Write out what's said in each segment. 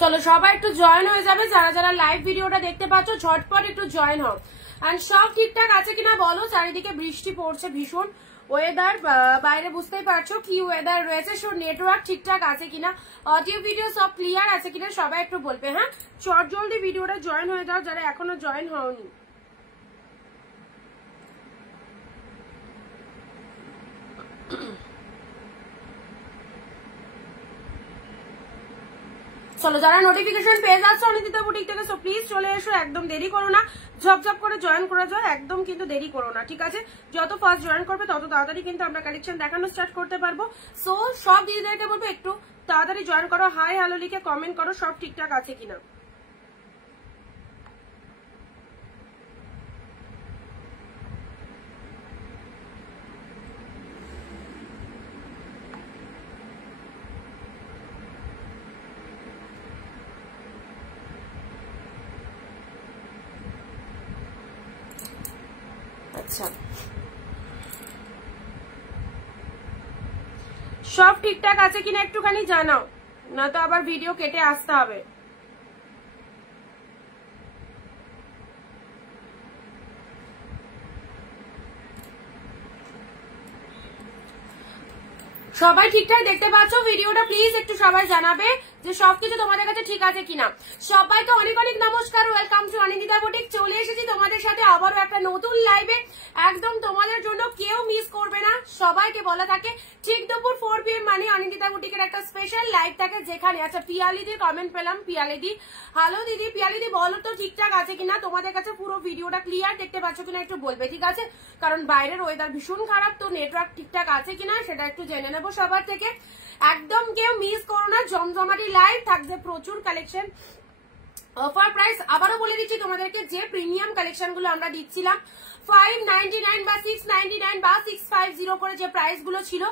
চলো সবাই একটু জয়েন হয়ে যাবে, যারা যারা লাইভ ভিডিওটা দেখতে পাচ্ছ ঝটপট একটু জয়েন হও। এন্ড সব ঠিকঠাক আছে কিনা বলো, চারিদিকে বৃষ্টি পড়ছে ভীষণ, ওয়েদার বাইরে বুঝতেই পারছো কি ওয়েদার রয়েছে। সো নেটওয়ার্ক ঠিকঠাক আছে কিনা, অডিও ভিডিও সব ক্লিয়ার আছে কিনা সবাই একটু বলবে। হ্যাঁ, চট জলদি ভিডিওটা জয়েন হয়ে যাও যারা এখনো জয়েন হওনি। চলো যারা নোটিফিকেশন পেয়ে যাচ্ছে অনিন্দিতা বুটিক থেকে, সো প্লিজ চলে এসো, একদম দেরি করো না, ঝপঝপ করে জয়েন করা যায়, একদম কিন্তু দেরি করো না, ঠিক আছে? যত ফাস্ট জয়েন করবে তত তাড়াতাড়ি কিন্তু আমরা কালেকশন দেখানো স্টার্ট করতে পারবো। সো সব দিদিদেরকে বলবো একটু তাড়াতাড়ি জয়েন করো, হাই হ্যালো লিখে কমেন্ট করো সব ঠিকঠাক আছে কিনা। আচ্ছা, সব ঠিকঠাক আছে কিনা একটুখানি জানাও, না তো আবার ভিডিও কেটে আসতে হবে। সবাই ঠিকঠাক দেখতে পাচ্ছ ভিডিওটা? প্লিজ একটু সবাই জানাবে যে সবকিছু তোমাদের কাছে ঠিক আছে কিনা। সবাইকে অনেক অনেক নমস্কার, ওয়েলকাম টু অনিন্দিতা বুটিক। চলে এসেছি তোমাদের সাথে আবারও একটা নতুন লাইভে, একদম তোমাদের জন্য কেউ মিস করবে না। সবাইকে বলা থাকে ঠিক দুপুর 4 PM মানে অনিন্দিতা বুটিকের একটা স্পেশাল লাইভ থাকে যেখানে। আচ্ছা, পিয়ালিদির কমেন্ট পেলাম, পিয়ালিদি হ্যালো দিদি। পিয়ালিদি বলো তো ঠিকঠাক আছে কিনা, তোমাদের কাছে পুরো ভিডিওটা ক্লিয়ার দেখতে পাচ্ছ কিনা একটু বলবে, ঠিক আছে? কারণ বাইরের ওয়েদার ভীষণ খারাপ, তো নেটওয়ার্ক ঠিকঠাক আছে কিনা সেটা একটু জেনে নেবো সবার থেকে। একদম কেউ মিস করো না, জমজমাটি লাইভ থাকছে, প্রচুর কালেকশন, অফার প্রাইস। আবারও বলে দিচ্ছি তোমাদেরকে যে প্রিমিয়াম কালেকশন গুলো আমরা দিচ্ছিলাম 599 বা 699 বা 650 করে যে প্রাইস গুলো ছিল,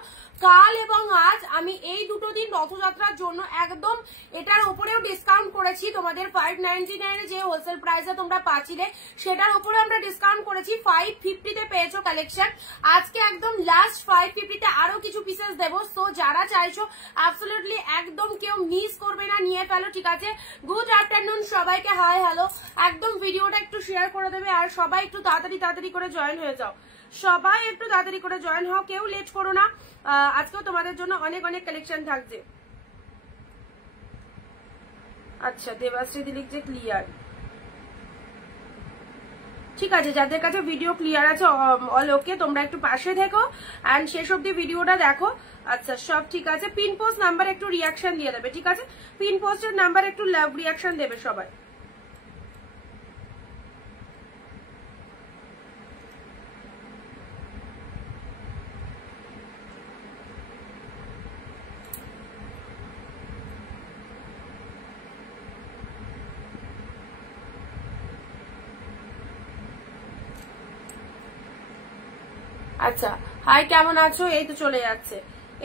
কাল এবং আজ আমি এই দুটো দিন রথযাত্রার জন্য একদম এটার উপরেও ডিসকাউন্ট করেছি। তোমাদের 599 যে হোলসেল প্রাইসে তোমরা পাচ্ছিলে সেটার উপরে আমরা ডিসকাউন্ট করেছি, 550 তে পেয়েছো কালেকশন। আজকে একদম লাস্ট 550 তে আরো কিছু পিসেস দেবো। সো যারা চাইছো অ্যাবসলিউটলি একদম কেউ মিস করবে না, নিয়ে ফেলো, ঠিক আছে? গুড আফটারনুন সবাইকে, হাই হ্যালো। একদম ভিডিওটা একটু শেয়ার করে দেবে আর সবাই একটু তাড়াতাড়ি করে জয়েন হয়ে যাও। সবাই একটু তাড়াতাড়ি করে জয়েন হও, কেউ লেট করো না। আজকেও তোমাদের জন্য অনেক অনেক কালেকশন থাকছে। আচ্ছা, দেবাশ্রী লিখছে ক্লিয়ার, ঠিক আছে। যাদের কাছে ভিডিও ক্লিয়ার আছে অল ওকে, তোমরা একটু পাশে থেকো এন্ড শেষ অব্দি ভিডিওটা দেখো। আচ্ছা, সব ঠিক আছে। পিন পোস্ট নাম্বার একটু রিয়াকশন দিয়ে দেবে, ঠিক আছে? পিন পোস্টের নাম্বার একটু রিয়াকশন দেবে সবাই। আচ্ছা, হাই কেমন আছো? এই তো চলে যাচ্ছে,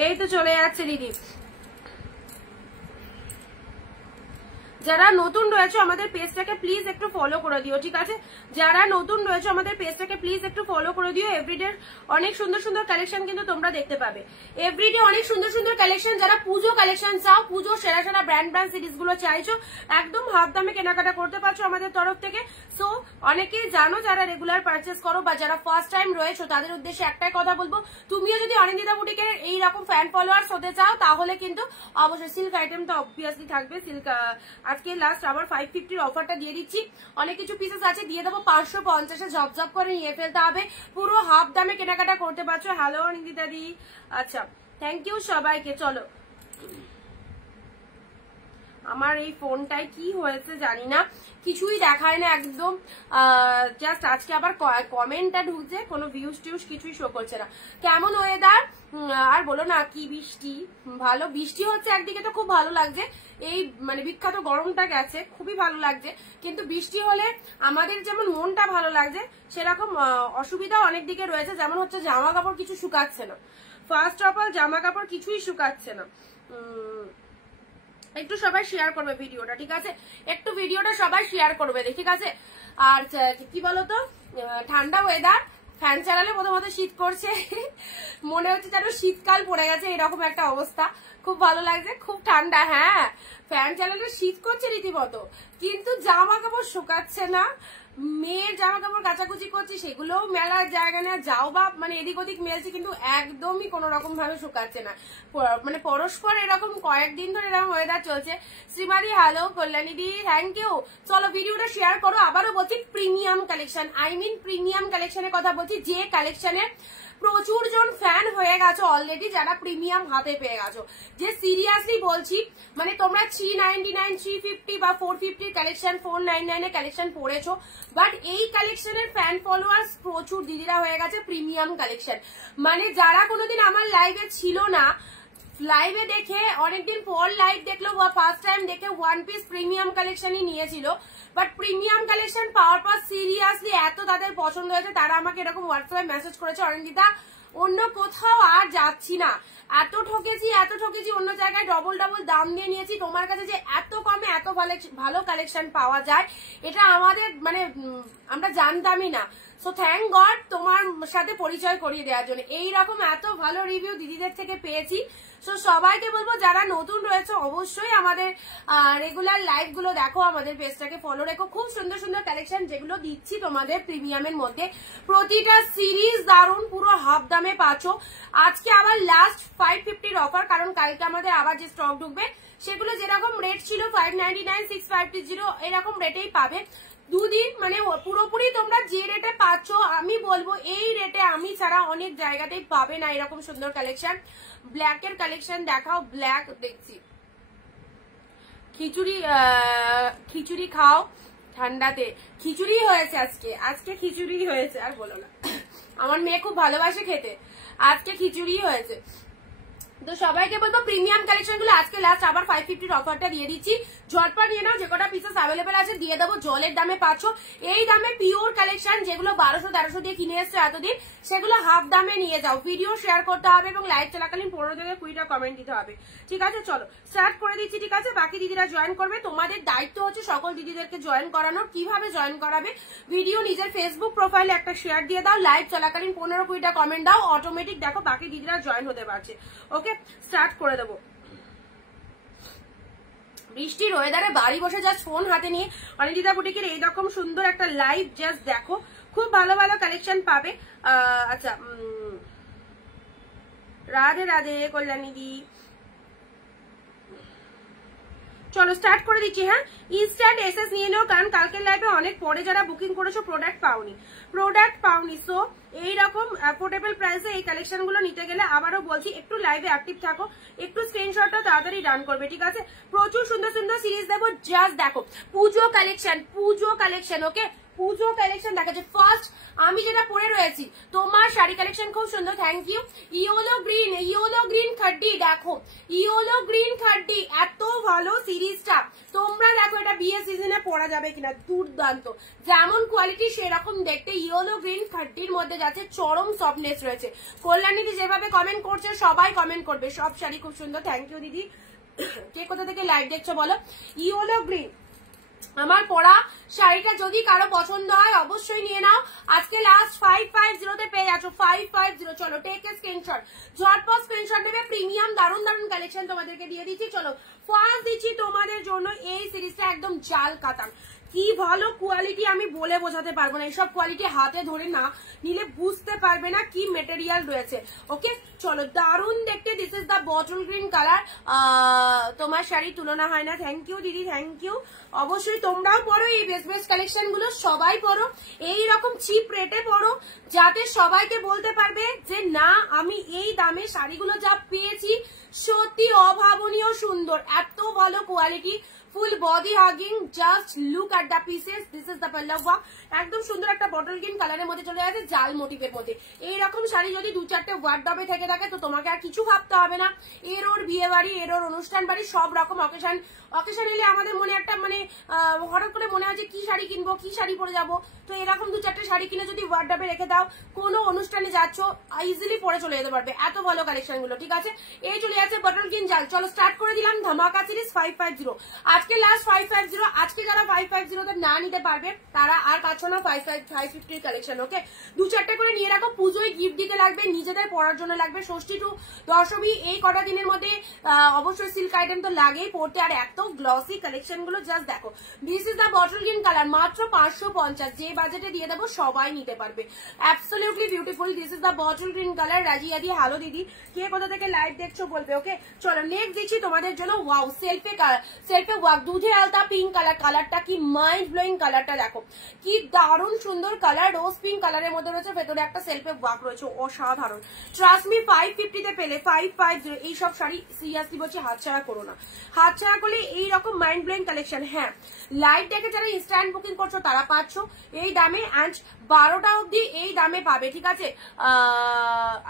এই তো চলে যাচ্ছে দিদি। যারা নতুন রয়েছে আমাদের পেজটাকে প্লিজ একটু ফলো করে দিও, ঠিক আছে? যারা নতুন রয়েছে আমাদের পেজটাকে প্লিজ একটু ফলো করে দিও। এভরিডে অনেক সুন্দর সুন্দর কালেকশন কিন্তু তোমরা দেখতে পাবে, এভরিডে অনেক সুন্দর সুন্দর কালেকশন। যারা পুজো কালেকশন চাও, পুজো সেরা সেরা ব্র্যান্ড সিরিজ গুলো চাইছো, একদম হাফ দামে কেনাকাটা করতে পারছো আমাদের তরফ থেকে। সো অনেকেই জানো যারা রেগুলার পারচেস করো বা যারা ফার্স্ট টাইম রয়েছো তাদের উদ্দেশ্যে একটাই কথা বলবো, তুমিও যদি অনিন্দিতা বুটিকের এইরকম ফ্যান ফলোয়ার্স হতে চাও তাহলে কিন্তু অবশ্যই সিল্ক আইটেম তো অবভিয়াসলি থাকবে। সিল্ক আজকে লাস্ট আবার 550 অফারটা দিয়ে দিচ্ছি, অনেক কিছু পিসেস আছে দিয়ে দেবো 550-এ, ঝপঝপ করে নিয়ে ফেলতে হবে, পুরো হাফ দামে কেনাকাটা করতে পারছো। হ্যালো অনিন্দিতা দি, আচ্ছা থ্যাংক ইউ সবাইকে। চলো, আমার এই ফোনটায় কি হয়েছে জানি না, কিছুই দেখায় না একদম। জাস্ট আজকে আবার কমেন্টটা ঢুকছে, কোনো ভিউজ টিউজ কিছুই শো করছে না। কেমন ওয়েদার আর বলো না, কি বৃষ্টি, ভালো বৃষ্টি হচ্ছে একদিকে তো খুব ভালো লাগছে, এই মানে বিখ্যাত গরমটা গেছে, খুবই ভালো লাগছে। কিন্তু বৃষ্টি হলে আমাদের যেমন মনটা ভালো লাগছে সেরকম অসুবিধা অনেক দিকে রয়েছে, যেমন হচ্ছে জামা কাপড় কিছু শুকাচ্ছে না, ফার্স্ট অফ অল জামা কাপড় কিছুই শুকাচ্ছে না। একটু সবাই শেয়ার করবে ভিডিওটা, ঠিক আছে? একটু ভিডিওটা সবাই শেয়ার করবে, ঠিক আছে? আর কি বলতো, ঠান্ডা ওয়েদার, ফ্যান চালালে প্রথমত শীত করছে, মনে হচ্ছে যেন শীতকাল পড়ে গেছে, এরকম একটা অবস্থা। খুব ভালো লাগছে, খুব ঠান্ডা। হ্যাঁ, ফ্যান চালালে শীত করছে রীতিমতো, কিন্তু জামা কাপড় শুকাচ্ছে না। মেয়ের জামা কাপড় কাচাকুচি করছি, সেগুলোও মেলার জায়গা না, যাও বা মানে এদিক ওদিক মেলছি, কিন্তু একদমই কোনো রকম ভাবে শুকাচ্ছে না। মানে পরস্পর এরকম কয়েকদিন ধরে এরকম ওয়েদার চলছে। শ্রীমাদি হ্যালো, কল্যাণী দি থ্যাংক ইউ। চলো ভিডিওটা শেয়ার করো। আবারও বলছি প্রিমিয়াম কালেকশন, প্রিমিয়াম কালেকশনের কথা বলছি, যে কালেকশনের প্রচুর জন ফ্যান হয়ে গেছো অলরেডি, যারা প্রিমিয়াম হাতে পেয়ে গেছো। যে সিরিয়াসলি বলছি, মানে তোমরা 399, 350 বা 450 কালেকশন, 499 এর কালেকশন পড়েছো, বাট এই কালেকশনের ফ্যান ফলোয়ার্স প্রচুর দিদিরা হয়ে গেছে প্রিমিয়াম কালেকশন। মানে যারা কোনোদিন আমার লাইভে ছিল না, লাইভে দেখে অনেকদিন পর লাইভ দেখলো বা ফার্স্ট টাইম দেখে ওয়ান পিস প্রিমিয়াম কালেকশনই নিয়েছিল, বাট প্রিমিয়াম কালেকশন পাওয়ার পর সিরিয়াসলি এত তাদের পছন্দ হয়েছে, তারা আমাকে এরকম হোয়াটসঅ্যাপে মেসেজ করেছে, অনিন্দিতা অন্য কোথাও আর যাচ্ছি না, এত ঠকেছি অন্য জায়গায় ডবল দাম দিয়ে নিয়েছি, তোমার কাছে যে এত কমে এত ভালো কালেকশন পাওয়া যায় এটা আমাদের মানে আমরা জানতামই না। সো থ্যাংক গড তোমার সাথে পরিচয় করিয়ে দেওয়ার জন্য। এইরকম এত ভালো রিভিউ দিদিদের থেকে পেয়েছি। সো সবাইকে বলবো যারা নতুন রয়েছে অবশ্যই আমাদের রেগুলার লাইভ গুলো দেখো, আমাদের পেজটাকে ফলো রেখো। খুব সুন্দর সুন্দর কালেকশন যেগুলো দিচ্ছি তোমাদের প্রিমিয়ামের মধ্যে, প্রতিটা সিরিজ দারুণ, পুরো হাফ দামে পাচ্ছ। আজকে আবার লাস্ট 550 অফার, কারণ কালকে আমাদের আবার যে স্টক ঢুকবে সেগুলো যেরকম রেট ছিল 599, 6530 এরকম রেটেই পাবে। দুদিন মানে পুরোপুরি তোমরা যে রেটে পাচ্ছ, আমি বলবো এই রেটে আমি ছাড়া অনেক জায়গাতেই পাবে না এরকম সুন্দর কালেকশন। ব্ল্যাক এর কালেকশন দেখাও, ব্ল্যাক দেখছি। খিচুড়ি খাও ঠান্ডাতে, খিচুড়ি হয়েছে আজকে খিচুড়ি হয়েছে, আর বলো না, আমার মেয়ে খুব ভালোবাসে খেতে, আজকে খিচুড়ি হয়েছে। তো সবাইকে বলবো প্রিমিয়াম কালেকশন গুলো আজকে লাস্ট আবার 550 অফারটা দিয়ে দিচ্ছি, ঝটপট নিয়ে নাও, যে কটা পিসেস অ্যাভেলেবেল আছে দিয়ে দেবো, জলের দামে পাচ্ছ। এই দামে পিওর কালেকশন যেগুলো 1200-1300 দিয়ে কিনে এসছো এতদিন, সেগুলো হাফ দামে নিয়ে যাও। ভিডিও শেয়ার করতে হবে এবং লাইভ চলাকালীন 15 থেকে 20টা কমেন্ট দিতে হবে, ঠিক আছে? চলো স্টার্ট করে দিচ্ছি, ঠিক আছে? বাকি দিদিরা জয়েন করবে, তোমাদের দায়িত্ব হচ্ছে সকল দিদিদেরকে জয়েন করানোর। কিভাবে জয়েন করাবে, ভিডিও নিজের ফেসবুক প্রোফাইলে একটা শেয়ার দিয়ে দাও, লাইভ চলাকালীন 15-20টা কমেন্ট দাও, অটোমেটিক দেখো বাকি দিদিরা জয়েন হতে পারছে। ওকে, স্টার্ট করে দেবো। বৃষ্টির ওয়েদারে বাড়ি বসে জাস্ট ফোন হাতে নিয়ে অনিন্দিতা বুটিকের এইরকম সুন্দর একটা লাইভ জাস্ট দেখো, খুব ভালো ভালো কালেকশন পাবে। আচ্ছা, রাধে রাধে কল্যাণী দি, চলো স্টার্ট করে দিচ্ছি। হ্যাঁ, ইনস্ট্যান্ট এসএস নিয়ে নাও, কারণ কালকের লাইভে অনেক পরে যারা বুকিং করেছো প্রোডাক্ট পাওনি। সো এইরকম অ্যাফোর্ডেবল প্রাইসে এই কালেকশন গুলো নিতে গেলে আবারও বলছি একটু লাইভে অ্যাক্টিভ থাকো, একটু স্ক্রিনশটটা তাড়াতাড়ি ডান করবে, ঠিক আছে? প্রচুর সুন্দর সুন্দর সিরিজ দেবো, জাস্ট দেখো পুজো কালেকশন। ওকে, পুজো কালেকশন দেখাচ্ছে। ফার্স্ট আমি যেটা পরে রয়েছি, তোমার শাড়ি কালেকশন খুব সুন্দর, থ্যাংক ইউ। ইয়েলো গ্রিন খাড্ডি, দেখো ইয়েলো গ্রিন খাড্ডি, এত ভালো সিরিজটা। তোমরা দেখো এটা বিয়ে সিজনে পরা যাবে কিনা, দুর্দান্ত, যেমন কোয়ালিটি সেরকম দেখতে। ইয়েলো গ্রিন খাড্ডির মধ্যে যাচ্ছে, চরম সফটনেস রয়েছে। কল্যাণীদি যেভাবে কমেন্ট করছে সবাই কমেন্ট করবে, সব শাড়ি খুব সুন্দর, থ্যাংক ইউ দিদি। কে কোথা থেকে লাইভ দেখছো বলো? ইয়েলো গ্রিন আমার পরা শাড়িটা যদি কারো পছন্দ হয় অবশ্যই নিয়ে নাও, আজকে লাস্ট 550 পেয়ে যাচ্ছ, 550। চলো টেক এ স্ক্রিনশট, ঝটপট স্ক্রিনশট নেবে। প্রিমিয়াম দারুণ কালেকশন তোমাদেরকে দিয়ে দিচ্ছি। চলো ফার্স্ট দিচ্ছি তোমাদের জন্য এই সিরিজটা, একদম জাল কাতান, কি ভালো কোয়ালিটি আমি বলে বোঝাতে পারবো না। এইসব কোয়ালিটি হাতে ধরে না নিলে বুঝতে পারবে না কি মেটেরিয়াল রয়েছে। ওকে, চলো দারুণ দেখতে। This is the bottle green colour, তোমার শাড়ি তুলনা হয় না, থ্যাংক ইউ দিদি, থ্যাংক ইউ। অবশ্যই তোমরাও পড়ো এই বেস্ট কালেকশন গুলো, সবাই পড়ো, এইরকম চিপ রেটে পড়ো, যাতে সবাইকে বলতে পারবে যে না আমি এই দামে শাড়িগুলো যা পেয়েছি সত্যি অভাবনীয় সুন্দর, এত ভালো quality, full body hugging, just look at the pieces. This is the Pallav work, একদম সুন্দর একটা বটল গ্রিন কালারের মধ্যে চলে যাচ্ছে, জাল মোটিভের মধ্যে। এইরকম শাড়ি যদি 2-4টে ওয়ার্ডরোবে থেকে থাকে তো তোমাকে আর কিছু ভাবতে হবে না, এর ওর বিয়ে বাড়ি, এরোর অনুষ্ঠান বাড়ি, সব রকম অকেশন এলে আমাদের মনে একটা মানে হঠাৎ করে মনে হয় যে কি শাড়ি কিনবো, কি শাড়ি পরে যাবো। তো এরকম 2-4টে শাড়ি কিনে যদি ওয়ার্ডরোবে রেখে দাও, কোনো অনুষ্ঠানে যাচ্ছ ইজিলি পরে চলে যেতে পারবে, এত ভালো কালেকশন গুলো। ঠিক আছে, এই চলে যাচ্ছে বটল গ্রিন জাল। চলো স্টার্ট করে দিলাম ধামাকা সিরিজ 550। আজকে লাস্ট 550। আজকে যারা 550 না নিতে পারবে তারা আর পাচ্ছ না 550 কালেকশন। ওকে, 2-4টে করে নিয়ে রাখো, পুজোয় গিফট দিতে লাগবে, নিজেদের পরার জন্য লাগবে, ষষ্ঠী টু দশমী এই কটা দিনের মধ্যে অবশ্যই সিল্ক আইটেম তো লাগেই পড়তে। আর এত গ্লসি কালেকশন গুলো জাস্ট দেখো। This is the bottle green colour, মাত্র 550। যে বাজেটে দিয়ে দেবো সবাই নিতে পারবে, absolutely beautiful. This is the bottle green colour. Razia the hello দিদি, কে কোথা থেকে লাইভ দেখছো বলবে। ওকে চলো নেক্সট দিচ্ছি তোমাদের জন্য। ওয়াও, সেলফে ওয়াক, দুধে আলতা পিঙ্ক কালার। কালারটা কি মাইন্ড ব্লোয়িং, কালারটা দেখো কি দারুণ সুন্দর কালার। রোজ পিঙ্ক কালারের মধ্যে রয়েছে, ভেতরে একটা সেলফে ওয়াক রয়েছে, অসাধারণ। ট্রাস্ট মি 550 পেলে 550। এইসব শাড়ি সিরিয়াসলি বলছি হাতছাড়া করো না, হাতছাড়া করলে এইরকম মাইন্ড ব্লোয়িং কালেকশন। হ্যাঁ, লাইভ দেখে যারা ইনস্ট্যান্ট বুকিং করছো তারা পাচ্ছ এই দামে, অ্যান্ড 12টা অব্দি এই দামে পাবে। ঠিক আছে,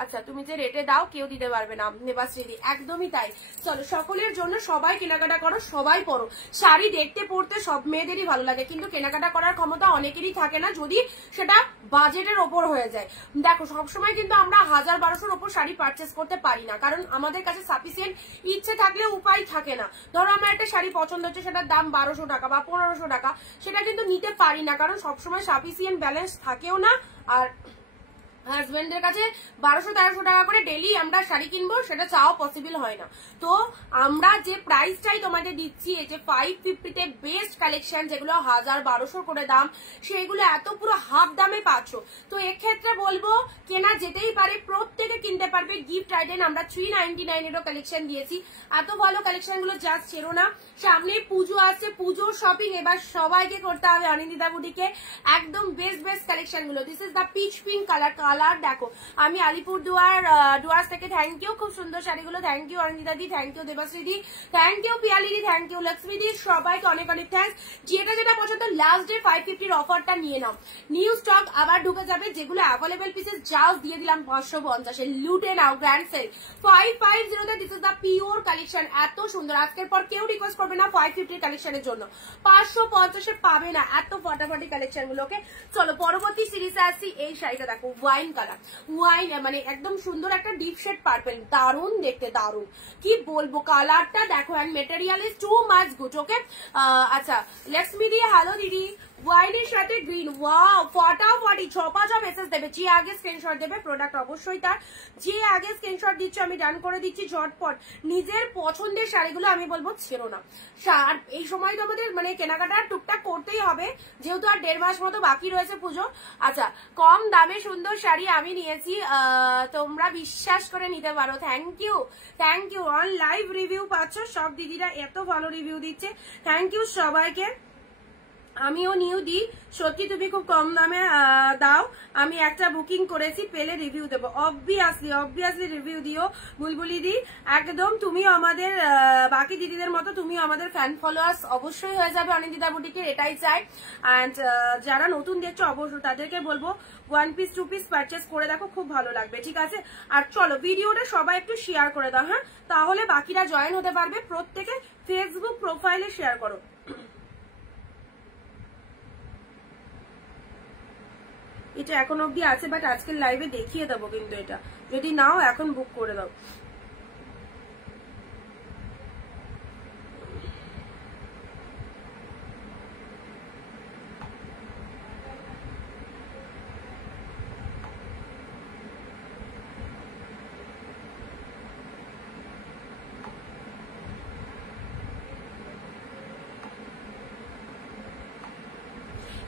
আচ্ছা তুমি যে রেটে দাও কেউ দিতে পারবে না নেবাশ্রীদি, একদমই তাই। চলো সকলের জন্য, সবাই কেনাকাটা করো, সবাই পরো। শাড়ি দেখতে পড়তে সব মেয়েদেরই ভালো লাগে, কিন্তু কেনাকাটা করার ক্ষমতা অনেকেরই থাকে না, যদি সেটা বাজেটের ওপর হয়ে যায়। দেখো সবসময় কিন্তু আমরা 1000-1200-র ওপর শাড়ি পারচেস করতে পারি না, কারণ আমাদের কাছে সাফিসিয়েন্ট ইচ্ছে থাকলে উপায় থাকে না। ধরো আমার একটা শাড়ি পছন্দ হচ্ছে, সেটার দাম 1200 টাকা বা 1500 টাকা, সেটা কিন্তু নিতে পারি না, কারণ সবসময় সাফিসিয়েন্ট ব্যালেন্স থাকেও না। আর হাজবেন্ডের কাছে 1200-1300 টাকা করে ডেলি আমরা শাড়ি কিনবো, সেটা চাও পসিবল হয় না। তো আমরা যে প্রাইসটাই তোমাদের দিচ্ছি, এই যে 550-তে বেস্ট কালেকশন যেগুলো 1000-1200 করে দাম, সেগুলো এত পুরো হাফ দামে পাচ্ছ। তো এক্ষেত্রে বলবো কেনা যেতেই পারে, প্রত্যেকে কিনতে পারবে। গিফট আইটেম আমরা 399-এরও কালেকশন দিয়েছি। এত ভালো কালেকশন গুলো জাস্ট ছেড়ো না। সামনে পুজো আছে, পুজোর শপিং এবার সবাইকে করতে হবে অনিন্দিতা বুটিকে, একদম বেস্ট কালেকশন গুলো। This is the pitch pink colour. Colour দেখো, আমি আলিপুর ডুয়ার্স থেকে থ্যাংক ইউ, খুব সুন্দর শাড়িগুলো। থ্যাংক ইউ অনিন্দিতা দি, থ্যাংক ইউ দেবাশ্রী দি, থ্যাংক ইউ পিয়ালি দি, থ্যাংক ইউ লক্ষ্মী দি, সবাইকে অনেক অনেক থ্যাংকস। যেটা পছন্দ লাস্ট ডে 550-র অফারটা নিয়ে নাও, নিউ স্টক আবার ঢুকে যাবে। যেগুলো অ্যাভেলেবেল পিসেস জাস্ট দিয়ে দিলাম 550-এ, লুটে নাও, গ্র্যান্ড সেল 550-তে। This is the pure collection, এত সুন্দর। আজকের পর কেউ রিকোয়েস্ট করবে না 550-র কালেকশনের জন্য, 550-এ পাবে না এত ফাটাফাটি কালেকশন গুলোকে। চলো পরবর্তী সিরিজে আসছি। এই শাড়িটা দেখো, ওয়াইন কালার, ওয়াইন মানে একদম সুন্দর একটা ডিপ শেড পার্পল, দারুন দেখতে, দারুন কি বলবো। কালারটা দেখো, and material is too much good. Okay আচ্ছা, লক্ষ্মী দি হ্যালো দিদি, ওয়াইনের সাথে গ্রিন, ওয়াও ফটাফটি 6-5 মেসেজ দেবে। যে আগে স্ক্রিনশট দেবে প্রোডাক্ট অবশ্যই তার, যে আগে স্ক্রিনশট দিচ্ছ আমি ডান করে দিচ্ছি ঝটপট। নিজের পছন্দের শাড়িগুলো আমি বলবো ছেড়ো না। আর এই সময় তো আমাদের মানে কেনাকাটা টুকটাক করতেই হবে, যেহেতু আর 1.5 মাস মতো বাকি রয়েছে পুজো। আচ্ছা, কম দামে সুন্দর শাড়ি আমি নিয়েছি, তোমরা বিশ্বাস করে নিতে পারো। Thank you on live review পাচ্ছ, সব দিদিরা এত ভালো রিভিউ দিচ্ছে, থ্যাংক ইউ সবাইকে। আমিও নিউ দিই, সত্যি তুমি খুব কম দামে দাও, আমি একটা বুকিং করেছি, পেলে রিভিউ দেবো। অবভিয়াসলি রিভিউ দিও বুলবুলি দি, একদম তুমিও আমাদের বাকি দিদিদের মতো তুমিও আমাদের ফ্যান ফলোয়ার্স অবশ্যই হয়ে যাবে অনিন্দিতা বুটিকের, এটাই চাই। অ্যান্ড যারা নতুন দেখছো অবশ্যই তাদেরকে বলবো 1 পিস 2 পিস পারচেস করে দেখো, খুব ভালো লাগবে। ঠিক আছে, আর চলো ভিডিওটা সবাই একটু শেয়ার করে দাও, হ্যাঁ, তাহলে বাকিরা জয়েন হতে পারবে। প্রত্যেকে ফেসবুক প্রোফাইলে শেয়ার করো। এটা এখন অব্দি আছে, বাট আজকের লাইভে দেখিয়ে দেবো, কিন্তু এটা যদি নাও এখন বুক করে দাও।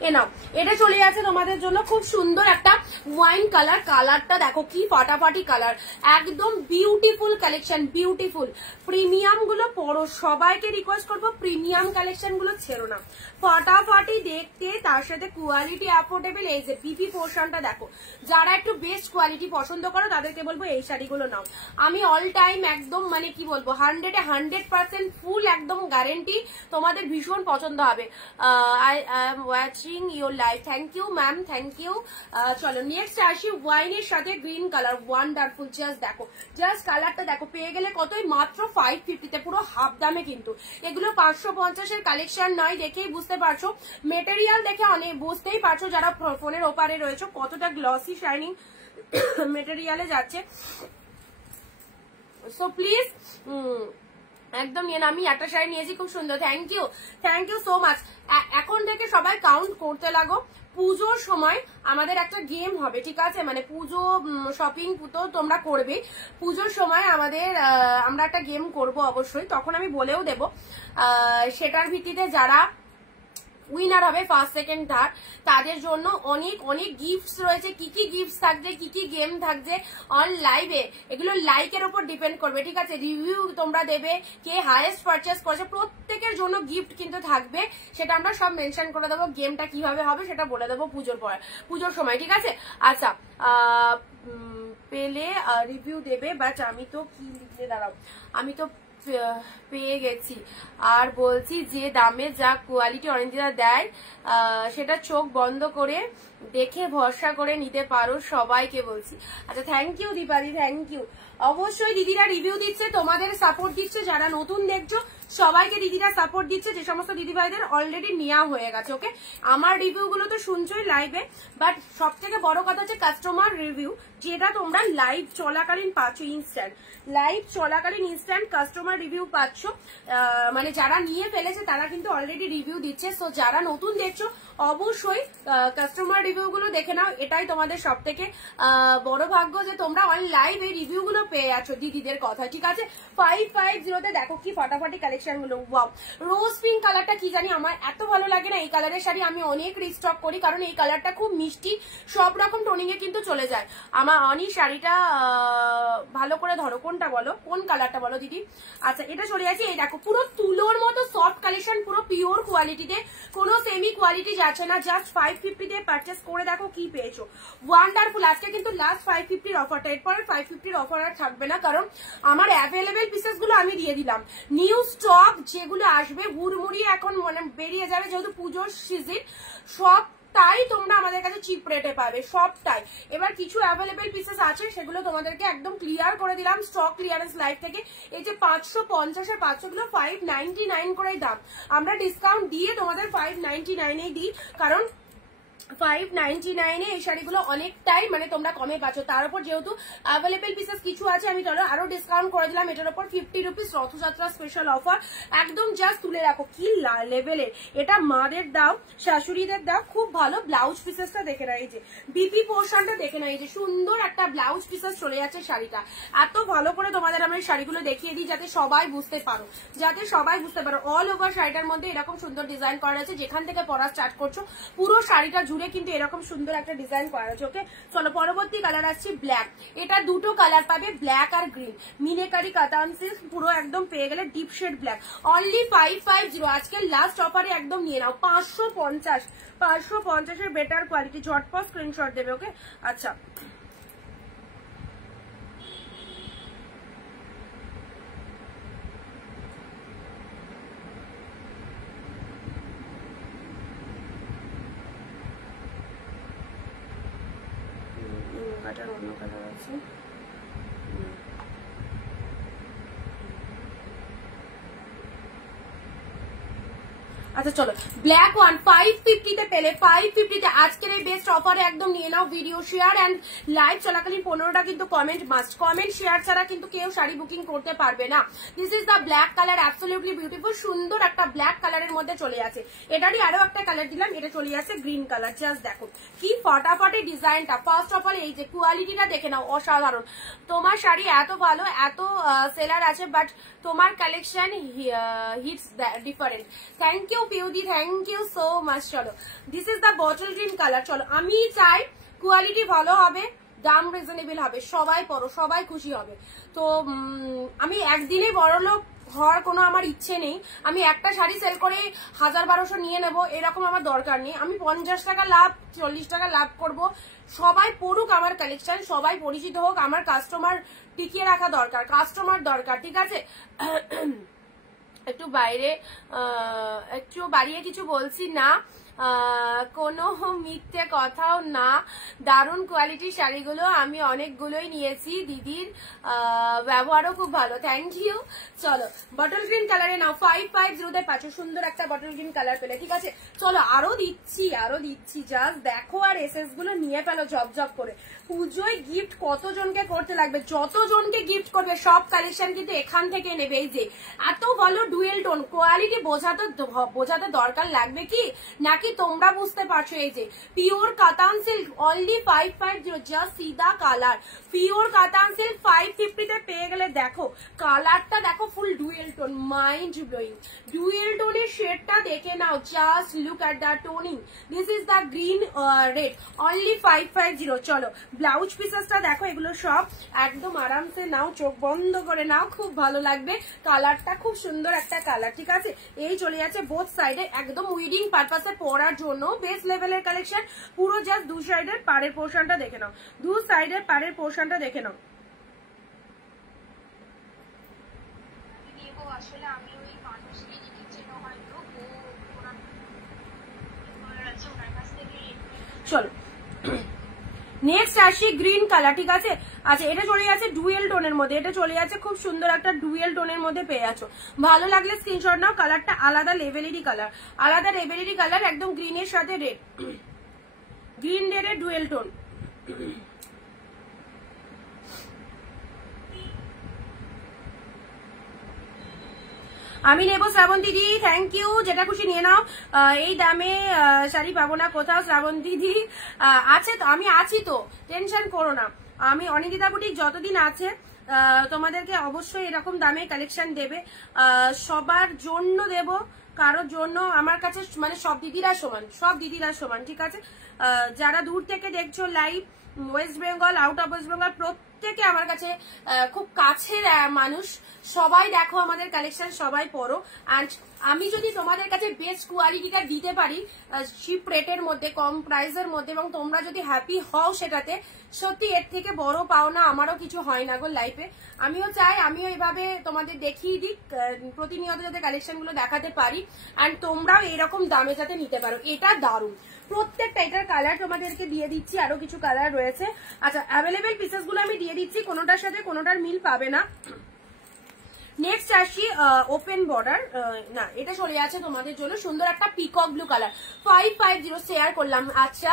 এ নাও, এটা চলে যাচ্ছে তোমাদের জন্য খুব সুন্দর একটা ওয়াইন কালার। কালারটা দেখো কি ফাটাফাটি কালার, একদম বিউটিফুল কালেকশন, বিউটিফুল। প্রিমিয়াম গুলো পরো, সবাইকে রিকোয়েস্ট করবো প্রিমিয়াম কালেকশন গুলো ছেড়ো না, ফাটাফাটি দেখতে, তার সাথে কোয়ালিটি অ্যাফোর্ডেবল। এই যে পিপি পোর্শনটা দেখো, যারা একটু বেস্ট কোয়ালিটি পছন্দ করো তাদেরকে বলবো এই শাড়িগুলো নাও। আমি অল টাইম একদম মানে কি বলবো 100% ফুল একদম গ্যারেন্টি, তোমাদের ভীষণ পছন্দ হবে। I am watching your live, thank you ma'am, thank you. চলো নেক্সট আসি ওয়াইনের সাথে গ্রিন কালার, ওয়ান্ডারফুল। জাস্ট দেখো, জাস্ট কালারটা দেখো, পেয়ে গেলে কতই, মাত্র 550-তে, পুরো হাফ দামে কিন্তু। এগুলো 550-এর কালেকশন নয়, দেখেই বুঝতে পারছো, মেটেরিয়াল দেখে অনেক বুঝতেই পারছো যারা ফোনের ওপারে রয়েছে কতটা গ্লসি শাইনিং মেটেরিয়ালে যাচ্ছে। সো প্লিজ একদম নিয়ে না। আমি একটা শাড়ি নিয়েছি, খুব সুন্দর। Thank you so much. এখন থেকে সবাই কাউন্ট করতে লাগো, পুজোর সময় আমাদের একটা গেম হবে, ঠিক আছে? মানে পুজো শপিং তো তোমরা করবে, পুজোর সময় আমাদের আমরা একটা গেম করব অবশ্যই, তখন আমি বলেও দেব। সেটার ভিত্তিতে যারা উইনার হবে ফার্স্ট সেকেন্ড থার্ড, তাদের জন্য অনেক অনেক গিফটস রয়েছে। কি কি গিফটস থাকছে, কি কি গেম থাকছে অন লাইভে, এগুলো লাইকের উপর ডিপেন্ড করবে, ঠিক আছে? রিভিউ তোমরা দেবে, কে হাইয়েস্ট পারচেস করেছে, প্রত্যেকের জন্য গিফট কিন্তু থাকবে। সেটা আমরা সব মেনশন করে দেবো, গেমটা কিভাবে হবে সেটা বলে দেবো পুজোর সময়, ঠিক আছে? আচ্ছা, পেলে রিভিউ দেবে, বাট আমি তো কি লিখতে দাঁড়াও, আমি তো পেয়ে গেছি। আর বলছি যে দামে যা কোয়ালিটি অনিন্দিতা দেয় সেটা চোখ বন্ধ করে দেখে ভরসা করে নিতে পারো, সবাইকে বলছি। আচ্ছা, থ্যাংক ইউ দীপাদি, থ্যাংক ইউ। অবশ্যই দিদিরা রিভিউ দিচ্ছে, তোমাদের সাপোর্ট দিচ্ছে, যারা নতুন দেখছো সবাইকে দিদিরা সাপোর্ট দিচ্ছে। যে সমস্ত দিদিভাইদের অলরেডি নেওয়া হয়ে গেছে, ওকে? আমার রিভিউ গুলো তো শুনছোই লাইভে, বাট সব থেকে বড় কথা হচ্ছে কাস্টমার রিভিউ, যেটা তোমরা লাইভ চলাকালীন পাচ্ছ, ইনস্ট্যান্ট কাস্টমার রিভিউ পাচ্ছ। মানে যারা নিয়ে ফেলেছে তারা কিন্তু অলরেডি রিভিউ দিচ্ছে। সো যারা নতুন দেখছো অবশ্যই কাস্টমার রিভিউ গুলো দেখে নাও, এটাই তোমাদের সব থেকে বড় ভাগ্য যে তোমরা অন লাইভ এই রিভিউ গুলো পেয়ে আছো দিদিদের কথা, ঠিক আছে? 550-তে দেখো কি ফাটাফাটি কালেকশন গুলো। ওয়াও, রোজ পিঙ্ক কালারটা কি জানি আমার এত ভালো লাগে না, এই কালারের শাড়ি আমি অনেক রিস্টক করি, কারণ এই কালারটা খুব মিষ্টি, সব রকম টোনিং এ কিন্তু চলে যায়। আমার অনি শাড়িটা ভালো করে ধরো, কোনটা বলো, কোন কালারটা বলো দিদি? আচ্ছা, এটা চলে যাচ্ছে, এই দেখো পুরো তুলোর মতো সফট কালেকশন, পুরো পিওর কোয়ালিটিতে, কোনো সেমি কোয়ালিটি যাচ্ছে না। জাস্ট 550-তে পারচেস করে দেখো কি পেয়েছো, ওয়ান্ডারফুল। আজকে কিন্তু লাস্ট 550-র অফারটা, এরপরে 550-র অফার আর থাকবে না, কারণ আমার অ্যাভেলেবেল পিসেস গুলো আমি দিয়ে দিলাম। নিউ স্টক যেগুলো আসবে হুড়মুড়ি এখন মানে বেরিয়ে যাবে, যেহেতু পুজোর সিজন, সব তাই তোমরা আমাদের কাছে চিপ রেটে পাবে, সবটাই। এবার কিছু অ্যাভেলেবেল পিসেস আছে, সেগুলো তোমাদেরকে একদম ক্লিয়ার করে দিলাম স্টক ক্লিয়ারেন্স লাইভ থেকে। এই যে 550-এর 500 গুলো 599 করে দাম, আমরা ডিসকাউন্ট দিয়ে তোমাদের 599-এই দিই, কারণ 599-এ এই শাড়িগুলো অনেকটাই মানে তোমরা কমে পাচ্ছ। তার উপর যেহেতু অ্যাভেলেবেল পিসেস কিছু আছে, আমি চলো আরো ডিসকাউন্ট করে দিলাম এটার উপর 50 রুপিস, রথযাত্রা স্পেশাল অফার। একদম জাস্ট তুলে রাখো কি লেভেলের, এটা মাদের দাও, শাশুড়িদের দাও, খুব ভালো। ব্লাউজ পিসেসটা দেখে না, এই যে বিপি পোর্শনটা দেখে না, এই যে সুন্দর একটা ব্লাউজ পিসেস চলে যাচ্ছে শাড়িটা। এত ভালো করে তোমাদের আমরা শাড়িগুলো দেখিয়ে দিই যাতে সবাই বুঝতে পারো, অল ওভার শাড়িটার মধ্যে এরকম সুন্দর ডিজাইন করা আছে, যেখান থেকে পরা স্টার্ট করছো পুরো শাড়িটা জুড়ে কিন্তু এরকম সুন্দর একটা ডিজাইন করা আছে, ওকে? চলো পরবর্তী কালার আসছে ব্ল্যাক। এটা দুটো কালার পাবে, ব্ল্যাক আর গ্রিন, মিনেকারি কাতান সিল্ক, পুরো একদম পেয়ে গেলে ডিপ শেড ব্ল্যাক। অনলি 550, আজকে লাস্ট অফারে একদম নিয়ে নাও। 550-এর বেটার কোয়ালিটি, ঝটপট স্ক্রিনশট দেবে, ওকে? আচ্ছা, অন্য কালার আছে। আচ্ছা চলো, ব্ল্যাক ওয়ান 550-তে পেলে, 550-তে আজকের এই বেস্ট অফারে একদম নিয়ে নাও। ভিডিও শেয়ার অ্যান্ড লাইভ চলাকালীন 15টা কিন্তু কমেন্ট মাস্ট, কমেন্ট শেয়ার ছাড়া কিন্তু কেউ শাড়ি বুকিং করতে পারবে না। This is the black colour, absolutely beautiful, সুন্দর একটা ব্ল্যাক কালারের মধ্যে চলে আছে। এটারই আরো একটা কালার দিলাম, এটা চলে যাচ্ছে গ্রিন কালার। জাস্ট দেখো কি ফাটাফাটি ডিজাইনটা। ফার্স্ট অফ অল এই যে কোয়ালিটিটা দেখে নাও, অসাধারণ। তোমার শাড়ি এত ভালো, এত সেলার আছে, বাট তোমার collection hits different. Thank you পিউদি, থ্যাংক ইউ সো মাচ। চলো, this is the bottle green colour. চলো, আমি চাই কোয়ালিটি ভালো হবে, দাম রিজনেবল হবে, সবাই পরো, সবাই খুশি হবে। তো আমি একদিনে বড়লোক হওয়ার কোনো আমার ইচ্ছে নেই। আমি একটা শাড়ি সেল করে 1000-1200 নিয়ে নেবো এরকম আমার দরকার নেই। আমি 50 টাকা লাভ, 40 টাকা লাভ করব। সবাই পড়ুক আমার কালেকশন, সবাই পরিচিত হোক। আমার কাস্টমার টিকিয়ে রাখা দরকার, কাস্টমার দরকার, ঠিক আছে? একটু বাইরে, একটু বাড়িয়ে কিছু বলছি না, কোনো মিথ্যে কথাও না, দারুণ কোয়ালিটির শাড়িগুলো, আমি অনেকগুলোই নিয়েছি, দিদির ব্যবহারও খুব ভালো, থ্যাংক ইউ। চলো বটল গ্রিন কালারে নাও, 550 পাচ্ছ, সুন্দর একটা বটল গ্রিন কালার পেলে, ঠিক আছে। চলো আরো দিচ্ছি, জাস্ট দেখো আর এসএস গুলো নিয়ে ফেলো ঝপঝপ করে। পুজোয় গিফট কতজনকে করতে লাগবে, যতজনকে গিফট করবে সব কালেকশন কিন্তু এখান থেকে নেবে। এই যে এত ভালো ডুয়েল টোন কোয়ালিটি, বোঝাতে দরকার লাগবে কি নাকি তোমরা বুঝতে পারছো। এই যে pure katan silk, only 550, just সিধা কালার, পিওর কাতান সিল্ক 550 তে পেয়ে গেলে। দেখো কালারটা দেখো, full dual tone, mind blowing dual টোনের শেডটা দেখে নাও, just look at the toning, this is the green red, only 550। চলো ব্লাউজ পিসেসটা দেখো, এগুলো সব একদম আরামসে নাও, চোখ বন্ধ করে নাও, খুব ভালো লাগবে, কালারটা খুব সুন্দর একটা কালার, ঠিক আছে। এই চলে যাচ্ছে বোথ সাইডে, একদম উইডিং পারপাসে পরার জন্য বেস্ট লেভেলের কালেকশন। পুরো জাস্ট দু সাইডের পাড়ের পোর্শনটা দেখে নাও, দু সাইডের পাড়ের পোর্শনটা দেখে নাও। আসলে আমি ওই মানুষকে চিনো হয়তো, চলো নেক্সট আসি গ্রিন কালার, ঠিক আছে। আচ্ছা এটা চলে যাচ্ছে ডুয়েল টোনের মধ্যে, এটা চলে যাচ্ছে খুব সুন্দর একটা ডুয়েল টোনের মধ্যে পেয়ে যাচ্ছ, ভালো লাগলে স্ক্রিনশট নাও। কালারটা আলাদা লেভেলেরই কালার, একদম গ্রিনের সাথে রেড, গ্রিন রেডের ডুয়েল টোন। আমি নেবো শ্রাবন্তী দিদি, থ্যাংক ইউ, যেটা খুশি নিয়ে নাও, এই দামে শাড়ি পাবো না কোথাও। শ্রাবন্তী দিদি আছে তো, আমি আছি তো, টেনশন করো না, আমি অনিন্দিতা বুটিক যতদিন আছে তোমাদেরকে অবশ্যই এরকম দামে কালেকশন দেবে, সবার জন্য দেব, কারোর জন্য আমার কাছে মানে সব দিদিরা সমান, ঠিক আছে। যারা দূর থেকে দেখছো live, West Bengal, out of West Bengal, প্রত্যেকে আমার কাছে খুব কাছের মানুষ, সবাই দেখো আমাদের কালেকশন, সবাই পড়ো। অ্যান্ড আমি যদি তোমাদের কাছে বেস্ট কোয়ালিটিটা দিতে পারি চিপ রেটের মধ্যে, কম প্রাইসের মধ্যে, এবং তোমরা যদি হ্যাপি হও সেটাতে, সত্যি এর থেকে বড় পাওনা আমারও কিছু হয় না গো লাইফে। আমিও চাই আমিও এভাবে তোমাদের দেখিয়ে দিই, প্রতিনিয়ত যাতে কালেকশন গুলো দেখাতে পারি, অ্যান্ড তোমরাও এরকম দামে যাতে নিতে পারো, এটা দারুণ। প্রত্যেকটা এটার কালার তোমাদেরকে দিয়ে দিচ্ছি, আরো কিছু কালার রয়েছে। আচ্ছা অ্যাভেলেবেল পিসেস গুলো আমি দিয়ে দিচ্ছি, কোনোটার সাথে কোনোটার মিল পাবে না। নেক্সট আসি ওপেন বর্ডার, না এটা চলে আছে তোমাদের জন্য সুন্দর একটা পিকক ব্লু কালার, 550 শেয়ার করলাম। আচ্ছা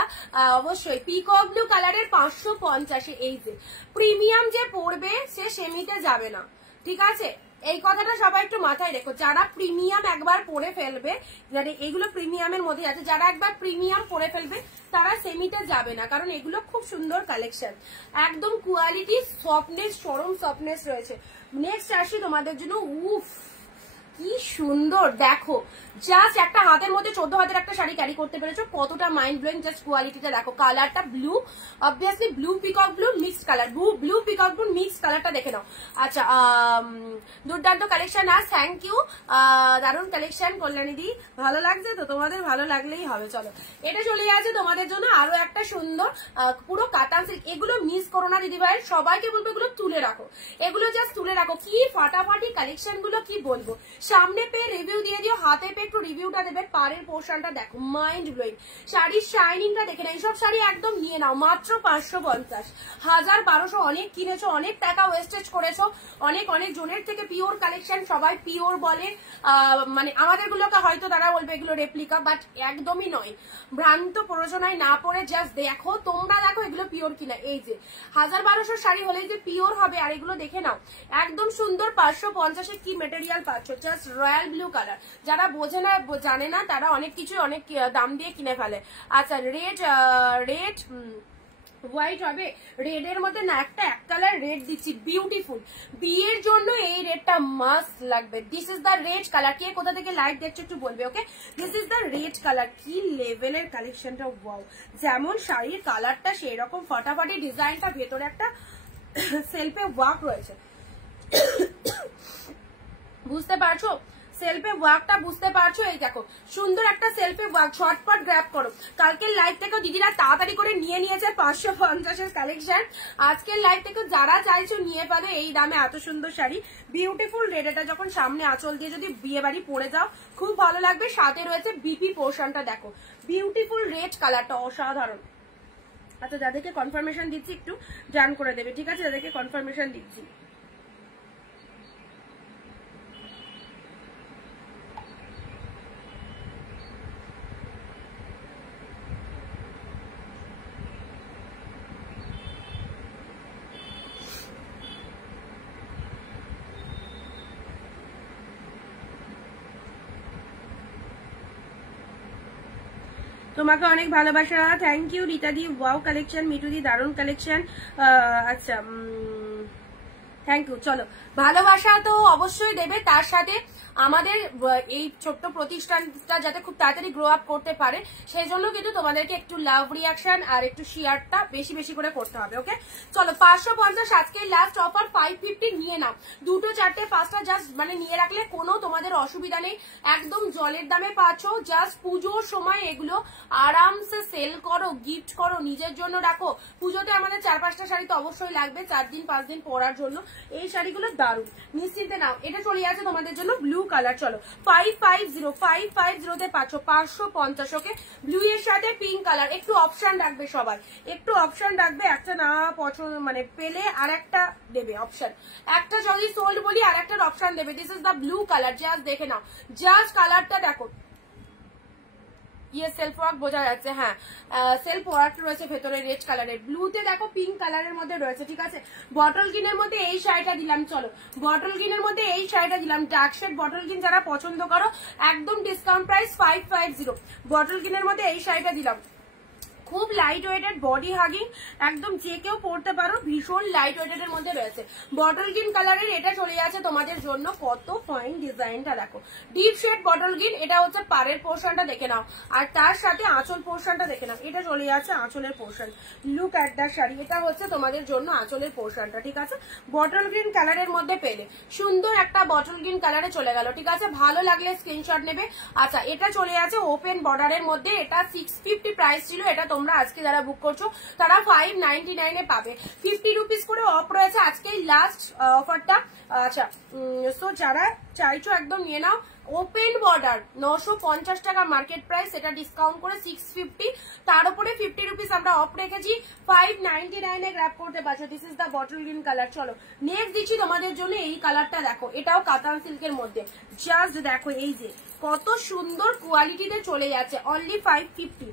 অবশ্যই পিকক ব্লু কালারের 550। এই যে প্রিমিয়াম যে পড়বে সে সেমিতে যাবে না, ঠিক আছে, এই কথাটা সবাই একটু মাথায় রেখো। যারা প্রিমিয়াম একবার পরে ফেলবে, মানে এগুলো প্রিমিয়ামের মধ্যে আছে, যারা একবার প্রিমিয়াম পরে ফেলবে তারা সেমিতে যাবে না, কারণ এগুলো খুব সুন্দর কালেকশন, একদম কোয়ালিটি, সফটনেস, চরম সফটনেস রয়েছে। নেক্সট আসি তোমাদের জন্য, উফ কি সুন্দর, দেখো জাস্ট একটা হাতের মধ্যে 14 হাতের একটা শাড়ি ক্যারি করতে পেরেছো, কতটা মাইন্ড ব্লোয়িং, জাস্ট কোয়ালিটিটা দেখো। কালারটা blue, obviously blue peacock blue mixed colour, blue peacock blue mixed কালারটা দেখে নাও। আচ্ছা দুর্দান্ত কালেকশন, আজ থ্যাংক ইউ, দারুণ কালেকশন কল্যাণী দি, ভালো লাগছে তো, তোমাদের ভালো লাগলেই হবে। চলো এটা চলে যাচ্ছে তোমাদের জন্য আরো একটা সুন্দর পুরো কাতান সিল্ক, এগুলো মিস করো না দিদি ভাই, সবাইকে বলবো এগুলো তুলে রাখো, এগুলো জাস্ট তুলে রাখো, কি ফাটাফাটি কালেকশন গুলো, কি বলবো। সামনে পেয়ে রিভিউ দিয়ে দিও, হাতে পেয়ে একটু রিভিউটা দেবে, পাড়ের পোর্শনটা দেখো, মাইন্ড ব্লোয়িং, শাড়ির শাইনিংটা দেখে না, এইসব শাড়ি একদম নিয়ে নাও, মাত্র 550, 1000-1200 অনেক কিনেছো, অনেক টাকা ওয়েস্টেজ করেছো, অনেক জনের থেকে পিওর কালেকশন, সবাই পিওর বলে, মানে আমাদের গুলোকে হয়তো তারা বলবে এগুলো রেপ্লিকা, বাট একদমই নয়, ভ্রান্ত প্ররোচনায় না পড়ে জাস্ট দেখো, তোমরা দেখো এগুলো পিওর কিনা। এই যে 1000-1200 শাড়ি হলে যে পিওর হবে, আর এগুলো দেখে নাও একদম সুন্দর, 550-এ কি মেটেরিয়াল পাচ্ছ, জাস্ট রয়্যাল ব্লু কালার। যারা বোঝে না জানে না তারা অনেক কিছু অনেক দাম দিয়ে কিনে ফেলে। আচ্ছা রেড হোয়াইট হবে, রেড এর মধ্যে না একটা এক কালার রেড দিচ্ছি, বিউটিফুল, বিয়ের জন্য এই রেডটা মাস্ট লাগবে। This is the red colour, কে কোথা থেকে লাইট দেখছো একটু বলবে, okay. This is the red colour, কি লেভেলের কালেকশনটা, ওয়াও, যেমন শাড়ির কালারটা সেই রকম ফাটাফাটি ডিজাইনটা, ভেতরে একটা সেলফে ওয়ার্ক রয়েছে, বুঝতে পারছো, সেলফে ওয়ার্কটা বুঝতে পারছো, এই দেখো সুন্দর একটা সেলফে ওয়ার্ক, ঝটপট গ্র্যাব করো। কালকের লাইভ থেকেও দিদিরা তাড়াতাড়ি করে নিয়ে নিয়েছে 550-এর কালেকশন। আজকের লাইভ থেকে যারা চাইছো নিয়ে পাবে এই দামে এত সুন্দর শাড়ি। বিউটিফুল রেড, এটা যখন সামনে আঁচল দিয়ে যদি বিয়ে বাড়ি পরে যাও খুব ভালো লাগবে। সাথে রয়েছে বিপি পোর্শনটা দেখো, বিউটিফুল রেড কালারটা অসাধারণ। আচ্ছা যাদেরকে কনফার্মেশন দিচ্ছি একটু জান করে দেবে, ঠিক আছে? যাদেরকে কনফার্মেশন দিচ্ছি তোমাকে অনেক ভালোবাসা, থ্যাংক ইউ রীতা দি, ওয়াও কালেকশন, মিঠু দি দারুণ কালেকশন। আচ্ছা থ্যাংক ইউ। চলো ভালোবাসা তো অবশ্যই দেবে, তার সাথে আমাদের এই ছোট্ট প্রতিষ্ঠানটা যাতে খুব তাড়াতাড়ি গ্রো আপ করতে পারে সেই জন্য কিন্তু তোমাদেরকে একটু লাভ রিয়াকশন আর একটু শেয়ারটা বেশি বেশি করে করতে হবে। ওকে চলো 550 আজকে লাস্ট অফার, 550 নিয়ে নাও। 2, 4, 5টা জাস্ট মানে নিয়ে রাখলে কোনো তোমাদের অসুবিধা নেই, একদম জলের দামে পাচ্ছ। জাস্ট পুজোর সময় এগুলো আরামসে সেল করো, গিফট করো, নিজের জন্য রাখো। পুজোতে আমাদের 4-5টা শাড়ি তো অবশ্যই লাগবে 4 দিন 5 দিন পরার জন্য। এই শাড়িগুলো দারুণ, নিশ্চিন্তে নাও। এটা চলে আছে তোমাদের জন্য ব্লু কালার। চলো 550 তে পাচ্ছ 550। ওকে ব্লু এর সাথে পিঙ্ক কালার, একটু অপশন রাখবে সবাই, একটু অপশন রাখবে। একটা না পছন্দ মানে পেলে আর একটা দেবে অপশন, একটা যদি সোল্ড বলি আর একটার অপশন দেবে। This is the blue colour, just দেখে নাও, জাস্ট কালারটা দেখো। ইয়ে সেলফ ওয়ার্ক বোঝা যাচ্ছে, হ্যাঁ সেলফ ওয়ার্ক রয়েছে ভেতরে রেড কালারের, ব্লুতে দেখো পিঙ্ক কালারের মধ্যে রয়েছে, ঠিক আছে? বটল গ্রিনের মধ্যে এই শাড়িটা দিলাম। চলো বটল গ্রিনের মধ্যে এই শাড়িটা দিলাম, ডার্ক শেড বটল গ্রিন যারা পছন্দ করো একদম ডিসকাউন্ট প্রাইস 550। বটল গ্রিনের মধ্যে এই শাড়িটা দিলাম, খুব লাইট ওয়েটেড, বডি হাগিং, একদম যে কেউ পরতে পারো, ভীষণ লাইট ওয়েটেড এর মধ্যে রয়েছে। বটল গ্রিন কালারের এটা চলে আছে তোমাদের জন্য, কত ফাইন ডিজাইনটা দেখো, ডিপ শেড বটল গ্রিন। এটা হচ্ছে পাড়ের পোর্শনটা দেখে নাও, আর তার সাথে আঁচল পোর্শনটা দেখে নাও। এটা চলে আছে আঁচলের portion, look at the sari. এটা হচ্ছে তোমাদের জন্য আঁচলের পোর্শনটা, ঠিক আছে? বটল গ্রিন কালারের মধ্যে পেলে সুন্দর একটা বটল গ্রিন কালারে চলে গেল, ঠিক আছে? ভালো লাগলে স্ক্রিনশট নেবে। আচ্ছা এটা চলে আছে ওপেন বর্ডারের মধ্যে, এটা 650 প্রাইস ছিল। এটা তোমরা আজকে যারা বুক করছো তারা 599 পাবে, 50 রুপিস করে অফ রয়েছে আজকে লাস্ট অফারটা। আচ্ছা সো যারা চাইছো একদম নিয়ে নাও। ওপেন বর্ডার 950 টাকা মার্কেট প্রাইস, এটা ডিসকাউন্ট করে 650, তার উপরে 50 রুপিস আমরা অফ রেখেছি, 599 এ গ্র্যাব করতে পারছো। This is the bottle green colour. চলো নেক্সট দিচ্ছি তোমাদের জন্য এই কালারটা দেখো, এটাও কাতান সিল্কের মধ্যে, জাস্ট দেখো এই যে কত সুন্দর কোয়ালিটিতে চলে যাচ্ছে, অনলি 550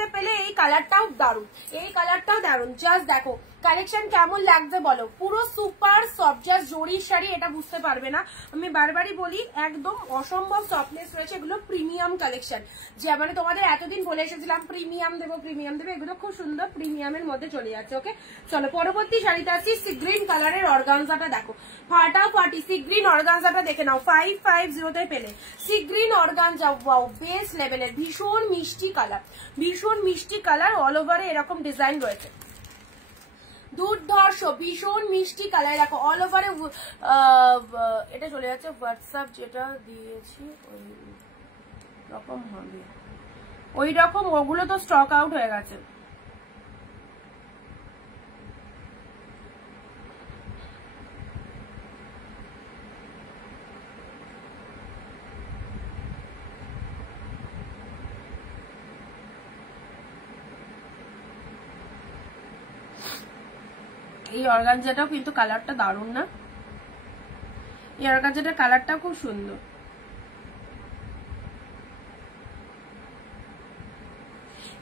তে পেলে এই কালারটাও দারুন, এই কালারটাও দারুন। জাস্ট দেখো কালেকশন কেমন লাগছে বলো, পুরো সুপার সফট, জাস্ট জরির শাড়ি, এটা বুঝতে পারবে না। আমি বারবারই বলি একদম অসম্ভব সফটনেস রয়েছে, এগুলো প্রিমিয়াম কালেকশন। যে মানে তোমাদের এতদিন বলে এসেছিলাম প্রিমিয়াম দেবো প্রিমিয়াম দেবো, এগুলো খুব সুন্দর প্রিমিয়ামের মধ্যে চলে যাচ্ছে। ওকে চলো পরবর্তী শাড়িতে আসছি, সি গ্রিন কালারের অর্গানজাটা দেখো, ফাটাফাটি সি গ্রিন অর্গানজাটা দেখে নাও, 550 তে পেলে sea green organza. Wow best লেভেলের, ভীষণ মিষ্টি কালার, ভীষণ মিষ্টি কালার, অল ওভারে এরকম ডিজাইন রয়েছে, দুর্ধর্ষ ভীষণ মিষ্টি কালার দেখো, অল ওভারে। এটা চলে যাচ্ছে হোয়াটসঅ্যাপ যেটা দিয়েছি ওই রকম হবে, ওই রকম, ওগুলো তো স্টক আউট হয়ে গেছে। এই অর্গানজাটাও কিন্তু কালারটা দারুণ না, এই অর্গানজাটার কালারটা খুব সুন্দর।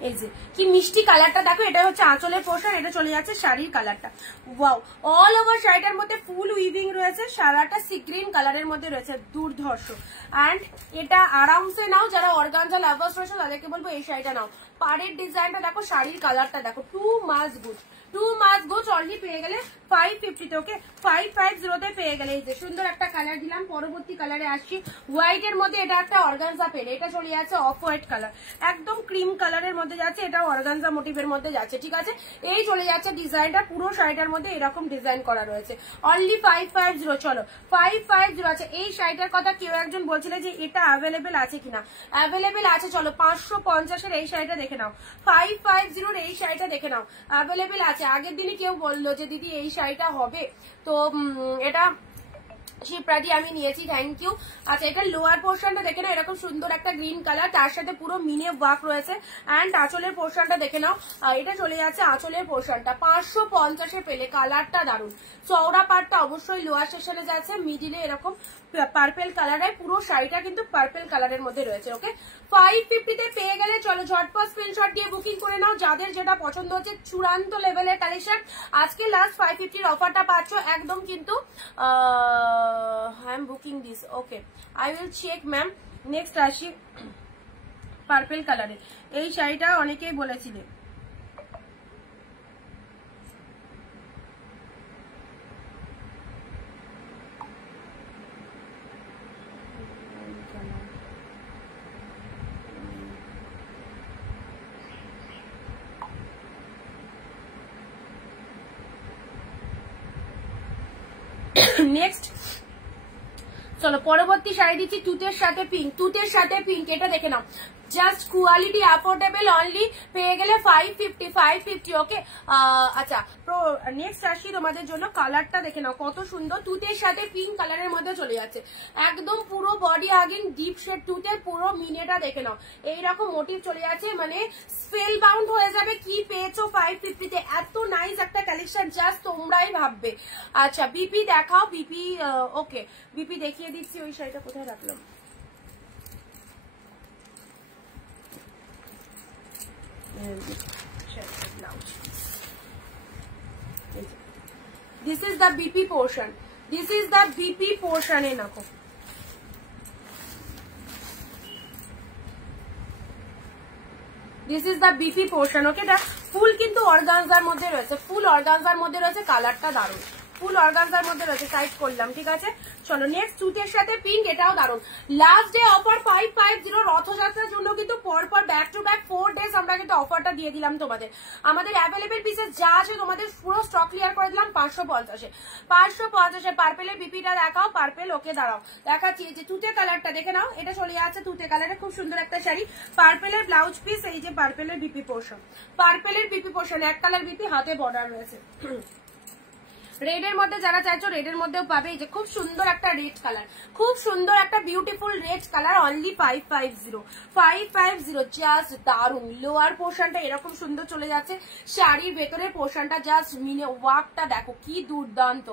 এই যে কি মিষ্টি কালারটা দেখো, এটা হচ্ছে আঁচলের পোর্শন, এটা চলে যাচ্ছে শাড়ির কালারটা। ওয়াও অল ওভার শাড়িটার মধ্যে ফুল উইভিং রয়েছে, সারাটা সি গ্রিন কালারের মধ্যে রয়েছে, দুর্ধর্ষ। অ্যান্ড এটা আরামসে নাও, যারা অর্গানজা লাভার্স রয়েছে তাদেরকে বলবো এই শাড়িটা নাও। পাড়ের ডিজাইনটা দেখো, শাড়ির কালারটা দেখো, টু মাচ গুড, টু মাস গো চলনি পেয়ে গেলে 550 তে। ওকে 550 তে পেয়ে গেলে। এই যে সুন্দর একটা কালার দিলাম। পরবর্তী কালারে আসছি হোয়াইট এর মধ্যে। এটা একটা অর্গানজা পেলে, এটা চলে যাচ্ছে অফ হোয়াইট কালার, একদম ক্রিম কালারের মধ্যে যাচ্ছে, এটা অর্গানজা মোটিভের মধ্যে যাচ্ছে। ঠিক আছে, এই চলে যাচ্ছে ডিজাইনটা। পুরো শাড়িটার মধ্যে এরকম ডিজাইন করা রয়েছে। অনলি 550। চলো 550 আছে। এই শাড়িটার কথা কেউ একজন বলছিল যে এটা অ্যাভেলেবেল আছে কিনা, অ্যাভেলেবেল আছে। চলো 550 এই শাড়িটা দেখে নাও, 550 এই শাড়িটা দেখে নাও, অ্যাভেলেবেল আছে। আগের দিনই কেউ বললো যে দিদি এই শাড়িটা হবে, তো এটা শিপ্রাদি আমি নিয়েছি, থ্যাংক ইউ। আচ্ছা, এটা লোয়ার পোর্শনটা দেখে নাও, এরকম সুন্দর একটা গ্রিন কালার, তার সাথে পুরো মিনে ওয়ার্ক রয়েছে। অ্যান্ড আঁচলের পোর্শনটা দেখে নাও, এটা চলে যাচ্ছে আঁচলের পোর্শনটা। 550 পেলে, কালারটা দারুন। চওড়া পাড়টা অবশ্যই লোয়ার সেকশনে যাচ্ছে, মিডিলে এরকম পার্পেল কালারের, পুরো শাড়িটা কিন্তু পার্পেল কালারের মধ্যে রয়েছে। ওকে 550 তে পেয়ে গেলে। চলো ঝটপট স্ক্রিনশট দিয়ে বুকিং করে নাও, যাদের যেটা পছন্দ হচ্ছে। চূড়ান্ত লেভেলের কালেকশন। আজকে লাস্ট 550 অফারটা পাচ্ছ একদম কিন্তু। I am booking this, okay I will check ma'am. Next আসি পার্পেল কালারে। এই শাড়িটা অনেকেই বলেছিলেন। নেক্সট চলো পরবর্তী শাড়ি দিচ্ছি তুতের সাথে পিঙ্ক। তুতের সাথে পিঙ্ক, এটা দেখে নাও, জাস্ট কোয়ালিটি অ্যাফোর্ডেবল, অনলি পেয়ে গেলে 550। ওকে আচ্ছা, নেক্সট আসি তোমাদের জন্য। কালারটা দেখে নাও কত সুন্দর, তুতের সাথে পিঙ্ক কালারের মধ্যে চলে যাচ্ছে, একদম পুরো বডি হাগিং ডিপ শেড তুতের, পুরো মিনেটা দেখে নাও, এইরকম মোটিভ চলে যাচ্ছে, মানে স্পেল বাউন্ড হয়ে যাবে। কি পেয়েছো 550 তে, এত নাইস একটা কালেকশন, জাস্ট তোমরাই ভাববে। আচ্ছা বিপি দেখাও, বিপি ওকে বিপি দেখিয়ে দিচ্ছি। ওই শাড়িটা কোথায় রাখলাম, this is the BP portion, this is the BP portion এ দেখো, this is the BP portion। ওকে এটা ফুল কিন্তু অর্গানজার মধ্যে রয়েছে, ফুল অর্গানজার মধ্যে রয়েছে, কালারটা দারুণ, ফুল অর্গানজার মধ্যে রয়েছে। সাইড করলাম, ঠিক আছে। চলো নেক্সট সুটের সাথে পিঙ্ক, এটাও দারুন। লাস্ট ডে অফার 550 রথযাত্রার জন্য কিন্তু পরপর ব্যাক টু ব্যাক 4 ডেজ আমরা কিন্তু অফারটা দিয়ে দিলাম তোমাদের। আমাদের অ্যাভেলেবেল পিসেস যা আছে তোমাদের পুরো স্টক ক্লিয়ার করে দিলাম 550 550 পার্পেলের বিপিটা দেখাও, পার্পেল ওকে দাঁড়াও দেখাচ্ছি। যে তুতে কালারটা দেখে নাও, এটা চলে যাচ্ছে তুতে কালারে, খুব সুন্দর একটা শাড়ি, পার্পেলের ব্লাউজ পিস, এই যে পার্পেলের বিপি পোর্শন, পার্পেলের বিপি পোর্শন, এক কালার বিপি, হাতে বর্ডার রয়েছে। রেডের মধ্যে যারা চাইছো রেডের মধ্যেও পাবে। এই যে খুব সুন্দর একটা রেড কালার, খুব সুন্দর একটা beautiful red colour, only 550 just দারুন। লোয়ার পোর্শনটা এরকম সুন্দর চলে যাচ্ছে, শাড়ির ভেতরের পোর্শনটা জাস্ট মিনে ওয়ার্কটা দেখো কি দুর্দান্ত।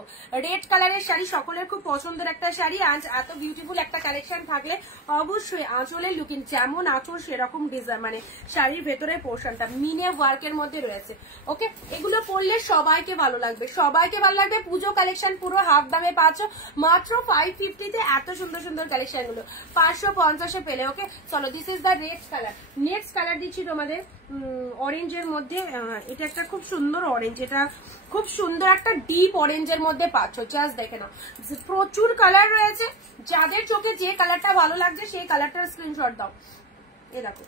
রেড কালারের শাড়ি সকলের খুব পছন্দের একটা শাড়ি। আজ এত বিউটিফুল একটা কালেকশন থাকলে অবশ্যই আঁচলের লুকিং, যেমন আঁচল সেরকম ডিজাইন, মানে শাড়ির ভেতরের পোর্শনটা মিনে ওয়ার্কের মধ্যে রয়েছে। ওকে এগুলো পরলে সবাইকে ভালো লাগবে, সবাইকে ভালো লাগবে। পুজো কালেকশন পুরো হাফ দামে পাচ্ছ মাত্র 550 তে, এত সুন্দর সুন্দর কালেকশন গুলো 550 পেলে। ওকে চলো this is the red colour. Next colour দিচ্ছি তোমাদের অরেঞ্জের মধ্যে, এটা একটা খুব সুন্দর অরেঞ্জ, এটা খুব সুন্দর একটা ডিপ অরেঞ্জের মধ্যে পাচ্ছ, জাস্ট দেখে নাও প্রচুর কালার রয়েছে। যাদের চোখে যে কালারটা ভালো লাগছে সেই কালারটার স্ক্রিনশট দাও। এ দেখো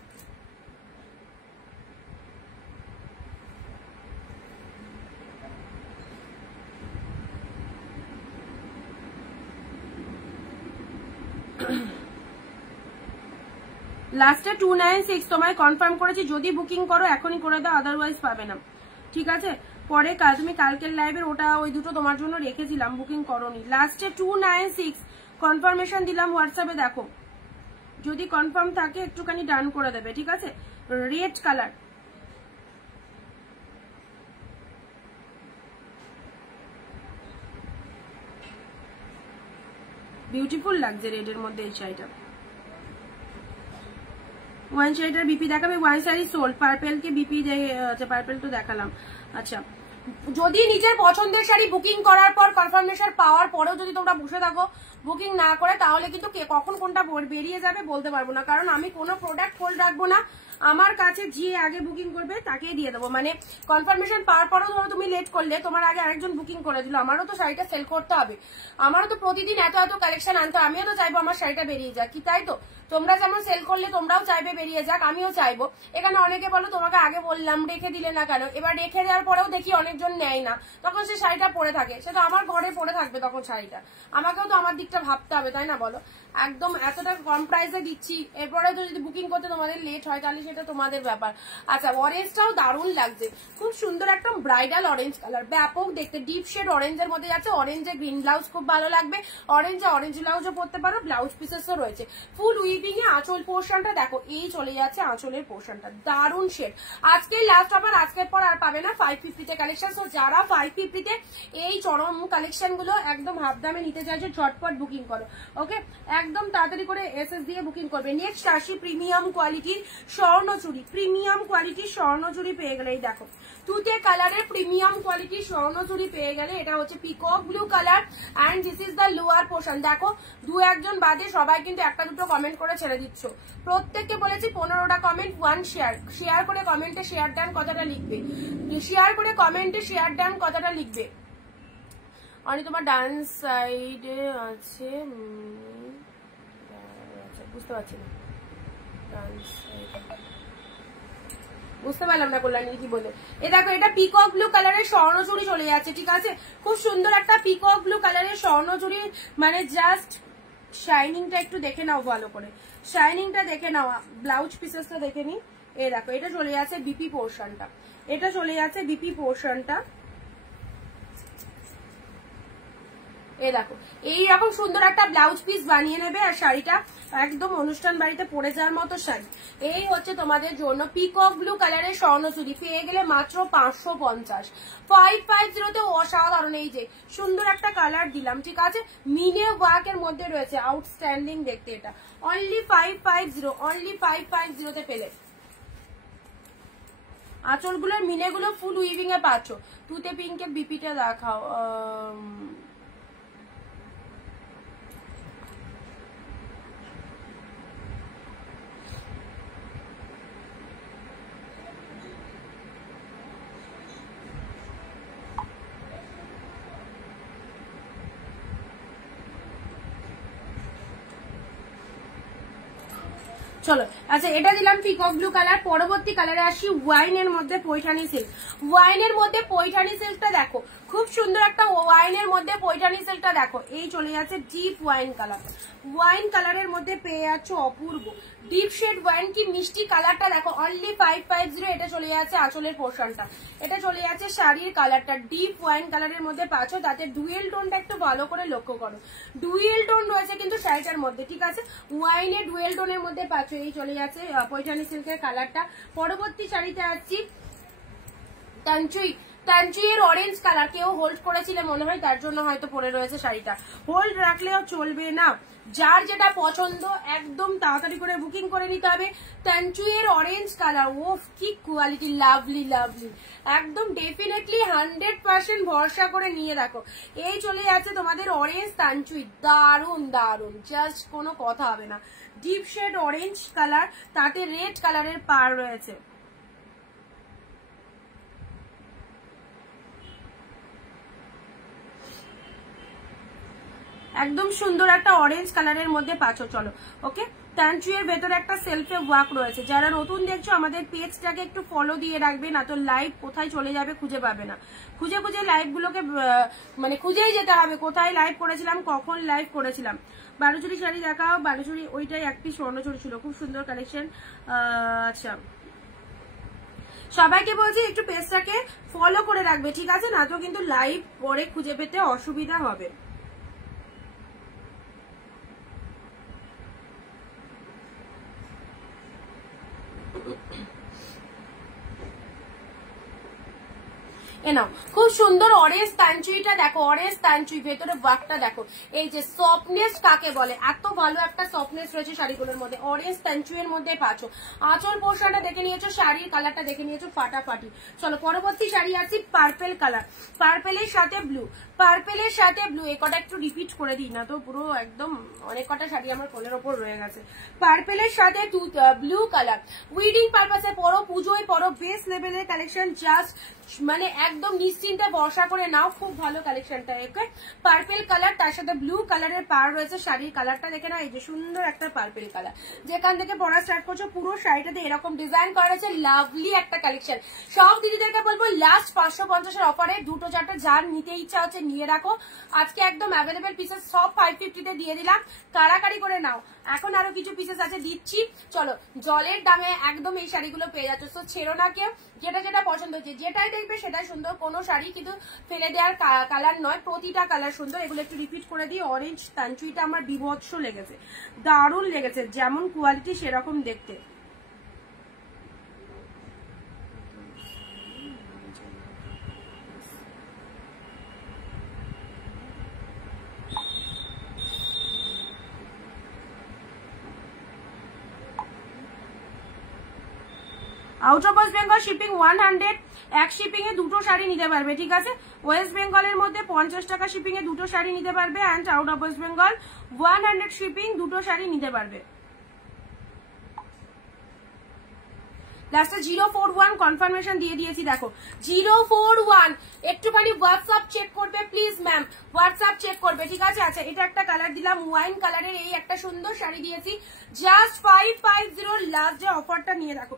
লাস্টে 296 তোমায় কনফার্ম করেছি, যদি বুকিং করো এখনই করে দাও, আদারওয়াইজ পাবে না, ঠিক আছে। পরে তুমি কালকের লাইভের ওটা ওই দুটো তোমার জন্য রেখেছিলাম, বুকিং করোনি। লাস্টে 296 কনফার্মেশন দিলাম হোয়াটসঅ্যাপে, দেখো যদি কনফার্ম থাকে একটুখানি ডান করে দেবে, ঠিক আছে। রেড কালার, বিউটিফুল লাগছে রেডের মধ্যে এই শাড়িটা। ওয়ান শাড়িটার বিপি দেখাবে, ওয়ান শাড়ি সোল্ড, পার্পেল কে বিপি, আচ্ছা পার্পেল তো দেখালাম। আচ্ছা যদি নিজের পছন্দের শাড়ি বুকিং করার পর কনফার্মেশন পাওয়ার পরেও যদি তোমরা বসে থাকো, বুকিং না করে, তাহলে কিন্তু কে কখন কোনটা বেরিয়ে যাবে বলতে পারবো না, কারণ আমি কোনো প্রোডাক্ট হোল্ড রাখবো না। আমার কাছে যে আগে বুকিং করবে তাকেই দিয়ে দেবো, মানে কনফার্মেশন পাওয়ার পরেও ধরো তুমি লেট করলে, তোমার আগে আরেকজন বুকিং করে দিল, আমারও তো শাড়িটা সেল করতে হবে, আমারও তো প্রতিদিন এত এত কালেকশন আনতে, আমিও তো চাইবো আমার শাড়িটা বেরিয়ে যাক, কি তাই তো? তোমরা যেমন সেল করলে তোমরাও চাইবে বেরিয়ে যাক, আমিও চাইবো। এখানে অনেকে বলো তোমাকে আগে বললাম রেখে দিলে না কেন? এবার রেখে দেওয়ার পরেও দেখি অনেকজন নেয় না, তখন সে শাড়িটা পরে থাকে, সে তো আমার ঘরে পরে থাকবে তখন শাড়িটা, আমাকেও তো আমার দিকটা ভাবতে হবে, তাই না বলো? একদম এতটা কম প্রাইসে দিচ্ছি, এরপরে তো যদি বুকিং করতে তোমাদের লেট হয় তাহলে সেটা তোমাদের ব্যাপার। আচ্ছা, অরেঞ্জটাও দারুণ লাগছে, খুব সুন্দর একটা ব্রাইডাল অরেঞ্জ কালার, ব্যাপক দেখতে, ডিপ শেড অরেঞ্জের মধ্যে যাচ্ছে, অরেঞ্জে গ্রিন ব্লাউজ খুব ভালো লাগবে, অরেঞ্জে অরেঞ্জ ব্লাউজও পরতে পারো, ব্লাউজ পিসেসও রয়েছে, ফুল উইভিং এ আঁচল পোর্শনটা দেখো, এই চলে যাচ্ছে আঁচলের পোর্শনটা, দারুণ শেড। আজকে লাস্ট অফার, আজকের পর আর পাবে না 550 তে কালেকশন। তো যারা 550 তে এই চরম কালেকশন গুলো একদম হাফ দামে নিতে চাইছো, ঝটপট বুকিং করো, ওকে? একদম তাড়াতাড়ি করে এসএস দিয়ে বুকিং করবে। নেক্সট আসি প্রিমিয়াম কোয়ালিটির স্বর্ণচুরি, প্রিমিয়াম কোয়ালিটির স্বর্ণচুরি পেয়ে গেলে, এই দেখো তুতে কালারের প্রিমিয়াম কোয়ালিটির স্বর্ণচুরি পেয়ে গেলে, এটা হচ্ছে peacock blue colour and this is the lower portion. দেখো দু একজন বাদে সবাই কিন্তু একটা দুটো কমেন্ট করে ছেড়ে দিচ্ছ, প্রত্যেককে বলেছি 15টা কমেন্ট 1 শেয়ার, শেয়ার করে কমেন্টে শেয়ার ডান কথাটা লিখবে, শেয়ার করে কমেন্টে শেয়ার ডান কথাটা লিখবে। অনেক তোমার ডান্স সাইডে আছে, বুঝতে পারছি না, ডান্স সাইডে বুঝতে পারলাম না কল্যাণী কি বলে। এ দেখো এটা পিকক ব্লু কালারের স্বর্ণচুরি চলে যাচ্ছে, ঠিক আছে? খুব সুন্দর একটা পিকক ব্লু কালারের স্বর্ণচুরি, মানে জাস্ট শাইনিংটা একটু দেখে নাও ভালো করে, শাইনিংটা দেখে নাও, ব্লাউজ পিসেসটা দেখে নি। এ দেখো এটা চলে যাচ্ছে বিপি পোর্শনটা, এটা চলে যাচ্ছে বিপি পোর্শনটা, এ দেখো এইরকম সুন্দর একটা ব্লাউজ পিস বানিয়ে নেবে, আর শাড়িটা একদম অনুষ্ঠান বাড়িতে পরে যাওয়ার মতো শাড়ি। এই হচ্ছে তোমাদের জন্য পিকক ব্লু কালারের স্বর্ণচুরি, পেয়ে গেলে মাত্র 550। 550 তে অসাধারণ, এই যে সুন্দর একটা কালার দিলাম, ঠিক আছে? মিনে ওয়ার্ক এর মধ্যে রয়েছে, আউটস্ট্যান্ডিং দেখতে, এটা অনলি 550, অনলি 550 তে পেলে। আঁচলগুলোর মিনেগুলো ফুল উইভিং এ পাচ্ছ। তুতে পিঙ্কের বিপিটা দেখাও, চলো। আচ্ছা, এটা দিলাম পিকক ব্লু কালার। পরবর্তী কালারে আসি ওয়াইনের মধ্যে পৈঠানি সিল্ক। ওয়াইনের মধ্যে পৈঠানি সিল্কটা দেখো, খুব সুন্দর একটা ওয়াইনের মধ্যে পৈঠানি সিল্কটা দেখো, এই চলে যাচ্ছে ডিপ ওয়াইন কালার, ওয়াইন কালারের মধ্যে পেয়ে যাচ্ছ অপূর্ব ডিপ শেড ওয়াইন, কি মিষ্টি কালারটা দেখো, অনলি 550। এটা চলে যাচ্ছে আঁচলের পোর্শনটা, এটা চলে যাচ্ছে শাড়ির কালারটা, ডিপ ওয়াইন কালারের মধ্যে পাচ্ছ, তাতে ডুয়েল টোনটা একটু ভালো করে লক্ষ্য করো, ডুয়েল টোন রয়েছে কিন্তু শাড়িটার মধ্যে, ঠিক আছে? ওয়াইনে ডুয়েল টোনের মধ্যে পাচ্ছ, এই চলে যাচ্ছে পৈঠানি সিল্কের কালারটা। পরবর্তী শাড়িতে আসছি তানচুই, তানচুইয়ের অরেঞ্জ কালার, কেউ হোল্ড করেছিলে মনে হয়, তার জন্য হয়তো পরে রয়েছে শাড়িটা, হোল্ড রাখলেও চলবে না, যার যেটা পছন্দ একদম তাড়াতাড়ি করে বুকিং করে নিতে হবে। তানচুইয়ের অরেঞ্জ কালার, ওফ কি কোয়ালিটি, লাভলি লাভলি, একদম ডেফিনেটলি 100% ভরসা করে নিয়ে রাখো। এই চলে যাচ্ছে তোমাদের অরেঞ্জ তানচুই, দারুন দারুন, জাস্ট কোনো কথা হবে না, ডিপ শেড অরেঞ্জ কালার, তাতে রেড কালারের পার রয়েছে। একদম সুন্দর একটা অরেঞ্জ কালারের মধ্যে পাচ্ছ। চলো, ওকে? তানচুইয়ের ভেতরে একটা সেলফে ওয়ার্ক রয়েছে, যারা নতুন দেখছো আমাদের পেজটাকে একটু ফলো দিয়ে রাখবে, না তো লাইভ কোথায় চলে যাবে খুঁজে পাবে না, খুঁজে খুঁজে লাইভ গুলোকে মানে খুঁজেই যেতে হবে, কোথায় লাইভ করেছিলাম, কখন লাইভ করেছিলাম। বালুচুরি শাড়ি দেখাও, বালুচুরি ওইটাই এক পিস স্বর্ণচুরি ছিল, খুব সুন্দর কালেকশন। আচ্ছা, সবাইকে বলছি একটু পেজটাকে ফলো করে রাখবে, ঠিক আছে? না তো কিন্তু লাইভ পরে খুঁজে পেতে অসুবিধা হবে। এ নাও, খুব সুন্দর অরেঞ্জ তানচুইটা দেখো, অরেঞ্জ তানচুই, ভেতরে ওয়ার্কটা দেখো, এই যে সফটনেস কাকে বলে, এত ভালো একটা সফটনেস রয়েছে শাড়িগুলোর মধ্যে, অরেঞ্জ তানচুইয়ের মধ্যে পাচ্ছো। আঁচল পোর্শনটা দেখে নিয়েছো, শাড়ির কালারটা দেখে নিয়েছো ফাটাফাটি। চলো পরবর্তী শাড়ি আছে পার্পেল কালার, পার্পেলের সাথে ব্লু, পার্পেলের সাথে ব্লু। এ কটা একটু রিপিট করে দিই না তো, পুরো একদম অনেক কটা শাড়ি আমার কোলের ওপর রয়ে গেছে। পার্পেলের সাথে ব্লু কালার, উইডিং পারপাসে পরো, পুজোয় পরো, বেস লেভেলের কালেকশন, জাস্ট মানে একদম নিশ্চিন্তে ভরসা করে নাও, খুব ভালো কালেকশনটা। ওকে, পার্পেল কালার, তার সাথে ব্লু কালারের পার রয়েছে। শাড়ির কালারটা দেখে নাও, এই যে সুন্দর একটা পার্পেল কালার। যেখান থেকে পরা স্টার্ট করছো পুরো শাড়িটাতে এরকম ডিজাইন করা রয়েছে, লাভলি একটা কালেকশন। সব দিদিদেরকে বলবো লাস্ট 550-এর অফারে দুটো চারটে যার নিতে ইচ্ছা হচ্ছে নিয়ে রাখো। আজকে একদম অ্যাভেলেবেল পিসেস সব 550-তে দিয়ে দিলাম, কারাকারি করে নাও। এখন আরো কিছু পিসেস আছে দিচ্ছি। চলো, জলের দামে একদম এই শাড়িগুলো পেয়ে যাচ্ছ, তো ছেড়ো না কেউ, যেটা যেটা পছন্দ হচ্ছে যেটাই দেখবে সেটাই সুন্দর। কোনো শাড়ি কিন্তু ফেলে দেওয়ার কালার নয়, প্রতিটা কালার সুন্দর। এগুলো একটু রিপিট করে দিই। অরেঞ্জ তানচুইটা আমার বিভৎস লেগেছে, দারুণ লেগেছে, যেমন কোয়ালিটি সেরকম দেখতে। Out of West Bengal shipping 100, এক শিপিং এ দুটো শাড়ি নিতে পারবে, ঠিক আছে। ওয়েস্ট বেঙ্গলের মধ্যে 50 টাকা শিপিং এ দুটো শাড়ি নিতে পারবে, and out of West Bengal 100 shipping দুটো শাড়ি নিতে পারবে। লাস্টে 041 কনফার্মেশন দিয়ে দিয়েছি, দেখো 041। একটুখানি হোয়াটসঅ্যাপ চেক করবে প্লিজ ম্যাম, হোয়াটসঅ্যাপ চেক করবে, ঠিক আছে। আচ্ছা, এটা একটা কালার দিলাম, ওয়াইন কালারের এই একটা সুন্দর শাড়ি দিয়েছি, জাস্ট 550। লাস্ট যে অফারটা নিয়ে দেখো।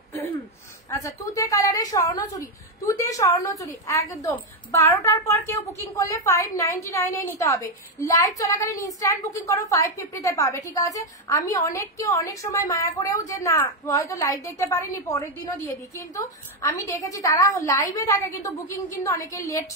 আচ্ছা, তুতে কালারের স্বর্ণচুরি, তুতে স্বর্ণচুরি একদম 12টার পর কেউ বুকিং করলে 599 এ নিতে হবে। লাইভ চলাকালীন ইনস্ট্যান্ট বুকিং করো, 550-তে পাবে, ঠিক আছে। আমি অনেককে অনেক সময় মায়া করেও যে না হয়তো লাইভ দেখতে পারিনি পরের দিনও দিয়ে দিই, কিন্তু আমি দেখেছি তারা লাইভে থাকে কিন্তু বুকিং কিন্তু অনেকে লেট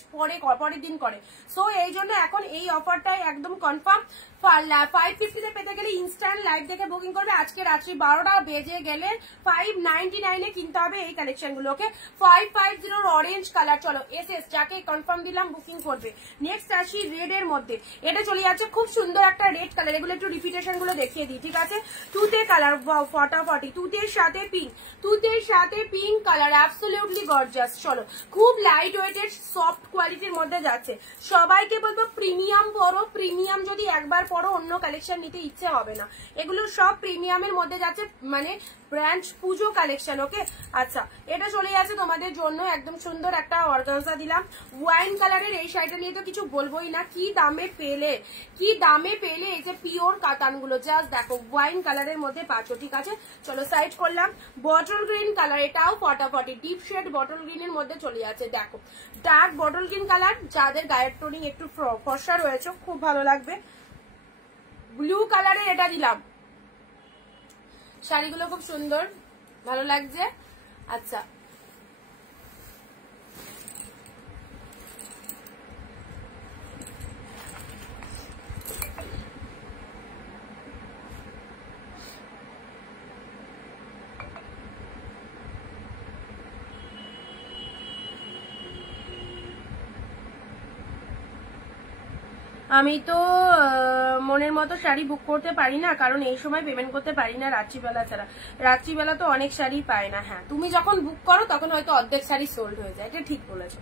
পরের দিন করে। সো এই জন্য এখন এই অফারটাই একদম কনফার্ম। 550-তে পেতে গেলে ইনস্ট্যান্ট লাইভ দেখে বুকিং করবে। আজকে রাত্রি 12টা বেজে গেলে 599-এ কিনতে হবে এই কালেকশন গুলোকে। 550 অরেঞ্জ কালার। চলো এসএস যাকে কনফার্ম দিলাম বুকিং করবে। নেক্সট আসি রেড এর মধ্যে, এটা চলে যাচ্ছে খুব সুন্দর একটা রেড কালার। এগুলো একটু রিপিটেশন গুলো দেখিয়ে দিই, ঠিক আছে। তুতে কালার, ফটাফটি, তুতের সাথে পিঙ্ক, তুতের সাথে পিঙ্ক কালার, অ্যাবসলিউটলি গর্জাস। চলো, খুব লাইট ওয়েটেড সফট কোয়ালিটির মধ্যে যাচ্ছে। সবাইকে বলবো প্রিমিয়াম পরো, প্রিমিয়াম যদি একবার পরো অন্য কালেকশন নিতে ইচ্ছে হবে না। এগুলো সব প্রিমিয়ামের মধ্যে যাচ্ছে, মানে ব্র্যান্ড পুজো কালেকশন। ওকে, আচ্ছা, এটা চলে যাচ্ছে তোমাদের জন্য একদম সুন্দর একটা অর্গানজা দিলাম। ওয়াইন কালারের এই শাড়িটা নিয়ে তো কিছু বলবোই না, কি দামে পেলে, কি দামে পেলে। এই যে পিওর কাতানগুলো জাস্ট দেখো, ওয়াইন কালারের মধ্যে পাচ্ছ, ঠিক আছে। চলো সাইড করলাম। বটল গ্রিন কালার, এটাও ফটাফটি ডিপ শেড বটল গ্রিনের মধ্যে চলে যাচ্ছে। দেখো ডার্ক বটল গ্রিন কালার, যাদের গায়ের টোনিং একটু ফর্সা রয়েছে খুব ভালো লাগবে। ব্লু কালারের এটা দিলাম, শাড়িগুলো খুব সুন্দর, ভালো লাগছে। আচ্ছা, আমি তো মনের মতো শাড়ি বুক করতে পারি না, কারণ এই সময় পেমেন্ট করতে পারি না রাত্রিবেলা ছাড়া। রাত্রিবেলা তো অনেক শাড়ি পায় না। হ্যাঁ, তুমি যখন বুক করো তখন হয়তো অর্ধেক শাড়ি সোল্ড হয়ে যায়, এটা ঠিক বলেছো।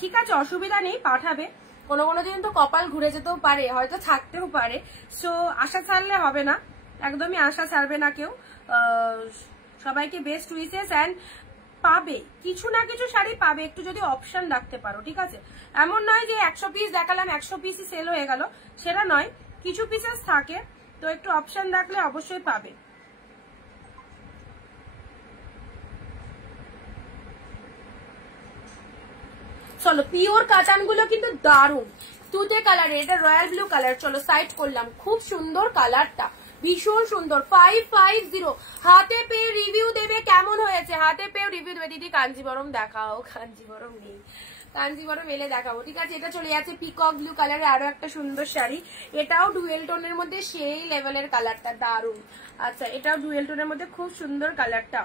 ঠিক আছে, অসুবিধা নেই, পাঠাবে। কোনো কোনো দিন তো কপাল ঘুরে যেতেও পারে, হয়তো থাকতেও পারে। সো আশা ছাড়লে হবে না, একদমই আশা ছাড়বে না কেউ। সবাইকে বেস্ট উইসেস, অ্যান্ড পাবে কিছু না কিছু শাড়ি পাবে, একটু যদি অপশন রাখতে পারো, ঠিক আছে। এমন নয় যে 100 পিস দেখালাম 100 পিসই সেল হয়ে গেল, সেটা নয়, কিছু পিসেস থাকে, তো একটু অপশন রাখলে অবশ্যই পাবে। চলো, পিওর কাতানগুলো কিন্তু দারুণ, তুতে কালারের, এটা রয়্যাল ব্লু কালার। চলো সাইড করলাম, খুব সুন্দর কালারটা, ভীষণ সুন্দর। 550 হাতে পেয়ে রিভিউ দেবে কেমন হয়েছে, হাতে পেয়ে রিভিউ দেবে। দিদি কাঞ্জিবরম দেখাও, কাঞ্জিবরম নেই, কাঞ্জিবরম এলে দেখাবো, ঠিক আছে। এটা চলে যাচ্ছে পিকক ব্লু কালারের আরো একটা সুন্দর শাড়ি, এটাও ডুয়েল টোনের মধ্যে সেই লেভেলের কালারটা, দারুণ। আচ্ছা, এটাও ডুয়েল টোনের মধ্যে খুব সুন্দর কালারটা।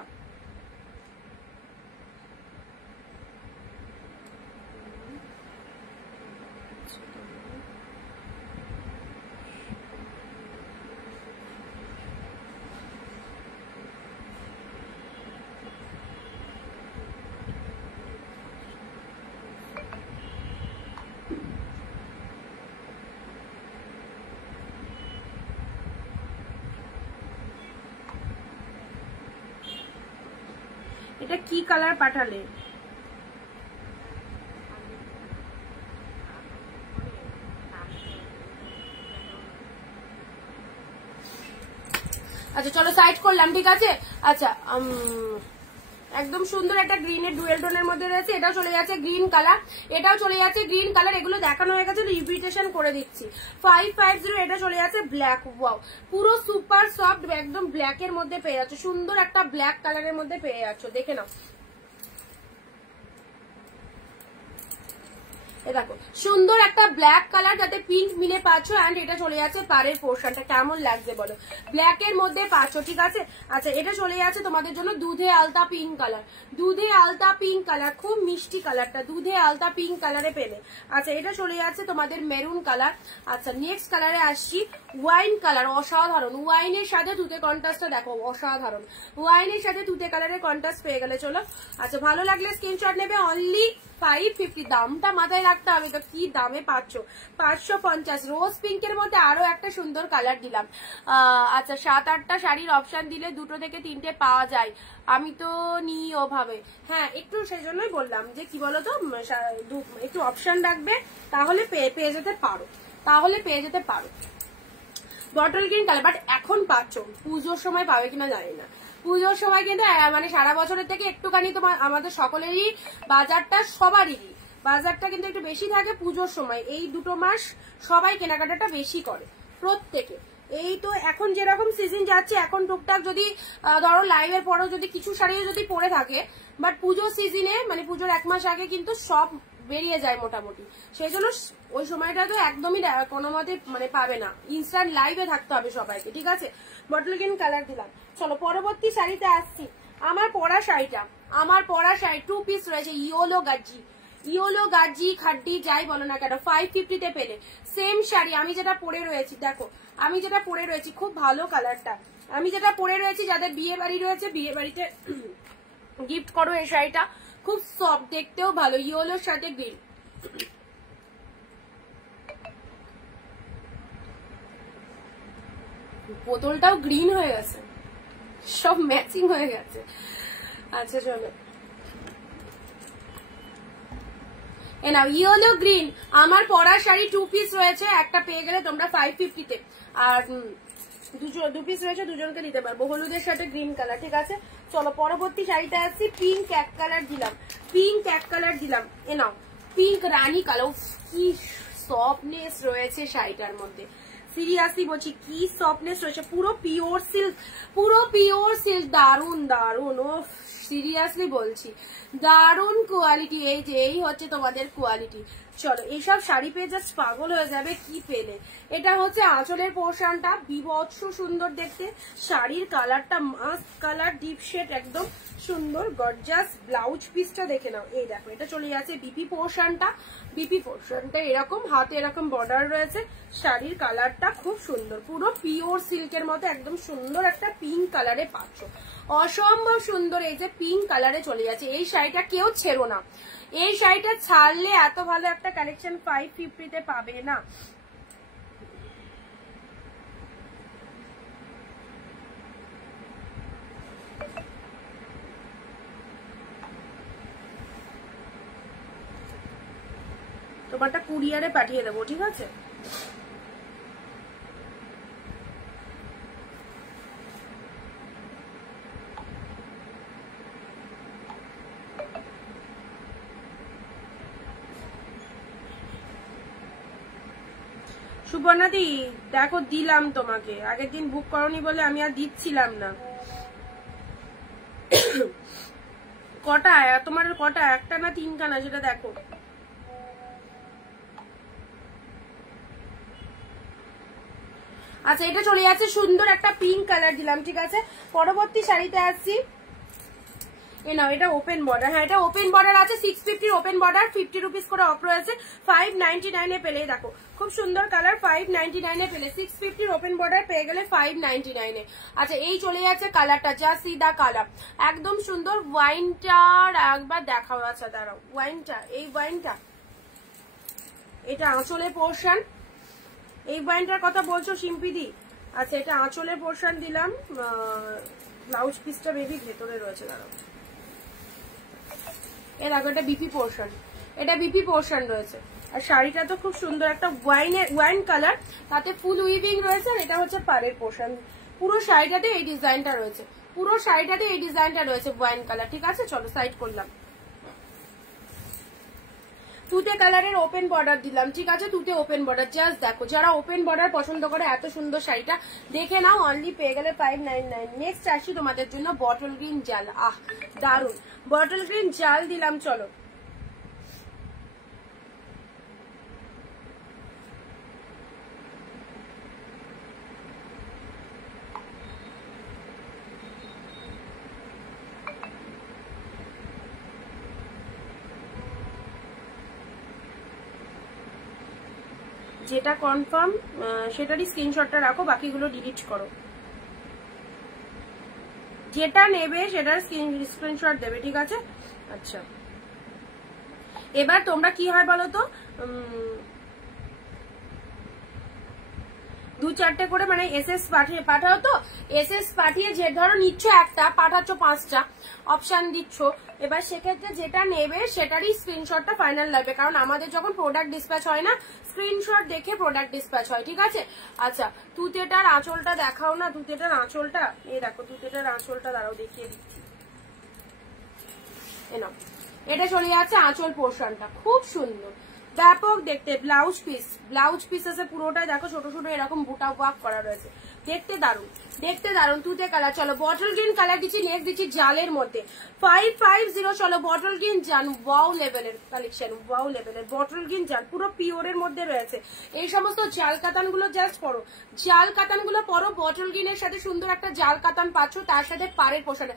এটা কি কালার পাঠালে? আচ্ছা চলো সাইড করলাম, ঠিক আছে। আচ্ছা একদম সুন্দর একটা গ্রিনের ডুয়েল টোনের মধ্যে রয়েছে, এটাও চলে যাচ্ছে গ্রিন কালার, এটাও চলে যাচ্ছে গ্রিন কালার। এগুলো দেখানো হয়ে গেছে, রিপিটেশন করে দিচ্ছি। 550 এটা চলে যাচ্ছে ব্ল্যাক। ওয়াও, পুরো সুপার সফট একদম ব্ল্যাক এর মধ্যে পেয়ে যাচ্ছ, সুন্দর একটা ব্ল্যাক কালারের মধ্যে পেয়ে যাচ্ছ, দেখে নাও। দেখো সুন্দর একটা ব্ল্যাক কালার যাতে পিঙ্ক মিলে পাচ্ছ, এন্ড এটা চলে যাচ্ছে পাড়ের পোর্শনটা, কেমন লাগছে বলো, ব্ল্যাক এর মধ্যে পাচ্ছ, ঠিক আছে। আচ্ছা এটা চলে যাচ্ছে তোমাদের জন্য দুধে আলতা পিঙ্ক কালার, দুধে আলতা পিঙ্ক কালার, খুব মিষ্টি কালারটা, দুধে আলতা পিঙ্ক কালারে পেলে। আচ্ছা এটা চলে যাচ্ছে তোমাদের মেরুন কালার। আচ্ছা নেক্সট কালারে আসছি ওয়াইন কালার, অসাধারণ, ওয়াইনের সাথে তুতে কন্ট্রাস্টটা দেখো, অসাধারণ, ওয়াইনের সাথে তুতে কালারের কন্ট্রাস্ট পেয়ে গেলে। চলো আচ্ছা ভালো লাগলে স্ক্রিনশট নেবে, অনলি 550, দামটা মাথায় রাখতে হবে তো, কি দামে পাচ্ছ, 550। রোজ পিঙ্কের মধ্যে আরো একটা সুন্দর কালার দিলাম। আচ্ছা 7-8টা শাড়ির অপশন দিলে 2 থেকে 3টে পাওয়া যায়, আমি তো নিই ওভাবে। হ্যাঁ একটু সেই জন্যই বললাম যে কি বলতো, একটু অপশন রাখবে, তাহলে পেয়ে যেতে পারো, তাহলে পেয়ে যেতে পারো। বটল গ্রিন কালার, বাট এখন পাচ্ছ, পুজোর সময় পাবে কিনা জানি না। পুজোর সময় কিন্তু মানে সারা বছরের থেকে একটুখানি তোমার আমাদের সকলেরই বাজারটা, সবারই বাজারটা কিন্তু একটু বেশি থাকে পুজোর সময়। এই 2 মাস সবাই কেনাকাটাটা বেশি করে, প্রত্যেকে। এই তো এখন যেরকম সিজন যাচ্ছে, এখন টুকটাক যদি ধরো লাইভের পরেও যদি কিছু শাড়িও যদি পরে থাকে, বাট পুজোর সিজনে মানে পুজোর 1 মাস আগে কিন্তু সব বেরিয়ে যায় মোটামুটি, সেই জন্য ওই সময়টা তো একদমই কোনো মতে মানে পাবে না, ইনস্ট্যান্ট লাইভে থাকতে হবে সবাইকে, ঠিক আছে। বটল গ্রিন কালার দিলাম। চলো পরবর্তী শাড়িতে আসছি। আমার পরা শাড়িটা, আমার পরা শাড়ি 2 পিস রয়েছে, ইয়োলো গাজি, ইয়োলো গাজি খাড্ডি যাই বলো না কেন, 550 পেলে। সেম শাড়ি আমি যেটা পরে রয়েছি, দেখো আমি যেটা পরে রয়েছি, খুব ভালো কালারটা, আমি যেটা পরে রয়েছি, যাদের বিয়ে বাড়ি রয়েছে বিয়ে বাড়িতে গিফট করো এই শাড়িটা, খুব সফট, দেখতেও ভালো, ইয়োলোর সাথে গ্রিন। বোতলটাও গ্রিন হয়ে গেছে, সব ম্যাচিং হয়ে গেছে। আচ্ছা চলো এ নাও ইয়েলো গ্রিন, আমার পরা শাড়ি 2 পিস রয়েছে, একটা পেয়ে গেলে তোমরা 550 আর 2 পিস রয়েছে, দুজনকে দিতে পারবো। হলুদের সাথে গ্রিন কালার, ঠিক আছে। চলো পরবর্তী শাড়িটা আসছি, পিঙ্ক 1 কালার দিলাম, পিঙ্ক 1 কালার দিলাম, এ নাও পিঙ্ক রানী কালার। কি সফটনেস রয়েছে শাড়িটার মধ্যে, সিরিয়াসলি বলছি কি সফটনেস রয়েছে, পুরো পিওর সিল্ক, পুরো পিওর সিল্ক, দারুন দারুন, ও সিরিয়াসলি বলছি দারুন কোয়ালিটি। এই যে এই হচ্ছে তোমাদের কোয়ালিটি। চলো এইসব শাড়ি পেয়ে জাস্ট পাগল হয়ে যাবে, কি পেলে। এটা হচ্ছে আঁচলের পোর্শনটা, বিভৎস সুন্দর দেখতে, শাড়ির কালারটা মাস্ট কালার, ডিপ শেড, একদম সুন্দর গর্জাস। ব্লাউজ পিসটা দেখে নাও, এই দেখো এটা চলে যাচ্ছে বিপি পোর্শনটা, বিপি পোর্শনটা এরকম, হাতে এরকম বর্ডার রয়েছে, শাড়ির কালারটা খুব সুন্দর, পুরো পিওর সিল্কের মতো একদম সুন্দর একটা পিঙ্ক কালারে পাচ্ছ, অসম্ভব সুন্দর। এই যে পিঙ্ক কালারে চলে যাচ্ছে, এই শাড়িটা কেউ ছেড়ো না, এই শাড়িটা ছাড়লে এত ভালো একটা কালেকশন 550 পাবে না। তোমারটা কুরিয়ারে পাঠিয়ে দেবো, ঠিক আছে। সুবর্ণাদি দেখো দিলাম তোমাকে, আগের দিন বুক করনি বলে আমি আর দিচ্ছিলাম না। কটা তোমার, কটা একটা না 3খানা, সেটা দেখো। আচ্ছা এটা চলে যাচ্ছে সুন্দর একটা পিঙ্ক কালার দিলাম, ঠিক আছে। পরবর্তী শাড়িতে আসছি, এ নাও এটা ওপেন বর্ডার, হ্যাঁ এটা ওপেন বর্ডার আছে, 650 ওপেন বর্ডার, 50 রুপিস করে অফ রয়েছে, 599 পেলে। দেখো খুব সুন্দর কালার, 599 পেলে, 650 ওপেন বর্ডার পেয়ে গেলে 599। আচ্ছা এই চলে যাচ্ছে কালারটা, যা সিদা কালার, একদম সুন্দর। ওয়াইনটার একবার দেখাও, আচ্ছা দাঁড়াও, ওয়াইনটা, এই ওয়াইনটা, এটা আঁচলের পোর্শন, এই ওয়াইনটার কথা বলছো সিম্পিদি। আচ্ছা এটা আঁচলের পোর্শন দিলাম, ব্লাউজ পিসটা বেবি ভেতরে রয়েছে, দাঁড়াও এ দেখো এটা বিপি পোর্শন, এটা বিপি পোর্শন রয়েছে। আর শাড়িটা তো খুব সুন্দর একটা ওয়াইন কালার, তাতে ফুল উইভিং রয়েছে। আর এটা হচ্ছে পাড়ের পোর্শন। পুরো শাড়িটাতে এই ডিজাইনটা রয়েছে, পুরো শাড়িটাতে এই ডিজাইনটা রয়েছে ওয়াইন কালার। ঠিক আছে, চলো সাইড করলাম। তুতে কালারের ওপেন বর্ডার দিলাম। ঠিক আছে, তুতে ওপেন বর্ডার। জাস্ট দেখো, যারা ওপেন বর্ডার পছন্দ করে এত সুন্দর শাড়িটা দেখে নাও, অনলি পেয়ে গেলে 599। নেক্সট আসি তোমাদের জন্য বটল গ্রিন জাল। আহ দারুন, বটল গ্রিন জাল দিলাম। চলো, যেটা কনফার্ম সেটারই স্ক্রিনশটটা রাখো, বাকিগুলো ডিলিট করো। যেটা নেবে সেটার স্ক্রিনশট দেবে। ঠিক আছে, আচ্ছা এবার তোমরা কি হয় বলো তো, 2-4টে করে মানে এসএস পাঠাও তো। এসএস পাঠিয়ে যে ধরো নিচ্ছ একটা, পাঠাচ্ছ 5টা, অপশন দিচ্ছ। এবার সেক্ষেত্রে যেটা নেবে সেটারই স্ক্রিনশটটা ফাইনাল লাগবে, কারণ আমাদের যখন প্রোডাক্ট ডিসপ্যাচ হয় না, স্ক্রিনশট দেখে প্রোডাক্ট ডিসপ্যাচ হয়। ঠিক আছে, আচ্ছা তুতেটার আঁচলটা দেখাও না, তুতেটার আঁচলটা। এই দেখো তুতেটার আঁচলটা, দাঁড়াও দেখিয়ে দিচ্ছি। এনাও, এটা চলে যাচ্ছে আঁচল পোর্শনটা, খুব সুন্দর ব্যাপক দেখতে। ব্লাউজ পিস আছে পুরোটাই, দেখো ছোট ছোট এরকম বুটা ওয়ার্ক করা রয়েছে, দেখতে দারুন, দেখতে দারুন। তুতে কালার। চলো বটল গ্রিন কালার দিচ্ছি, নেক্সট দিচ্ছি জালের মধ্যে 550। চলো বটল গ্রিন জাল, ওয়াও লেভেলের কালেকশন, ওয়াও লেভেলের বটল গ্রিন জাল, পুরো পিওরের মধ্যে রয়েছে। এই সমস্ত জাল কাতান গুলো জাস্ট পরো, জাল কাতান গুলো পরো। বটল গ্রিনের সাথে সুন্দর একটা জাল কাতান পাচ্ছ, তার সাথে পাড়ের পোশাক।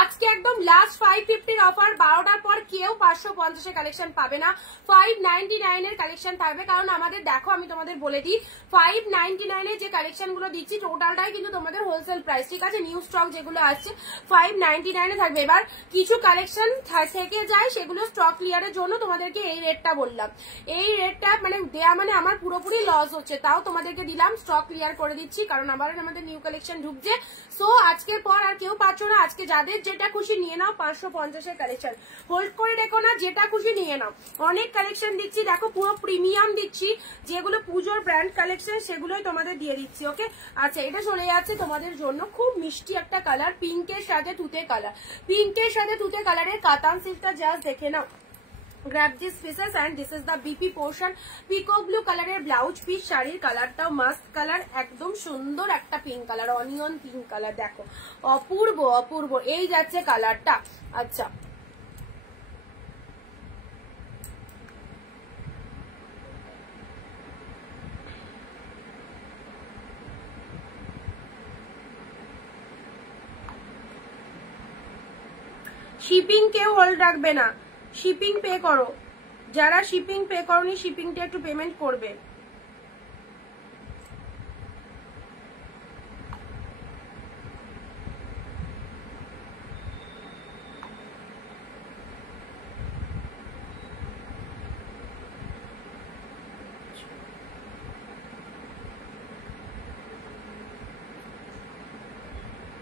আজকে একদম লাস্ট 550 অফার, 12টার পর কেউ 550 কালেকশন পাবে না, 599 এর কালেকশন পাবে। কারণ আমাদের দেখো, আমি তোমাদের বলে দিই, 599 এর যে কালেকশন গুলো দিচ্ছি টোটালটাই কিন্তু তোমাদের হোলসেল প্রাইস। ঠিক আছে, নিউ স্টক যেগুলো আসছে 599 এ থাকবে। এবার কিছু কালেকশন থেকে যায়, সেগুলো স্টক ক্লিয়ারের জন্য তোমাদেরকে এই রেটটা বললাম। এই রেটটা মানে দেয়া মানে আমার পুরোপুরি লস হচ্ছে, তাও তোমাদেরকে দিলাম, স্টক ক্লিয়ার করে দিচ্ছি, কারণ আমাদের নিউ কালেকশন ঢুকছে। সো আজকের পর আর কেউ পাচ্ছ না, আজকে যাদের যেটা খুশি নিয়ে নাও। 550 এর কালেকশন হোল্ড করে রেখো না, যেটা খুশি নিয়ে নাও। অনেক কালেকশন দিচ্ছি, দেখো পুরো প্রিমিয়াম দিচ্ছি, যেগুলো পুজোর ব্র্যান্ড কালেকশন সেগুলোই তোমাদের দিয়ে দিচ্ছি। ওকে, আচ্ছা এটা চলে যাচ্ছে তোমাদের জন্য খুব মিষ্টি একটা কালার, পিঙ্কের সাথে তুতে কালার। পিঙ্কের সাথে তুতে কালারের কাতান সিল্কটা জাস্ট দেখে নাও। grab these pieces and this is the BP portion. peacock blue কালারের ব্লাউজ পিস, শাড়ির কালারটাও মাস্ট কালার, একদম সুন্দর একটা pink colour, onion pink colour. দেখো অপূর্ব অপূর্ব, এই যাচ্ছে কালারটা। আচ্ছা শিপিং কেউ হোল্ড রাখবে না, শিপিং পে করো। যারা শিপিং পে করনি, শিপিংটা একটু পেমেন্ট করবে।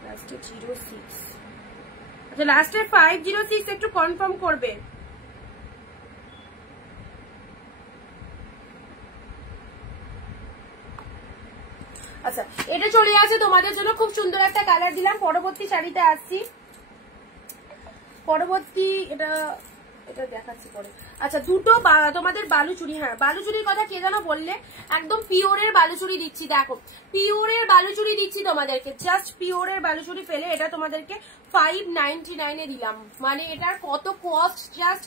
লাস্টে 06, আচ্ছা লাস্টে 506 একটু কনফার্ম করবে। আচ্ছা এটা চলে আছে তোমাদের জন্য, খুব সুন্দর একটা কালার দিলাম। পরবর্তী শাড়িতে আসছি, পরবর্তী এটা দেখাচ্ছি পরে। আচ্ছা দুটো তোমাদের বালুচুরি, হ্যাঁ বালুচুরির কথা কে যেন বললে, একদম পিওরের বালুচুরি দিচ্ছি। দেখো পিওরের বালুচুরি দিচ্ছি তোমাদেরকে, জাস্ট পিওরের বালুচুরি পেলে এটা তোমাদেরকে 599 এ দিলাম। মানে এটার কত কস্ট জাস্ট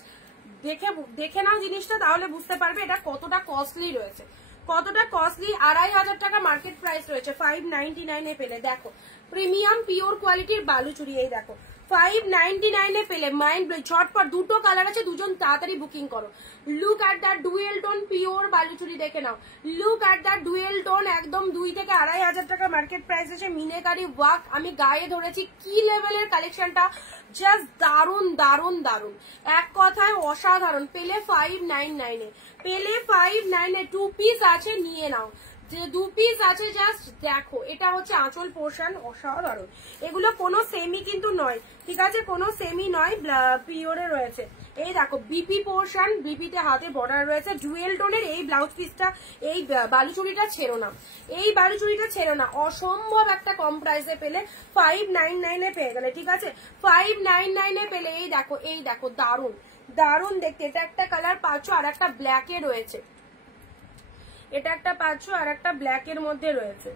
দেখে নাও জিনিসটা, তাহলে বুঝতে পারবে এটা কতটা কস্টলি রয়েছে, কতটা কস্টলি। 2500 টাকা মার্কেট প্রাইস রয়েছে, 599 এ পেলে। দেখো প্রিমিয়াম পিওর কোয়ালিটির বালুচুরি, এই দেখো 599 এ পেলে। মাইন্ড ব্লোয়িং, ঝটপট দুটো কালার আছে, দুজন তাড়াতাড়ি বুকিং করো। Look at the dual tone pure Baluchari দেখে নাও, look at the dual tone, একদম 2 থেকে 2500 টাকা মার্কেট প্রাইস আছে। মিনেকারি ওয়ার্ক আমি গায়ে ধরেছি, কি লেভেলের কালেকশনটা, জাস্ট দারুন দারুন দারুন, এক কথায় অসাধারণ। পেলে 599 এ, পেলে 599 2 পিস আছে, নিয়ে নাও। যে 2 পিস আছে, জাস্ট দেখো। এটা হচ্ছে আঁচল পোর্শন, অসাধারণ। এগুলো কোনো সেমি কিন্তু নয়, ঠিক আছে, কোনো সেমি নয়, পিওরে রয়েছে। এই দেখো বিপি পোর্শন, বিপিতে হাতে বর্ডার রয়েছে, ডুয়েল টোনের। এই ব্লাউজ পিসটা, এই বালুচুরিটা ছেড়ো না, এই বালুচুরিটা ছেড়ো না। অসম্ভব একটা কম প্রাইসে পেলে, 599 এ পেয়ে গেলে, ঠিক আছে, 599 এ পেলে। এই দেখো, এই দেখো, দারুন দারুন দেখতে। এটা একটা কালার পাচ্ছ, আর একটা ব্ল্যাকে রয়েছে। এটা একটা পাচ্ছ, আর একটা ব্ল্যাকের মধ্যে রয়েছে।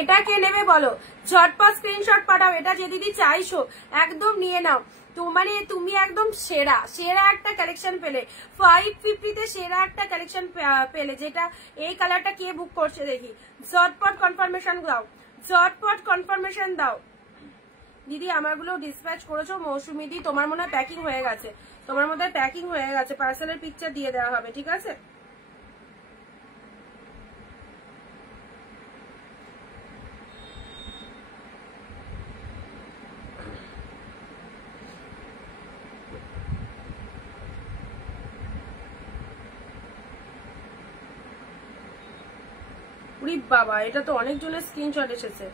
এটা কে নেবে বলো, ঝটপট স্ক্রিনশট পাঠাও। এটা যে দিদি চাইছো একদম নিয়ে নাও। তো মানে তুমি একদম সেরা সেরা একটা কালেকশন পেলে, 550 তে সেরা একটা কালেকশন পেলে। যেটা এই কালারটা কে বুক করছে দেখি, ঝটপট কনফার্মেশন দাও, ঝটপট কনফার্মেশন দাও। দিদি আমারগুলো ডিসপ্যাচ করেছো মৌসুমি দি, তোমার মনে হয় প্যাকিং হয়ে গেছে, তোমার মধ্যে প্যাকিং হয়ে গেছে, পার্সেলের পিকচার দিয়ে দেওয়া হবে, ঠিক আছে। উরি বাবা, এটা তো অনেকজনের স্ক্রিনশট এসেছে।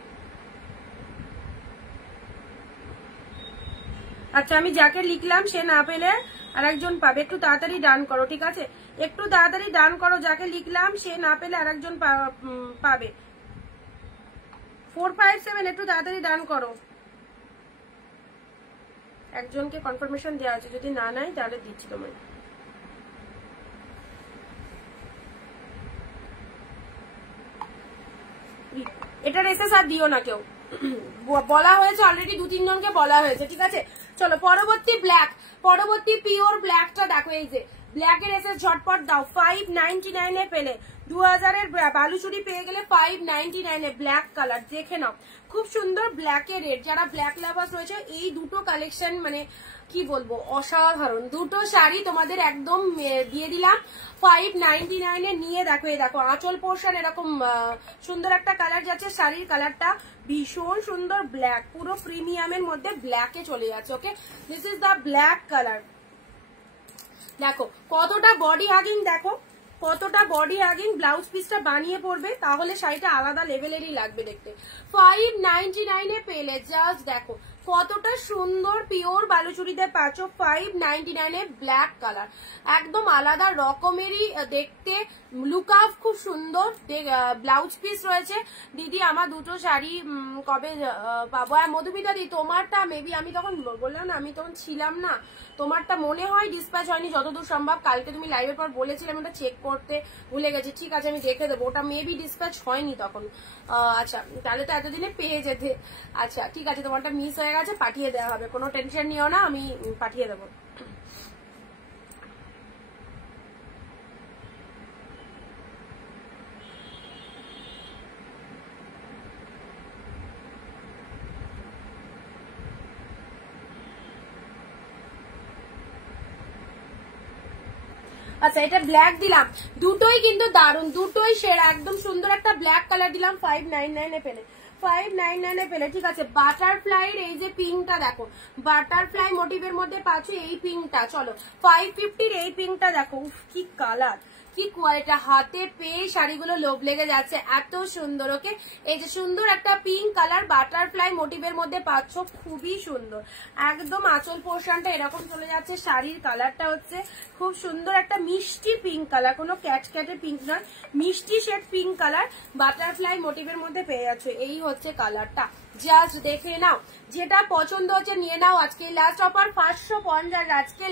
আচ্ছা, আমি যাকে লিখলাম সে না পেলে আর একজন পাবে। একটু তাড়াতাড়ি ডান করো, ঠিক আছে, একটু তাড়াতাড়ি ডান করো। যাকে লিখলাম সে না পেলে আর একজন পাবে। 457, একটু তাড়াতাড়ি ডান করো। একজনকে কনফার্মেশন দেওয়া আছে, যদি না নাই তাহলে দিচ্ছি তোমায়। এটার এসএস আর দিও না কেউ, বলা হয়েছে অলরেডি, 2-3 জনকে বলা হয়েছে, ঠিক আছে। চলো পরবর্তী ব্ল্যাক, পরবর্তী পিওর ব্ল্যাকটা দেখো। এই যে ব্ল্যাকের এসএস ঝটপট দাও, 599 এ পেলে। 2000 এর বালুচুরি পেয়ে গেলে 599 এ। ব্ল্যাক কালার দেখে নাও, খুব সুন্দর ব্ল্যাকের রেট। যারা ব্ল্যাক লাভার্স রয়েছে, এই দুটো কালেকশন মানে কি বলবো, অসাধারণ। দুটো শাড়ি তোমাদের একদম দিয়ে দিলাম 599 এ। নিয়ে দেখো, এই দেখো আঁচল পোর্শন এরকম সুন্দর একটা কালার যাচ্ছে। শাড়ির কালারটা ভীষণ সুন্দর, ব্ল্যাক, পুরো প্রিমিয়ামের মধ্যে ব্ল্যাকে চলে যাচ্ছে। Okay, this is the black colour. দেখো কতটা বডি হাগিং, দেখো কতটা বডি হাগিং। ব্লাউজ পিসটা বানিয়ে পড়বে, তাহলে শাড়িটা আলাদা লেভেলেরই লাগবে দেখতে। 599 এ পেলে, জাস্ট দেখো কতটা সুন্দর পিওর বালুচুরিতে পাচ্ছ 599 এ। ব্ল্যাক কালার একদম আলাদা রকমেরই দেখতে, লুক আপ খুব সুন্দর। ব্লাউজ পিস রয়েছে। দিদি আমার দুটো শাড়ি কবে পাবো? আর মধুমিতা দি, তোমারটা মেবি, আমি তখন বললাম না, আমি তখন ছিলাম না, তোমারটা মনে হয় ডিসপ্যাচ হয়নি যতদূর সম্ভব। কালকে তুমি লাইভের পর বলেছিলাম ওটা চেক করতে, ভুলে গেছি, ঠিক আছে আমি দেখে দেবো। ওটা মেবি ডিসপ্যাচ হয়নি তখন। আচ্ছা, তাহলে তো এতদিনে পেয়ে যেতে। আচ্ছা ঠিক আছে, তোমারটা মিস হয়ে গেছে, পাঠিয়ে দেওয়া হবে, কোনো টেনশন নিও না, আমি পাঠিয়ে দেবো। আচ্ছা, এটা ব্ল্যাক দিলাম, দুটোই কিন্তু দারুন, দুটোই সেরা, একদম সুন্দর একটা ব্ল্যাক কালার দিলাম 599 এ পেলে, 599 এ পেলে, ঠিক আছে। বাটারফ্লাইয়ের এই যে পিঙ্কটা দেখো, বাটারফ্লাই মোটিভের মধ্যে পাচ্ছ এই পিঙ্কটা। চলো 550 এই পিঙ্কটা দেখো, উফ কি কালার, কি কোয়ালিটি, হাতে পেয়ে শাড়িগুলো লোভ লেগে যাচ্ছে, এত সুন্দর। ওকে, এই যে সুন্দর একটা পিঙ্ক কালার বাটারফ্লাই মোটিভের মধ্যে পাচ্ছ, খুবই সুন্দর। একদম আঁচল পোর্শনটা এরকম চলে যাচ্ছে। শাড়ির কালারটা হচ্ছে খুব সুন্দর একটা মিষ্টি পিঙ্ক কালার, কোনো ক্যাটক্যাটের পিঙ্ক নয়, মিষ্টি শেড পিঙ্ক কালার বাটারফ্লাই মোটিভের মধ্যে পেয়ে যাচ্ছ। এই হচ্ছে কালারটা, জাস্ট দেখে নাও, যেটা পছন্দ হচ্ছে নিয়ে নাও। আজকে লাস্ট অফার 550, আজকে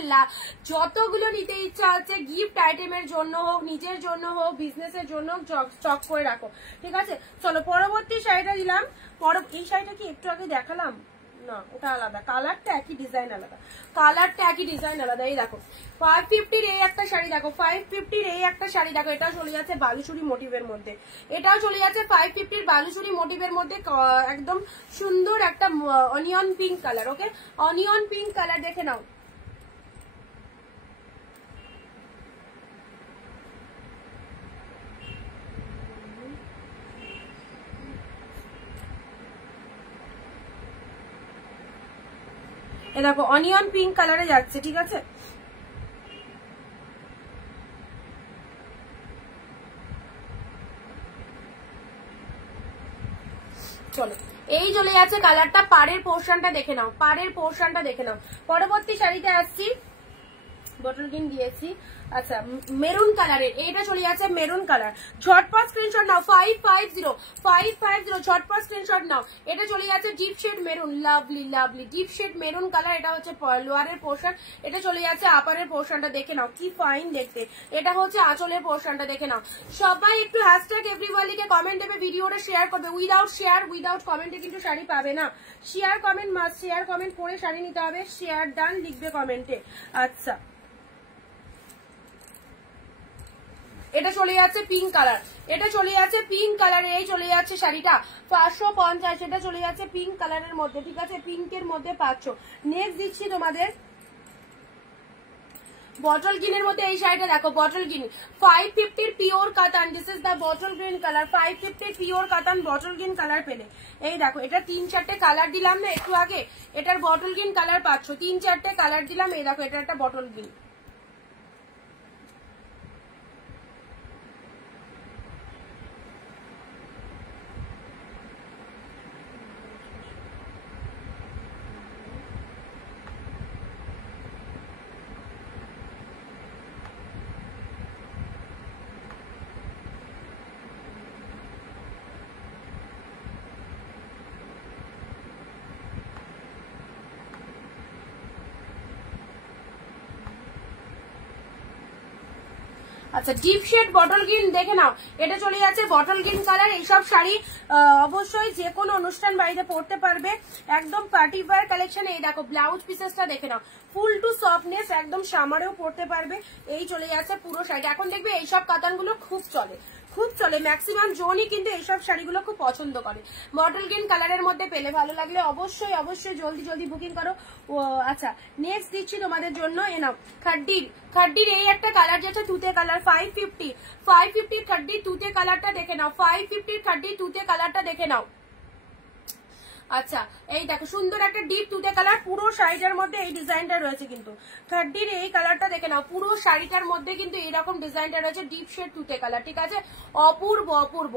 যতগুলো নিতে ইচ্ছা হচ্ছে, গিফট আইটেমের জন্য হোক, নিজের জন্য হোক, বিজনেসের জন্য স্টক করে রাখো, ঠিক আছে। চলো পরবর্তী শাড়িটা দিলাম। এই শাড়িটা কি একটু আগে দেখালাম না, ওটা আলাদা, কালারটা একই, ডিজাইন আলাদা, কালারটা একই, ডিজাইন আলাদা। এই দেখো 550 এই একটা শাড়ি দেখো, 550 এই একটা শাড়ি দেখো, এটাও চলে যাচ্ছে বালুচুরি মোটিভের মধ্যে, এটাও চলে যাচ্ছে 550 বালুচুরি মোটিভের মধ্যে, একদম সুন্দর একটা অনিয়ন পিঙ্ক কালার। ওকে, অনিয়ন পিঙ্ক কালার দেখে নাও। এ দেখো অনিয়ন পিঙ্ক কালারে যাচ্ছে, ঠিক আছে। চলো এই চলে যাচ্ছে কালারটা। পাড়ের পোর্শনটা দেখে নাও, পাড়ের পোর্শনটা দেখে নাও। পরবর্তী শাড়িতে আসছি, বটল গ্রিন দিয়েছি, আচ্ছা মেরুন কালারের, এটা চলে যাচ্ছে মেরুন কালার। ঝটপট স্ক্রিনশট নাও, 550 ঝটপট স্ক্রিনশট নাও। এটা চলে যাচ্ছে deep shade maroon, lovely lovely deep shade maroon colour. এটা হচ্ছে লোয়ারের পোর্শন, এটা চলে যাচ্ছে আপারের পোর্শনটা দেখে নাও, কি ফাইন দেখতে। এটা হচ্ছে আঁচলের পোর্শনটা দেখে নাও। সবাই একটু হ্যাশট্যাগ এভরিওয়ালিকে কমেন্ট দেবে, ভিডিওটা শেয়ার করবে। উইদাউট শেয়ার উইদাউট কমেন্টে কিন্তু শাড়ি পাবে না। Share comment must, share comment করে শাড়ি নিতে হবে। শেয়ার ডান লিখবে কমেন্টে। আচ্ছা এটা চলে যাচ্ছে পিঙ্ক কালার, এটা চলে যাচ্ছে পিঙ্ক কালারের, এই চলে যাচ্ছে শাড়িটা 550। এটা চলে যাচ্ছে পিঙ্ক কালারের মধ্যে, ঠিক আছে, পিঙ্কের মধ্যে পাচ্ছ। নেক্সট দিচ্ছি তোমাদের বটল গ্রিনের মধ্যে এই শাড়িটা দেখো, bottle green 550 pure katan. This is the bottle green colour, 550 pure katan bottle green colour পেলে। এই দেখো এটা 3-4টে কালার দিলাম না একটু আগে, এটার বটল গ্রিন কালার পাচ্ছ, 3-4টে কালার দিলাম। এই দেখো এটা একটা বটল গ্রিন। আচ্ছা ডিপ শেড বটল গ্রিন দেখে নাও, এটা চলে যাচ্ছে বটল গ্রিন কালার। এইসব শাড়ি অবশ্যই যে কোনো অনুষ্ঠান বাড়িতে পরতে পারবে, একদম পার্টি ওয়্যার কালেকশন। এই দেখো ব্লাউজ পিসেসটা দেখে নাও, ফুল টু সফটনেস, একদম সামারেও পরতে পারবে। এই চলে যাচ্ছে পুরো শাড়ি। এখন দেখবে এইসব কাতানগুলো খুব চলে, খুব চলে, ম্যাক্সিমাম জনই কিন্তু এইসব শাড়িগুলো খুব পছন্দ করে। বটল গ্রিন কালারের মধ্যে পেলে ভালো লাগলে অবশ্যই অবশ্যই জলদি জলদি বুকিং করো। আচ্ছা নেক্সট দিচ্ছি তোমাদের জন্য, এ নাও খাড্ডির এই একটা কালার যেটা তুতে কালার, 550 খাড্ডির তুতে কালারটা দেখে নাও, 550 খাড্ডির তুতে কালারটা দেখে নাও। আচ্ছা এই দেখো সুন্দর একটা ডিপ তুতে কালার, পুরো শাড়িটার মধ্যে এই ডিজাইনটা রয়েছে। কিন্তু থার্ডির এই কালারটা দেখে নাও, পুরো শাড়িটার মধ্যে কিন্তু এইরকম ডিজাইনটা রয়েছে, ডিপ শেড তুতে কালার, ঠিক আছে, অপূর্ব অপূর্ব,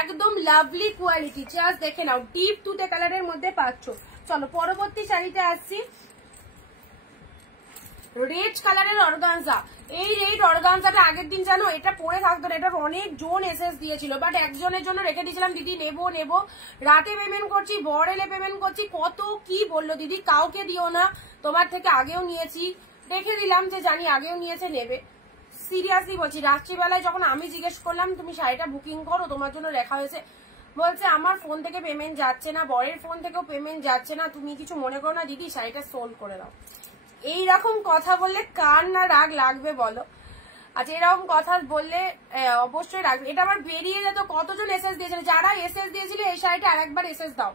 একদম লাভলি কোয়ালিটি। জাস্ট দেখে নাও ডিপ তুতে কালারের মধ্যে পাচ্ছ। চলো পরবর্তী শাড়িতে আসছি, রেড কালারের অর্গানজা। এই রেড অর্গানজাটা আগের দিন জানো এটা পরে থাকতো না, এটার অনেক জন এসএস দিয়েছিল, বাট একজনের জন্য রেখে দিয়েছিলাম, দিদি নেবো নেবো, রাতে পেমেন্ট করছি, বর এলে পেমেন্ট করছি, কত কি বললো দিদি কাউকে দিও না, তোমার থেকে আগেও নিয়েছি, রেখে দিলাম যে জানি আগেও নিয়েছে নেবে। সিরিয়াসলি বলছি, রাত্রিবেলায় যখন আমি জিজ্ঞেস করলাম তুমি শাড়িটা বুকিং করো তোমার জন্য রেখা হয়েছে, বলছে আমার ফোন থেকে পেমেন্ট যাচ্ছে না, বরের ফোন থেকেও পেমেন্ট যাচ্ছে না, তুমি কিছু মনে করো না দিদি, শাড়িটা সোল্ড করে দাও। এইরকম কথা বললে কার না রাগ লাগবে বলো? আচ্ছা এরকম কথা বললে অবশ্যই রাখবে। এটা আবার বেরিয়ে যেত, কতজন এসএস দিয়েছিল, যারা এসএস দিয়েছিল এই শাড়িটা আরেকবার এসএস দাও,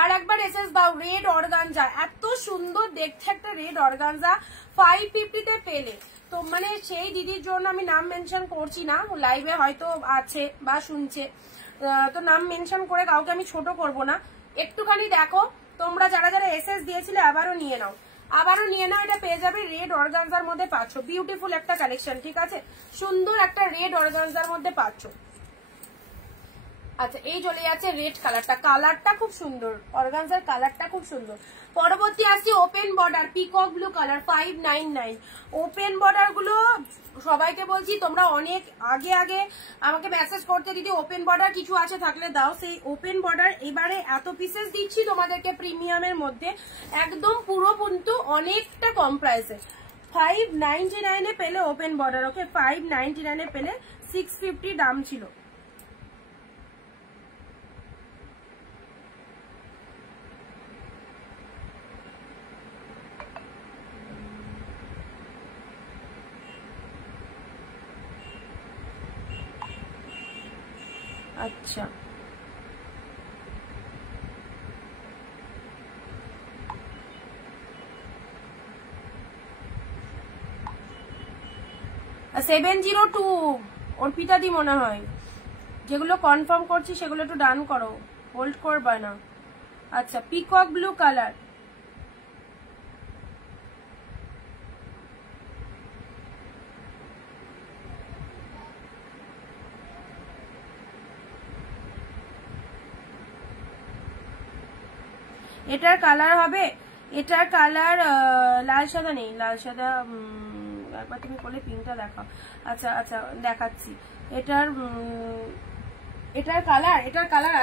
আর একবার এসএস দাও। রেড অর্গানজা, এত সুন্দর দেখতে একটা রেড অর্গানজা 550 পেলে, তো মানে সেই দিদির জন্য আমি নাম মেনশন করছি না, লাইভে হয়তো আছে বা শুনছে, তো নাম মেনশন করে কাউকে আমি ছোট করব না। একটুখানি দেখো তোমরা যারা যারা এসএস দিয়েছিলে আবারও নিয়ে নাও, আবারও নিয়ে নাও, এটা পেয়ে যাবে রেড অর্গানজার মধ্যে পাচ্ছ, বিউটিফুল একটা কালেকশন, ঠিক আছে, সুন্দর একটা রেড অর্গানজার মধ্যে পাচ্ছ। আচ্ছা এই চলে যাচ্ছে রেড কালারটা, কালারটা খুব সুন্দর, অর্গানজার কালারটা খুব সুন্দর। পরবর্তী আসছে open border peacock blue colour 599। Open border গুলো সবাইকে বলছি, তোমরা অনেক আগে আগে আমাকে মেসেজ করতে দিদি ওপেন বর্ডার কিছু আছে থাকলে দাও, সেই ওপেন বর্ডার এবারে এত পিসেস দিচ্ছি তোমাদেরকে প্রিমিয়ামের মধ্যে, একদম পুরো কিন্তু অনেকটা কম প্রাইসে, 599 পেলে ওপেন বর্ডার, ওকে 599 পেলে, 650 দাম ছিল। আচ্ছা আর 702 অর্পিতা দি মনে হয়, যেগুলো কনফার্ম করছি সেগুলো একটু ডান করো, হোল্ড করবে না। আচ্ছা পিকক ব্লু কালার, এটার কালার হবে, এটার কালার লাল সাদা নেই, লাল সাদা একবার তুমি করলে পিঙ্কটা দেখাও। আচ্ছা আচ্ছা দেখাচ্ছি। এটার কালার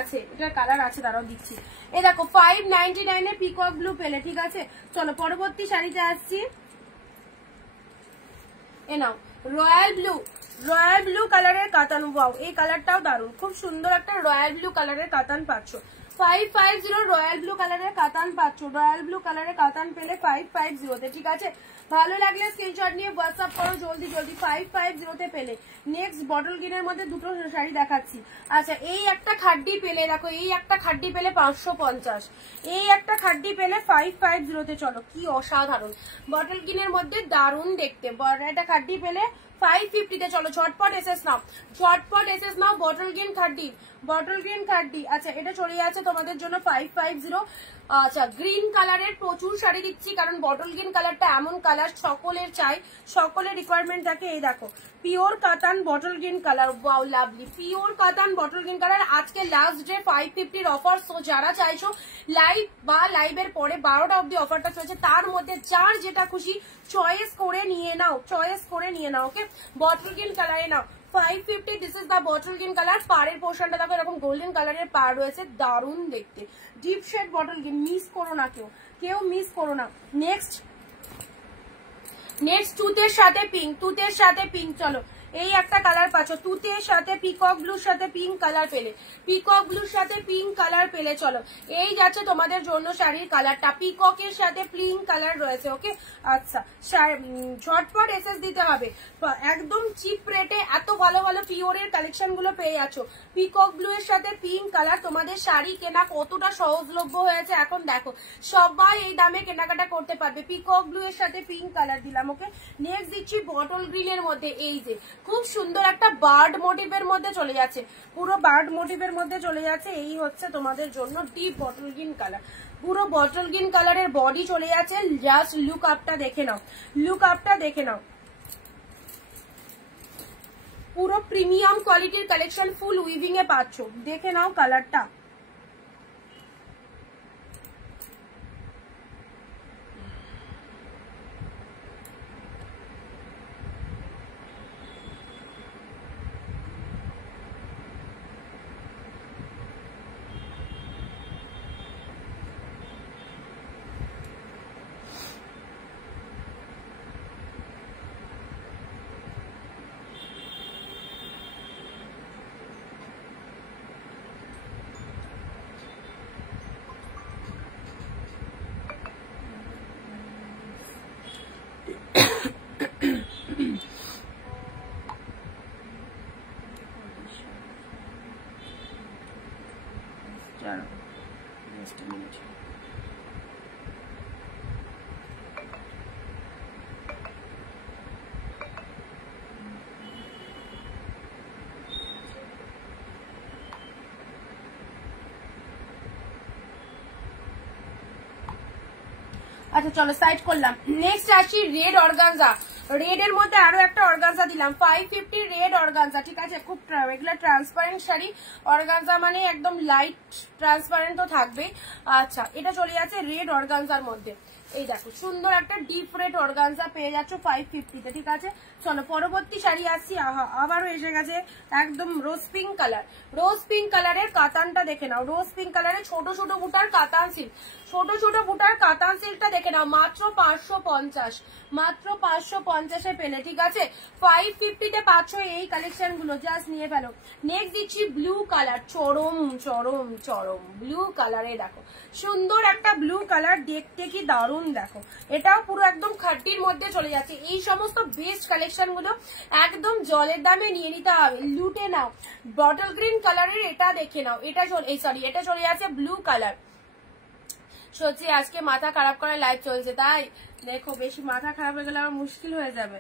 আছে, দাঁড়াও দিচ্ছি। এই দেখো 599 এ পিকক ব্লু পেলে, ঠিক আছে। চলো পরবর্তী শাড়িতে আসছি। এ নাও রয়্যাল ব্লু কালারের কাতান। ওয়াও, এই কালারটাও দারুণ, খুব সুন্দর একটা রয়্যাল ব্লু কালারের কাতান পাচ্ছ। 550 রয়্যাল ব্লু কালারের কাতান পাচ্ছ। রয়্যাল ব্লু কালারের কাতান পেলে 550-তে, ঠিক আছে। ভালো লাগলে স্ক্রিনশট নিয়ে হোয়াটসঅ্যাপ করো জলদি জলদি। 550-তে পেলে। নেক্সট বটল গ্রিনের মধ্যে দুটো শাড়ি দেখাচ্ছি। আচ্ছা, এই একটা খাড্ডি পেলে, দেখো এই একটা খাড্ডি পেলে 550, এই একটা খাড্ডি পেলে 550-তে। চলো কি অসাধারণ বটল গ্রিনের মধ্যে, দারুণ দেখতে। একটা খাড্ডি পেলে 550-তে। চলো ঝটপট এসএস নাও, বটল গ্রিন খাড্ডি। আচ্ছা, এটা চলে যাচ্ছে তোমাদের জন্য 550। আচ্ছা, গ্রিন কালারের প্রচুর শাড়ি দিচ্ছি, কারণ বটল গ্রিন কালারটা এমন কালার সকলের চাই, সকলের রিকোয়ারমেন্ট থাকে। এই দেখো pure katan bottle green colour. Wow lovely, pure katan bottle green colour. আজকে লাস্ট ডে 550-র অফার। সো যারা চাইছো লাইভ বা লাইভের পরে 12টা অব্দি অফারটা চলছে, তার মধ্যে যার যেটা খুশি চয়েস করে নিয়ে নাও, ওকে। বটল গ্রিন কালারে নাও 550। This is the bottle green colour. পাড়ের পোর্শনটা দেখো এরকম গোল্ডেন কালারের পাড় রয়েছে, দারুণ দেখতে। Deep shade bottle green, miss করো না, কেউ মিস করো না। নেক্সট তুতের সাথে পিঙ্ক। চলো এই একটা কালার পাচ্ছ, তুতের সাথে পিকক ব্লুর সাথে পিঙ্ক কালার পেলে। চলো এই যাচ্ছে তোমাদের জন্য শাড়ির কালারটা, পিককের সাথে পিঙ্ক কালার রয়েছে, ওকে। আচ্ছা, ঝটপট এসএস দিতে হবে। একদম চিপ রেটে এত ভালো ভালো পিওরের কালেকশন গুলো পেয়ে যাচ্ছ। পিকক ব্লু এর সাথে পিঙ্ক কালার, তোমাদের শাড়ি কেনা কতটা সহজলভ্য হয়েছে এখন দেখো, সবাই এই দামে কেনাকাটা করতে পারবে। পিকক ব্লু এর সাথে পিঙ্ক কালার দিলাম, ওকে। নেক্সট দিচ্ছি বটল গ্রিনের মধ্যে, এই যে খুব সুন্দর একটা বার্ড মোটিভের মধ্যে চলে যাচ্ছে, পুরো বার্ড মোটিভের মধ্যে চলে যাচ্ছে। এই হচ্ছে তোমাদের জন্য ডিপ বটল গ্রিন কালার, পুরো বটল গ্রিন কালারের বডি চলে যাচ্ছে। জাস্ট লুক আপটা দেখে নাও, পুরো প্রিমিয়াম কোয়ালিটির কালেকশন, ফুল উইভিং এ পাচ্ছ, দেখে নাও কালারটা। আচ্ছা চলো সাইড করলাম। নেক্সট আসি রেড অর্গানজা। রেড এর মধ্যে আরো একটা অর্গানজা দিলাম, 550 রেড অর্গানজা, ঠিক আছে। খুব রেগুলার ট্রান্সপারেন্ট শাড়ি, অর্গানজা মানে একদম লাইট ট্রান্সপারেন্ট তো থাকবেই। আচ্ছা, এটা চলে যাচ্ছে রেড অর্গানজার মধ্যে। এই দেখো সুন্দর একটা ডিপ রেড অর্গানজা পেয়ে যাচ্ছ 550-তে, ঠিক আছে। চলো পরবর্তী শাড়ি আসছি। আবারও এসে গেছে একদম রোজ পিঙ্ক কালার। রোজ পিঙ্ক কালারের কাতানটা দেখে নাও, রোজ পিঙ্ক কালারের ছোট ছোট বুটার কাতান সিল্ক, ছোট ছোট বুটার কাতান সিল্কটা দেখে নাও, মাত্র 550-এ পেলে, ঠিক আছে। 550-তে পাচ্ছ এই কালেকশন গুলো, জাস্ট নিয়ে ফেলো। নেক্সট দিচ্ছি ব্লু কালার, চরম চরম চরম ব্লু কালারে দেখো, সুন্দর একটা ব্লু কালার, দেখতে কি দারুণ দেখো। এটাও পুরো একদম খাট্টির মধ্যে চলে যাচ্ছে। এই সমস্ত বেস্ট কালেকশন গুলো একদম জলের দামে নিয়ে নিতে হবে, লুটে নাও। বটল গ্রিন কালারের এটা দেখে নাও, এটা চলে যাচ্ছে ব্লু কালার। সত্যি আজকে মাথা খারাপ করার লাইভ চলছে, তাই দেখো বেশি মাথা খারাপ হয়ে গেলে আমার মুশকিল হয়ে যাবে।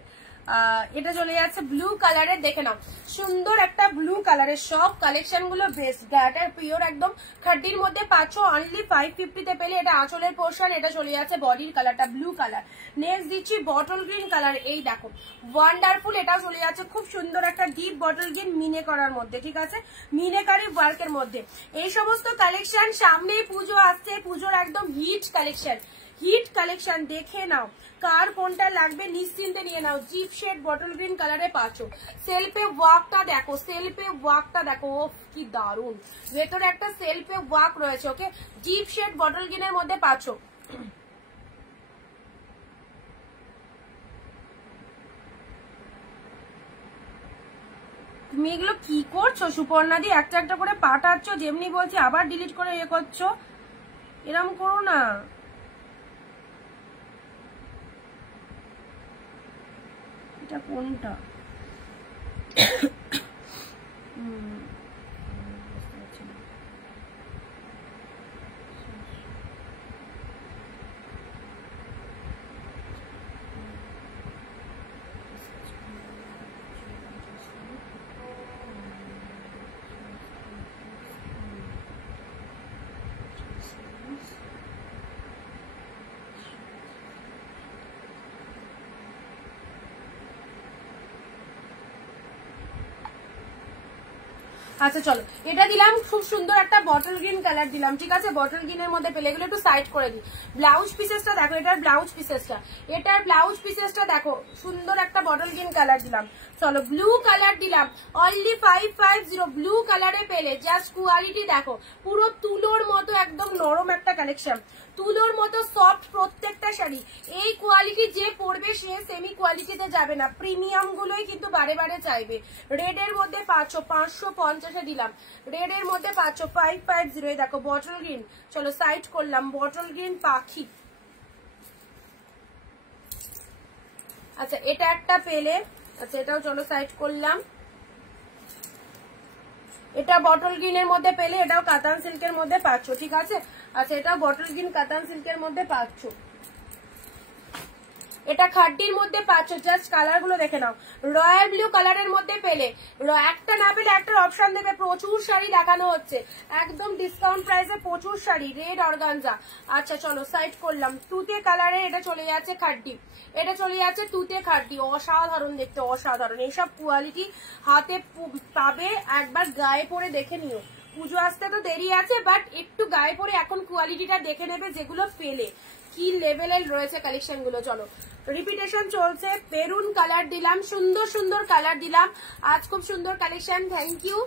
এটা চলে যাচ্ছে ব্লু কালারের, দেখে নাও সুন্দর একটা ব্লু কালারের, সব কালেকশন গুলো বেস্ট গ্যাটার পিওর একদম খাড্ডির মধ্যে পাচ্ছ অনলি 550 তে পেলে। এটা আঁচলের পোর্শন, এটা চলে যাচ্ছে বডির কালারটা ব্লু কালার। নেক্সট দিচ্ছি বটল গ্রিন কালার, এই দেখো ওয়ান্ডারফুল, এটাও চলে যাচ্ছে খুব সুন্দর একটা ডিপ বটল গ্রিন মিনে করার মধ্যে, ঠিক আছে মিনেকারি ওয়ার্কের মধ্যে। এই সমস্ত কালেকশন সামনেই পুজো আসছে, পুজোর একদম হিট কালেকশন দেখে নাও, কার কোনটা লাগবে নিশ্চিন্তে নিয়ে নাও। জিপ শেড বটল গ্রিন কালারে পাচ্ছ, সেলফে ওয়ার্কটা দেখো, ও কি দারুন, ভেতরে একটা সেলফে ওয়ার্ক রয়েছে। ওকে, জিপ শেড বটল গ্রিনের মধ্যে পাচ্ছ। তুমি এগুলো কি করছো সুপর্ণাদি, একটা একটা করে পাঠাচ্ছ, যেমনি বলছি আবার ডিলিট করে ইয়ে করছো, এরম করো না। এটা কোনটা? আচ্ছা চলো, এটা দিলাম খুব সুন্দর একটা বটল গ্রিন কালার দিলাম, ঠিক আছে বটল গ্রিনের মধ্যে পেলে। এগুলো একটু সাইড করে দিই। ব্লাউজ পিসেসটা দেখো, এটার ব্লাউজ পিসেসটা দেখো, সুন্দর একটা বটল গ্রিন কালার দিলাম। চলো ব্লু কালার দিলাম, অনলি 550 ব্লু কালারে পেলে। জাস্ট কোয়ালিটি দেখো, পুরো তুলোর মতো একদম নরম একটা কালেকশন, তুলোর মতো সফট প্রত্যেকটা শাড়ি। এই কোয়ালিটি যে পরবে সে সেমি কোয়ালিটিতে যাবে না, প্রিমিয়াম গুলোই কিন্তু বারে বারে চাইবে। রেড এর মধ্যে পাচ্ছ 550 দিলাম, রেড এর মধ্যে পাচ্ছ 550। দেখো বটল গ্রিন, চলো সাইড করলাম, বটল গ্রিন পাখি। আচ্ছা এটা একটা পেলে, আচ্ছা এটাও চলো সাইড করলাম। এটা বটল গ্রিনের মধ্যে পেলে, এটাও কাতান সিল্কের মধ্যে পাচ্ছ, ঠিক আছে। আচ্ছা এটাও বটল গ্রিন কাতান সিল্কের মধ্যে পাচ্ছ, এটা খাড্ডির মধ্যে পাচ্ছ। জাস্ট কালার গুলো দেখে নাও, রয়্যাল ব্লু কালারের মধ্যে পেলে, একটা না পেলে একটা অপশন দেবে। প্রচুর শাড়ি দেখানো হচ্ছে, একদম ডিসকাউন্ট প্রাইসে প্রচুর শাড়ি, রেড অর্গানজা। আচ্ছা চলো সাইড করলাম। তুতে কালারে এটা চলে যাচ্ছে খাড্ডি, এটা চলে যাচ্ছে তুতে খাড্ডি, অসাধারণ দেখতে, অসাধারণ। এইসব কোয়ালিটি হাতে পাবে, একবার গায়ে পরে দেখে নিও। পুজো আসতে তো দেরি আছে, বাট একটু গায়ে পরে এখন কোয়ালিটিটা দেখে নেবে, যেগুলো পেলে কি লেভেলের রয়েছে কালেকশন গুলো। চলো রিপিটেশন চলছে, মেরুন কালার দিলাম, সুন্দর সুন্দর কালার দিলাম, আজ খুব সুন্দর কালেকশন, থ্যাংক ইউ।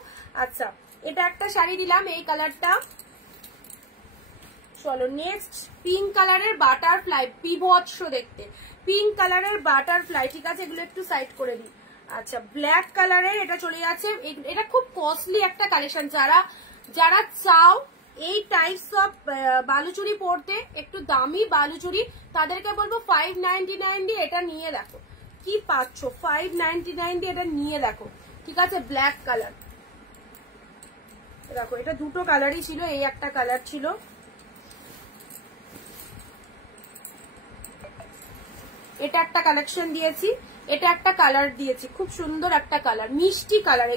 আচ্ছা এটা একটা শাড়ি দিলাম, এই কালারটা। চলো নেক্সট পিঙ্ক কালারের বাটারফ্লাই, বিভৎস দেখতে পিঙ্ক কালারের বাটারফ্লাই, ঠিক আছে এগুলো একটু সাইড করে দিই। আচ্ছা ব্ল্যাক কালারের এটা চলে যাচ্ছে, এটা খুব কস্টলি একটা কালেকশন। যারা চাও এই টাইপস অফ বালুচুরি পরতে, একটু দামি বালুচুরি, তাদেরকে বলবো 599 দিয়ে এটা নিয়ে দেখো কি পাচ্ছ, 599 দিয়ে এটা নিয়ে দেখো, ঠিক আছে। ব্ল্যাক কালার দেখো, এটা দুটো কালারই ছিল, এই একটা কালার ছিল। এটা একটা কালেকশন দিয়েছি, এটা একটা কালার দিয়েছি, খুব সুন্দর একটা কালার, মিষ্টি কালার।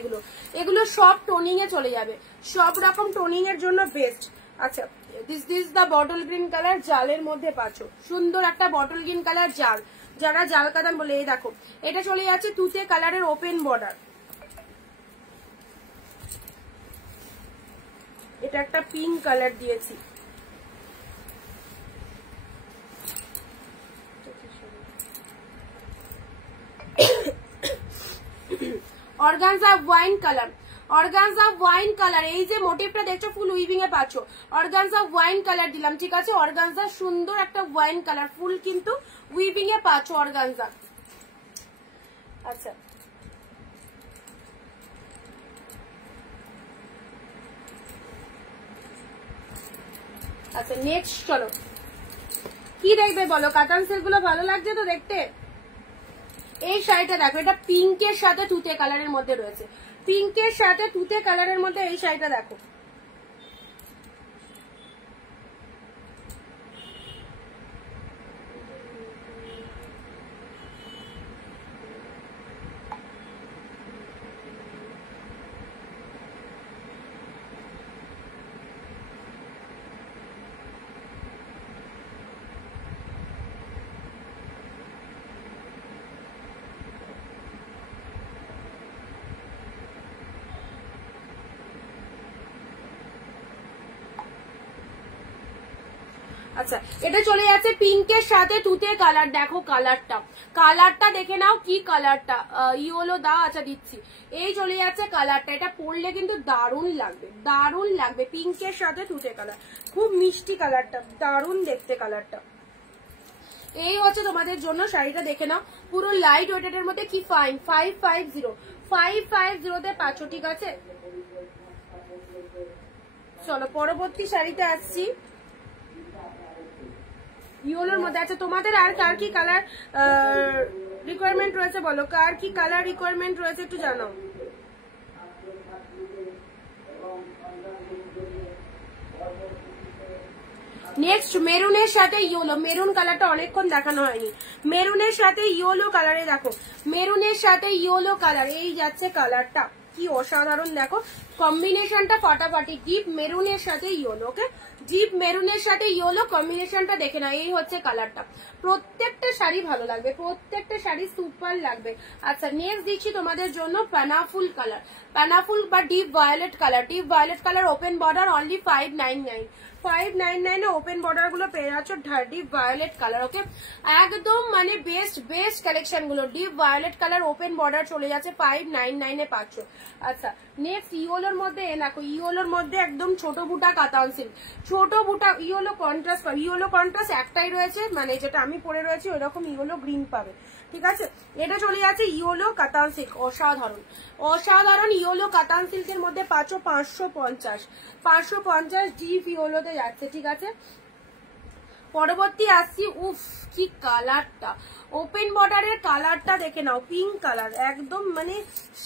এগুলো সব টোনিং এ চলে যাবে, সব রকম টোনিং এর জন্য বেস্ট। আচ্ছা this the bottle green colour, জালের মধ্যে পাচ্ছ, সুন্দর একটা বটল গ্রিন কালার জাল, যারা জাল কাতান বলে। এই দেখো এটা চলে যাচ্ছে তুতে কালারের ওপেন বর্ডার। এটা একটা পিঙ্ক কালার দিয়েছি, organza wine colour, organza wine colour, এই যে মোটিভটা দেখছো ফুল উইভিং এ পাচ্ছ, অর্গানজা ওয়াইন কালার দিলাম, ঠিক আছে। অর্গানজা সুন্দর একটা ওয়াইন কালার, ফুল কিন্তু উইভিং এ পাচ্ছ অর্গানজা। আচ্ছা আচ্ছা নেক্সট চলো কি দেখবে বলো, কাতান সিল্ক গুলো ভালো লাগছে তো দেখতে। এই শাড়িটা দেখো, এটা পিঙ্কের সাথে তুতে কালারের মধ্যে রয়েছে, পিঙ্কের সাথে তুতে কালারের মধ্যে এই শাড়িটা দেখো। আচ্ছা এটা চলে যাচ্ছে পিঙ্কের সাথে তুতে কালার। দেখো কালারটা দেখে নাও, কি কালারটা ইয়েলো দা, আচ্ছা দিচ্ছি। এই চলে যাচ্ছে কালারটা, এটা পরলে কিন্তু দারুণ লাগবে। পিঙ্কের সাথে তুতে কালার, খুব মিষ্টি কালারটা, দারুণ দেখতে কালারটা। এই হচ্ছে তোমাদের জন্য শাড়িটা, দেখে নাও পুরো লাইট ওয়েটের মধ্যে, কি ফাইন। 550 পাচ্ছ, ঠিক আছে। চলো পরবর্তী শাড়িতে আসছি, ইয়েলোর মধ্যে। আচ্ছা তোমাদের আর কার কি কালার রিকোয়ারমেন্ট রয়েছে বলো, কার কি কালার রিকোয়ারমেন্ট রয়েছে একটু জানাও। নেক্সট মেরুনের সাথে ইয়েলো, মেরুন কালারটা অনেকক্ষণ দেখানো হয়নি। মেরুনের সাথে ইয়েলো কালারে দেখো, মেরুনের সাথে ইয়েলো কালার, এই যাচ্ছে কালারটা, কি অসাধারণ দেখো কম্বিনেশনটা ফাটাফাটি। ডিপ মেরুনের সাথে ইয়েলো, ওকে, ডিপ মেরুনের সাথে ইয়েলো কম্বিনেশনটা দেখে না, এই হচ্ছে কালারটা। প্রত্যেকটা শাড়ি ভালো লাগবে, প্রত্যেকটা শাড়ি সুপার লাগবে। আচ্ছা নেক্সট দিচ্ছি তোমাদের জন্য পানাফুল কালার, পানাফুল বা deep violet colour. Deep violet colour, open border, only 599 open border গুলো পেয়ে যাচ্ছ, ডিপ ভায়োলেট কালার, ওকে। একদম মানে বেস্ট কালেকশন গুলো, deep violet colour open border চলে যাচ্ছে 599 পাচ্ছ। আচ্ছা নেক্সট ইয়েলোর মধ্যে দেখো, ইয়েলোর মধ্যে একদম ছোট বুটা কাতান সিল্ক, ছোট বুটা ইয়েলো কন্ট্রাস্ট পাবে। ইয়েলো কন্ট্রাস্ট একটাই রয়েছে, মানে যেটা আমি পরে রয়েছি ওই রকম ইয়েলো গ্রিন পাবে, ঠিক আছে। এটা চলে যাচ্ছে ইয়েলো কাতান সিল্ক, অসাধারণ ইয়েলো কাতান সিল্কের মধ্যে পাচ্ছ 550 ডিপ ইয়েলোতে যাচ্ছে, ঠিক আছে। পরবর্তী আসছি, উফ কি কালারটা, ওপেন বর্ডারের কালারটা দেখে নাও, পিঙ্ক কালার, একদম মানে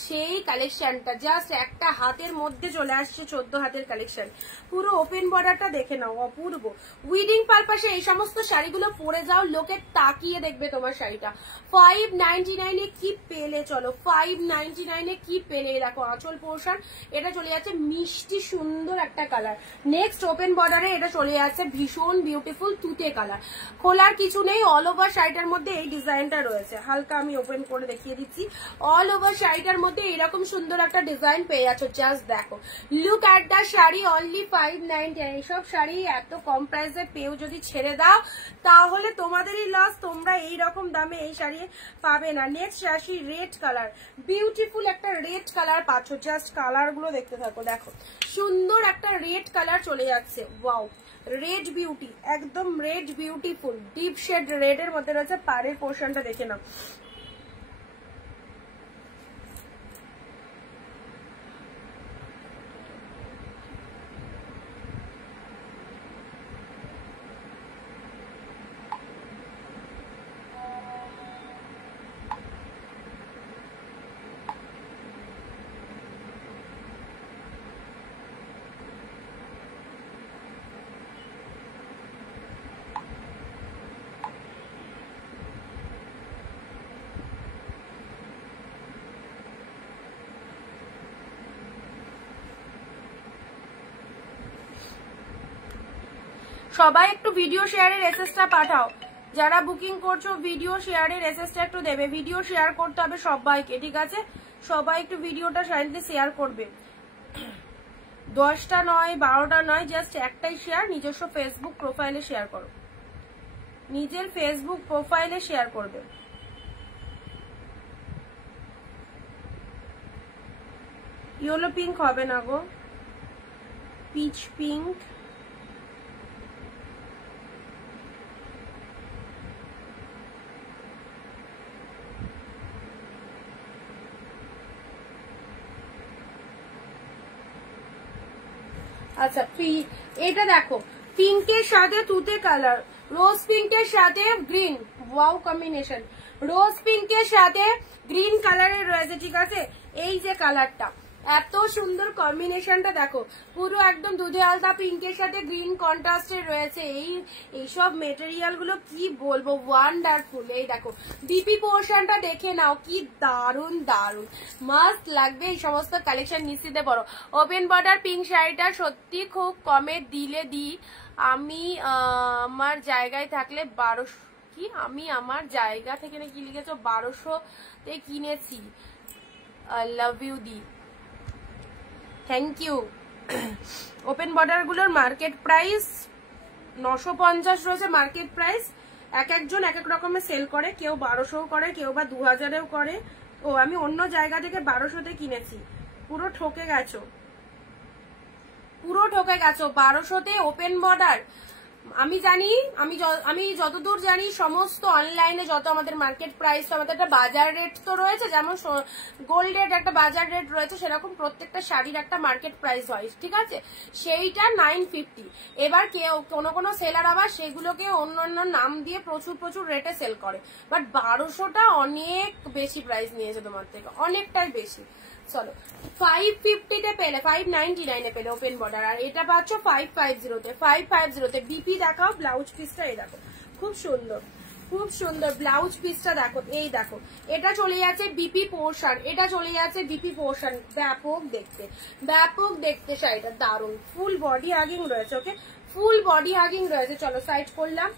সেই কালেকশনটা, জাস্ট একটা হাতের মধ্যে চলে আসছে 14 হাতের কালেকশন। পুরো ওপেন বর্ডারটা দেখে নাও, অপূর্ব। উইডিং পারপাসে এই সমস্ত শাড়িগুলো পরে যাও, লোকে তাকিয়ে দেখবে তোমার শাড়িটা। 599 কি পেলে, চলো 599 কি পেলে, দেখো আঁচল পোর্শন, এটা চলে যাচ্ছে মিষ্টি সুন্দর একটা কালার। নেক্সট ওপেন বর্ডারে এটা চলে যাচ্ছে ভীষণ বিউটিফুল তুতে কালার। খোলার কিছু নেই, অল ওভার শাড়িটার মধ্যে এই ডিজাইনটা রয়েছে, হালকা আমি ওপেন করে দেখিয়ে দিচ্ছি। অল ওভার শাড়িটার মধ্যে এরকম সুন্দর একটা ডিজাইন পেয়ে যাচ্ছ, জাস্ট দেখো, look at the sari, only 599। এইসব শাড়ি এত কম প্রাইসে পেও যদি ছেড়ে দাও তাহলে তোমাদেরই লস, তোমরা এইরকম দামে এই শাড়ি পাবে না। নেক্সট আসি রেড কালার, বিউটিফুল একটা রেড কালার পাচ্ছ, জাস্ট কালার গুলো দেখতে থাকো, দেখো সুন্দর একটা রেড কালার চলে যাচ্ছে, ওয়াও রেড বিউটি, একদম red beautiful, deep shade red এর মধ্যে রয়েছে। পাড়ের পোর্শনটা দেখে নাও, সবাই একটু ভিডিও শেয়ারের এসএসটা পাঠাও, যারা বুকিং করছো ভিডিও শেয়ারের এসএসটা একটু দেবে। ভিডিও শেয়ার করতে হবে সবাইকে, ঠিক আছে, সবাই একটু ভিডিওটা সাইডে শেয়ার করবে। 10টা নয় 12টা নয়, জাস্ট একটাই শেয়ার, নিজস্ব ফেসবুক প্রোফাইলে শেয়ার করো, নিজের ফেসবুক প্রোফাইলে শেয়ার করবে। ইয়েলো পিঙ্ক হবে না গো, পিচ পিঙ্ক, আচ্ছা এটা দেখো পিঙ্কের সাথে তুতে কালার, রোজ পিঙ্কের সাথে গ্রিন, ওয়াও কম্বিনেশন, রোজ পিঙ্কের সাথে গ্রিন কালারের রয়েছে, ঠিক আছে। এই যে কালারটা, এত সুন্দর কম্বিনেশনটা দেখো, পুরো একদম দুধে আলতা পিঙ্কের সাথে গ্রিন কন্ট্রাস্টের রয়েছে। এইসব মেটেরিয়াল গুলো কি বলবো, ওয়ান্ডারফুল। এই দেখো ডিপি পোর্শনটা দেখে নাও, কি দারুন মাস্ট লাগবে এই সমস্ত কালেকশন নিশ্চিতে বড়। ওপেন বর্ডার পিঙ্ক শাড়িটা সত্যি খুব কমে দিলে দিই, আমি আমার জায়গায় থাকলে 1200 কি, আমি আমার জায়গা থেকে কি লিখেছো 1200-তে কিনেছি। লাভ ইউ দি, থ্যাংক ইউ। ওপেন বর্ডার গুলোর মার্কেট প্রাইস 950 রয়েছে মার্কেট প্রাইস। এক একজন এক এক রকমের সেল করে, কেউ 1200 করে, কেউ বা 2000-এও করে। ও আমি অন্য জায়গা থেকে 1200-তে কিনেছি, পুরো ঠকে গেছো, পুরো ঠকে গেছো। 1200-তে ওপেন বর্ডার। আমি জানি, আমি যতদূর জানি সমস্ত অনলাইনে যত আমাদের মার্কেট প্রাইস, আমাদের একটা বাজার রেট তো রয়েছে, যেমন গোল্ডের একটা বাজার রেট রয়েছে, সেরকম প্রত্যেকটা শাড়ির একটা মার্কেট প্রাইস হয়, ঠিক আছে? সেইটা 950। এবার কেউ কোনো সেলার আবার সেগুলোকে অন্য অন্য নাম দিয়ে প্রচুর রেটে সেল করে, বাট 1200টা অনেক বেশি প্রাইস নিয়েছে তোমার থেকে, অনেকটাই বেশি। চলো 550-তে পেলে, 599-এ পেলে ওপেন বর্ডার, আর এটা পাচ্ছ 550-তে। 550-তে বিপি দেখাও, ব্লাউজ পিসটা এই দেখো, খুব সুন্দর, খুব সুন্দর ব্লাউজ পিসটা দেখো, এই দেখো, এটা চলে যাচ্ছে বিপি পোর্শন, এটা চলে যাচ্ছে বিপি পোর্শন। ব্যাপক দেখতে শাড়িটা, দারুণ, ফুল বডি হাগিং রয়েছে। ওকে, ফুল বডি হাগিং রয়েছে। চলো সাইড করলাম।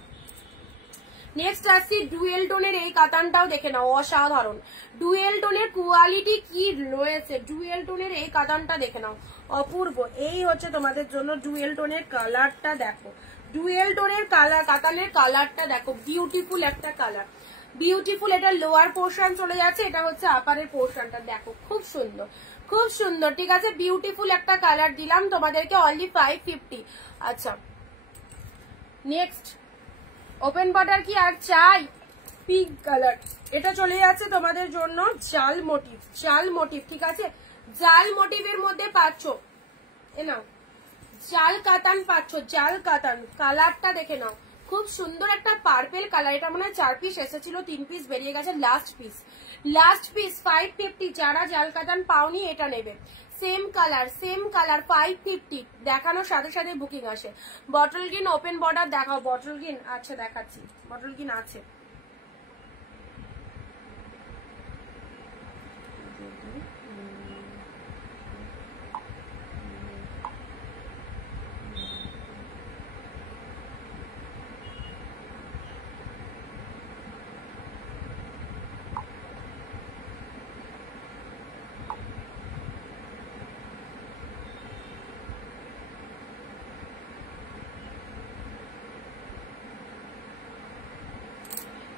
নেক্সট আসছি ডুয়েল টোনের এই কাতানটাও দেখে নাও, অসাধারণ। ডুয়েল টোনের কোয়ালিটি কি রয়েছে, ডুয়েল টোনের এই কাতানটা দেখে নাও, অপূর্ব। এই হচ্ছে তোমাদের জন্য ডুয়েল টোনের কালারটা দেখো, ডুয়েল টোনের কালার, কাতানের কালারটা দেখো, বিউটিফুল একটা কালার, বিউটিফুল। এটা লোয়ার পোর্শন চলে যাচ্ছে, এটা হচ্ছে আপারের পোর্শনটা দেখো, খুব সুন্দর, খুব সুন্দর, ঠিক আছে? বিউটিফুল একটা কালার দিলাম তোমাদেরকে, অনলি 550। আচ্ছা নেক্সট ওপেন বর্ডার কি আর চাই, পিঙ্ক কালার, এটা চলে যাচ্ছে তোমাদের জন্য জাল মোটিভ, জাল মোটিভ, ঠিক আছে? জাল মোটিভের মধ্যে পাচ্ছ, এ নাও জাল কাতান পাচ্ছ, জাল কাতান। কালারটা দেখে নাও, খুব সুন্দর একটা পার্পেল কালার। এটা মনে হয় 4 পিস এসেছিল, 3 পিস বেরিয়ে গেছে, লাস্ট পিস 550। যারা জাল কাতান পাওনি এটা নেবে। সেম কালার 550, দেখানোর সাথে সাথে বুকিং আসে। বটল গ্রিন ওপেন বর্ডার দেখাও, বটল গ্রিন আচ্ছা দেখাচ্ছি, বটল গ্রিন আছে।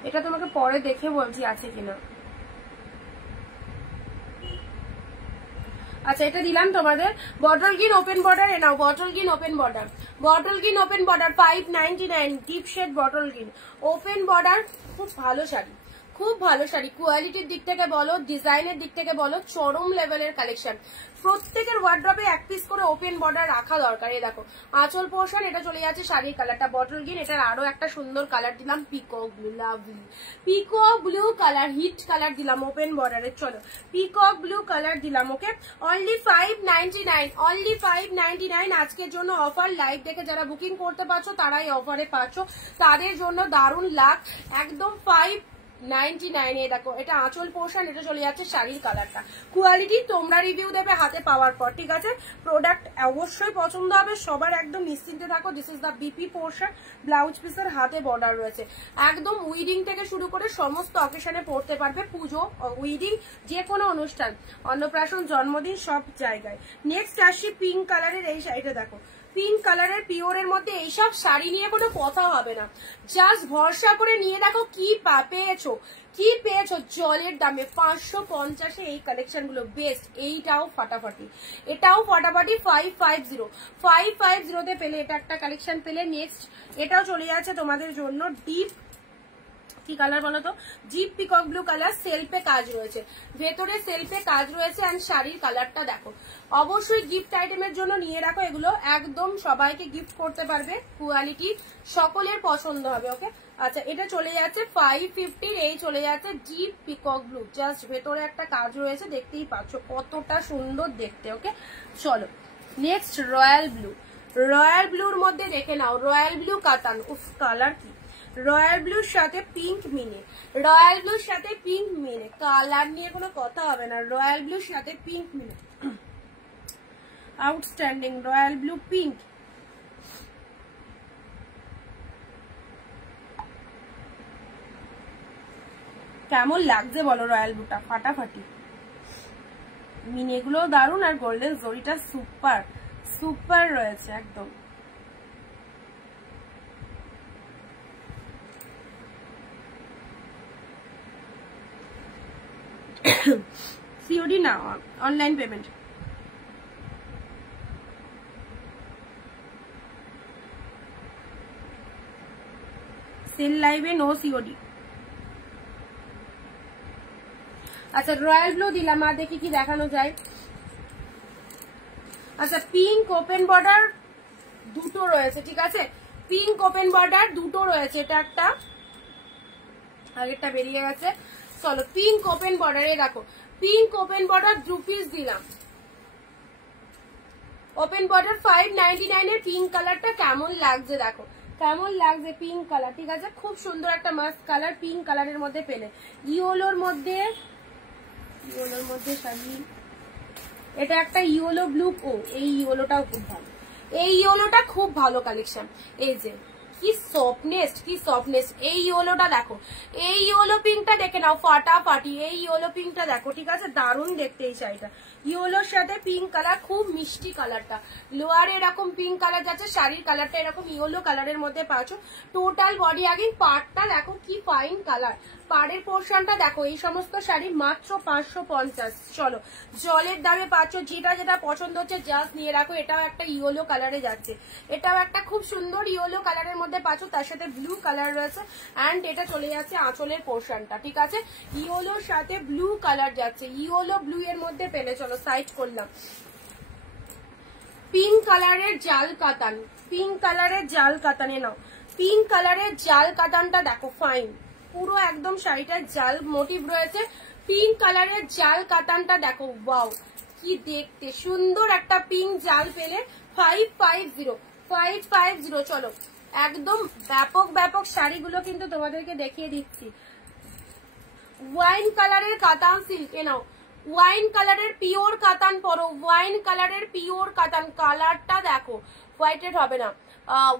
এটা তোমাকে পরে দেখে বলছি আছে কিনা। আচ্ছা এটা দিলাম তোমাদের বটল গ্রিন ওপেন বর্ডার, এ নাও bottle green open border, bottle green open border 599, deep shade bottle green open border. খুব ভালো শাড়ি, খুব ভালো শাড়ি, কোয়ালিটির দিক থেকে বলো, ডিজাইনের দিক থেকে বলো, চরম লেভেলের কালেকশন। প্রত্যেকের ওয়ার্ড্রপে 1 পিস করে ওপেন বর্ডার রাখা দরকার। এই দেখো আঁচল পোর্শন, এটা চলে যাচ্ছে শাড়ির কালারটা বটল গ্রিন। এটার আরো একটা সুন্দর কালার দিলাম, peacock blue, lovely peacock blue colour, hit colour দিলাম ওপেন বর্ডারের। চলো পিকক ব্লু কালার দিলাম। ওকে, অনলি 599, অনলি 599 আজকের জন্য অফার। লাইভ দেখে যারা বুকিং করতে পারছো তারাই অফারে পাচ্ছ, তাদের জন্য দারুণ লাখ, একদম 599। দেখো এটা আঁচল পোর্শন, এটা চলে যাচ্ছে শাড়ির কালারটা। কোয়ালিটি তোমরা রিভিউ দেবে হাতে পাওয়ার পর, ঠিক আছে? প্রোডাক্ট অবশ্যই পছন্দ হবে সবার, একদম নিশ্চিন্তে থাকো। This is the BP portion, blouse পিসের হাতে বর্ডার রয়েছে, একদম উইডিং থেকে শুরু করে সমস্ত অকেশনে পড়তে পারবে, পুজো, উইডিং, যে কোনো অনুষ্ঠান, অন্নপ্রাশন, জন্মদিন, সব জায়গায়। নেক্সট আসছি পিঙ্ক কালারের এই শাড়িটা দেখো, পিঙ্ক কালারের পিওরের মধ্যে এইসব শাড়ি নিয়ে কোনো কথা হবে না, জাস্ট ভরসা করে নিয়ে দেখো কি পেয়েছো, কি পেয়েছো জলের দামে। 550-এ এই কালেকশন গুলো বেস্ট। এইটাও ফাটাফাটি, এটাও ফাটাফাটি 550তে পেলে, এটা একটা কালেকশন পেলে। নেক্সট এটাও চলে যাচ্ছে তোমাদের জন্য ডিপ, কি কালার বলো তো, জিপ পিকক ব্লু কালার, সেলফে কাজ রয়েছে, ভেতরে সেলফে কাজ রয়েছে। এন্ড শাড়ির কালারটা দেখো, অবশ্যই গিফট আইটেমের জন্য নিয়ে রাখো, এগুলো একদম সবাইকে গিফট করতে পারবে, কোয়ালিটি সকলের পছন্দ হবে। ওকে, আচ্ছা এটা চলে যাচ্ছে 550, এই চলে যাচ্ছে জিপ পিকক ব্লু, জাস্ট ভেতরে একটা কাজ রয়েছে, দেখতেই পাচ্ছ কতটা সুন্দর দেখতে। ওকে চলো নেক্সট রয়্যাল ব্লু, রয়্যাল ব্লুর মধ্যে দেখে নাও, রয়্যাল ব্লু কাতান, উফ কালার কি, রয়্যাল ব্লুর সাথে পিঙ্ক মিনে, রয়্যাল ব্লুর সাথে পিঙ্ক মিনে, কালার নিয়ে কোনো কথা হবে না, রয়্যাল ব্লুর সাথে পিঙ্ক মিনে, আউটস্ট্যান্ডিং, রয়্যাল ব্লু পিঙ্ক। কেমন লাগছে বলো রয়্যাল ব্লুটা, ফাটাফাটি, মিনেগুলো দারুন, আর গোল্ডেন জরিটা সুপার সুপার রয়েছে একদম। সিওডি না, অনলাইন পেমেন্ট। সেল লাইভে নো সিওডি। আচ্ছা রয়্যাল ব্লু দিলাম, আর দেখি কি দেখানো যায়। আচ্ছা পিঙ্ক ওপেন বর্ডার দুটো রয়েছে, ঠিক আছে, পিঙ্ক ওপেন বর্ডার দুটো রয়েছে, এটা একটা, আগেরটা বেরিয়ে গেছে। চলো পিঙ্ক ওপেন বর্ডারে দেখো, পিঙ্ক ওপেন বর্ডার 2 পিস দিলাম, ওপেন বর্ডার 599 এর পিঙ্ক কালারটা কেমন লাগছে দেখো, কেমন লাগছে পিঙ্ক কালার, ঠিক আছে, খুব সুন্দর একটা মাস্ট কালার পিঙ্ক কালারের মধ্যে পেলে। ইয়েলোর মধ্যে শাড়ি, এটা একটা ইয়েলো ব্লু, ও এই ইয়েলোটাও খুব ভালো, এই ইয়েলোটা খুব ভালো কালেকশন। এই যে কি সফটনেস, কি সফটনেস, এই ইয়েলোটা দেখো, এই ইয়েলো পিঙ্কটা দেখে নাও ফাটাফাটি, এই ইয়েলো পিঙ্কটা দেখো, ঠিক আছে, দারুণ দেখতে এই শাড়িটা। ইয়েলোর সাথে পিঙ্ক কালার, খুব মিষ্টি কালারটা, লোয়ারে এরকম পিঙ্ক কালার যাচ্ছে, শাড়ির কালারটা এরকম ইয়েলো কালারের মধ্যে পাচ্ছ। টোটাল বডি আগেই পাড়টা দেখো কি ফাইন কালার, পাড়ের পোর্শনটা দেখো, এই সমস্ত শাড়ি মাত্র 550। চলো জলের দামে পাচ্ছ, যেটা যেটা পছন্দ হচ্ছে জাস্ট নিয়ে রাখো। এটাও একটা ইয়েলো কালারে যাচ্ছে, এটাও একটা খুব সুন্দর ইয়েলো কালারের মধ্যে পাচ্ছ, তার সাথে ব্লু কালার রয়েছে, অ্যান্ড এটা চলে যাচ্ছে আঁচলের পোর্শনটা, ঠিক আছে, ইয়েলোর সাথে ব্লু কালার যাচ্ছে, ইয়েলো ব্লু এর মধ্যে পেলে। চলো সাইড করলাম। পিঙ্ক কালারের জাল কাতান, পিঙ্ক কালারের জাল কাতানে নাও, পিঙ্ক কালারের জাল কাতানটা দেখো ফাইন, পুরো একদম শাড়িটার জাল মোটিভ রয়েছে, পিঙ্ক কালারের জাল কাতানটা দেখো, ওয়াও কি দেখতে সুন্দর একটা পিঙ্ক জাল পেলে। 550। চলো একদম ব্যাপক ব্যাপক শাড়িগুলো কিন্তু তোমাদেরকে দেখিয়ে দিচ্ছি। ওয়াইন কালারের কাতান সিল্ক এ নাও, ওয়াইন কালারের পিওর কাতান পরো, ওয়াইন কালারের পিওর কাতান, কালারটা দেখো, হোয়াইটেড হবে না,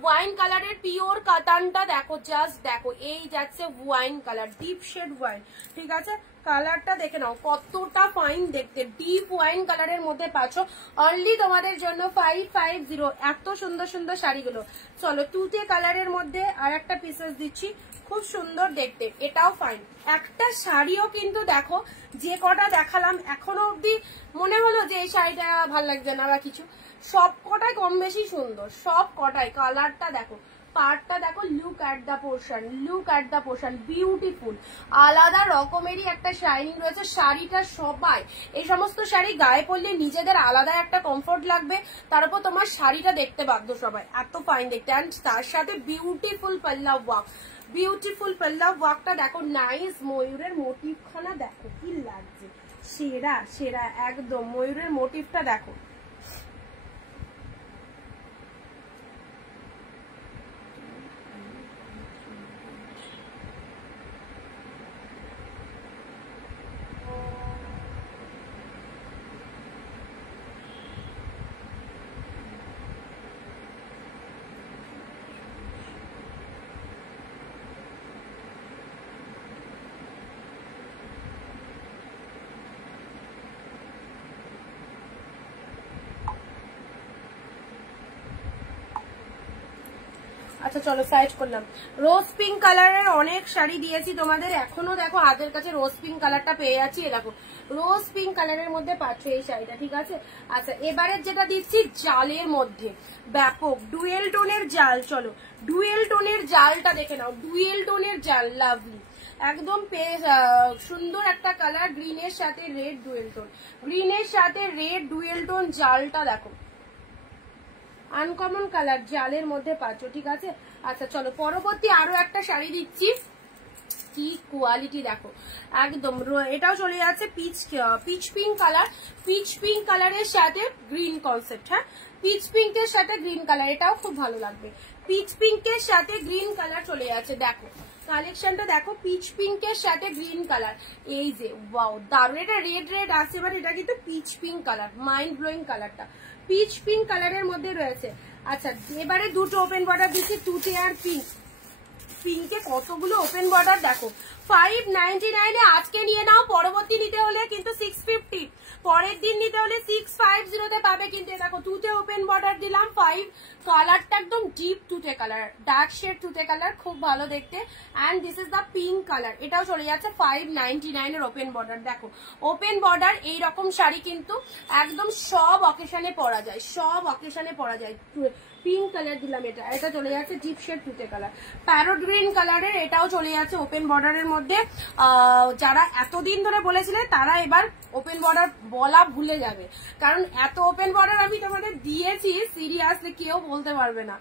ওয়াইন কালারের পিওর কাতানটা দেখো, জাস্ট দেখো, এই যাচ্ছে wine colour, deep shade wine, ঠিক আছে, কালারটা দেখে নাও কতটা ফাইন দেখতে, ডিপ ওয়াইন কালারের মধ্যে পাচ্ছ, অনলি তোমাদের জন্য 550। এত সুন্দর সুন্দর শাড়িগুলো। চলো তুতে কালারের মধ্যে আর একটা পিসেস দিচ্ছি, খুব সুন্দর দেখতে, এটাও ফাইন। একটা শাড়িও কিন্তু দেখো, যে কটা দেখালাম এখনো অব্দি মনে হলো যে এই শাড়িটা ভালো লাগছে না বা কিছু, সব কটাই কম বেশি সুন্দর, সব কটাই। কালারটা দেখো, পার্টটা দেখো, look at the portion, look at the portion, beautiful, আলাদা রকমেরই একটা শাইনিং রয়েছে শাড়িটা। সবাই এই সমস্ত শাড়ি গায়ে পরলে নিজেদের আলাদা একটা কমফোর্ট লাগবে, তারপর তোমার শাড়িটা দেখতে বাধ্য সবাই, এত ফাইন দেখতে। অ্যান্ড তার সাথে বিউটিফুল পাল্লা ওয়ার্ক, বিউটিফুল পাল্লা ওয়ার্কটা দেখো, নাইস, ময়ূরের মোটিভখানা দেখো কি লাগছে, সেরা সেরা একদম, ময়ূরের মোটিভটা দেখো। আচ্ছা চলো সাইড করলাম। রোজ পিঙ্ক কালারের অনেক শাড়ি দিয়েছি তোমাদের, এখনো দেখো হাতের কাছে রোজ পিঙ্ক কালারটা পেয়ে যাচ্ছি, দেখো রোজ পিঙ্ক কালারের মধ্যে পাচ্ছ এই শাড়িটা, ঠিক আছে। আচ্ছা এবারের যেটা দিচ্ছি জালের মধ্যে, ব্যাপক ডুয়েল টোনের জাল। চলো ডুয়েল টোনের জালটা দেখে নাও, ডুয়েল টোনের জাল, লাভলি একদম সুন্দর একটা কালার, গ্রিনের সাথে রেড ডুয়েল টোন, গ্রিনের সাথে রেড ডুয়েল টোন জালটা দেখো, আনকমন কালার জালের মধ্যে পাচ্ছ, ঠিক আছে। আচ্ছা চলো পরবর্তী আরো একটা শাড়ি দিচ্ছি, কি কোয়ালিটি দেখো একদম, এটাও চলে যাচ্ছে pitch pink colour, pitch pink কালারের সাথে গ্রিন কনসেপ্ট, হ্যাঁ পিচ পিঙ্কের সাথে গ্রিন কালার, এটাও খুব ভালো লাগবে, পিচ পিঙ্কের সাথে গ্রিন কালার চলে যাচ্ছে, দেখো কালেকশনটা দেখো, পিচ পিঙ্কের সাথে গ্রিন কালার, এই যে ওয়াও দারুণ, এটা রেড রেড আসছে, বাট এটা কিন্তু pitch pink colour, mind blowing কালারটা, পিচ পিঙ্ক কালারের মধ্যে রয়েছে। আচ্ছা এবারে দুটো ওপেন বর্ডার দিচ্ছি, তুতে আর পিঙ্ক, পিঙ্কে কতগুলো ওপেন বর্ডার দেখো, 599 এ আজকে নিয়ে নাও, পরবর্তী নিতে হলে কিন্তু 650, পরের দিন নিতে হলে 650 তে পাবে। কিন্তু দেখো তুতে ওপেন বর্ডার দিলাম 5, কালারটা একদম ডিপ তুতে কালার, ডার্ক শেড তুতে কালার, খুব ভালো দেখতে। And this is the pink colour, এটাও চলে যাচ্ছে 599 এর ওপেন বর্ডার। দেখো ওপেন বর্ডার এইরকম শাড়ি কিন্তু একদম সব অকেশনে পরা যায়, সব অকেশনে পরা যায়। পিঙ্ক কালার দিলাম, এটা চলে যাচ্ছে ডিপ শেড তুতে কালার। প্যারোট গ্রিন কালারের এটাও চলে যাচ্ছে ওপেন বর্ডারের মধ্যে। যারা এতদিন ধরে বলেছিলেন তারা এবার ওপেন বর্ডার বলা ভুলে যাবে, কারণ এত ওপেন বর্ডার আমি তোমাদের দিয়েছি সিরিয়াসলি কেউ বলতে পারবে না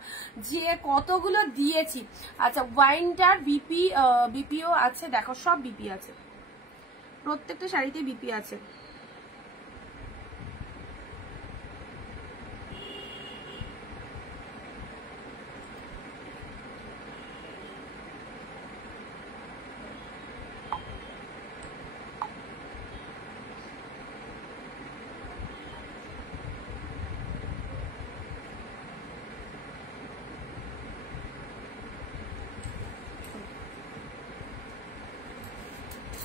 যে কতগুলো দিয়েছি। আচ্ছা ওয়াইনটার বিপিও আছে, দেখো সব বিপি আছে, প্রত্যেকটা শাড়িতে বিপি আছে।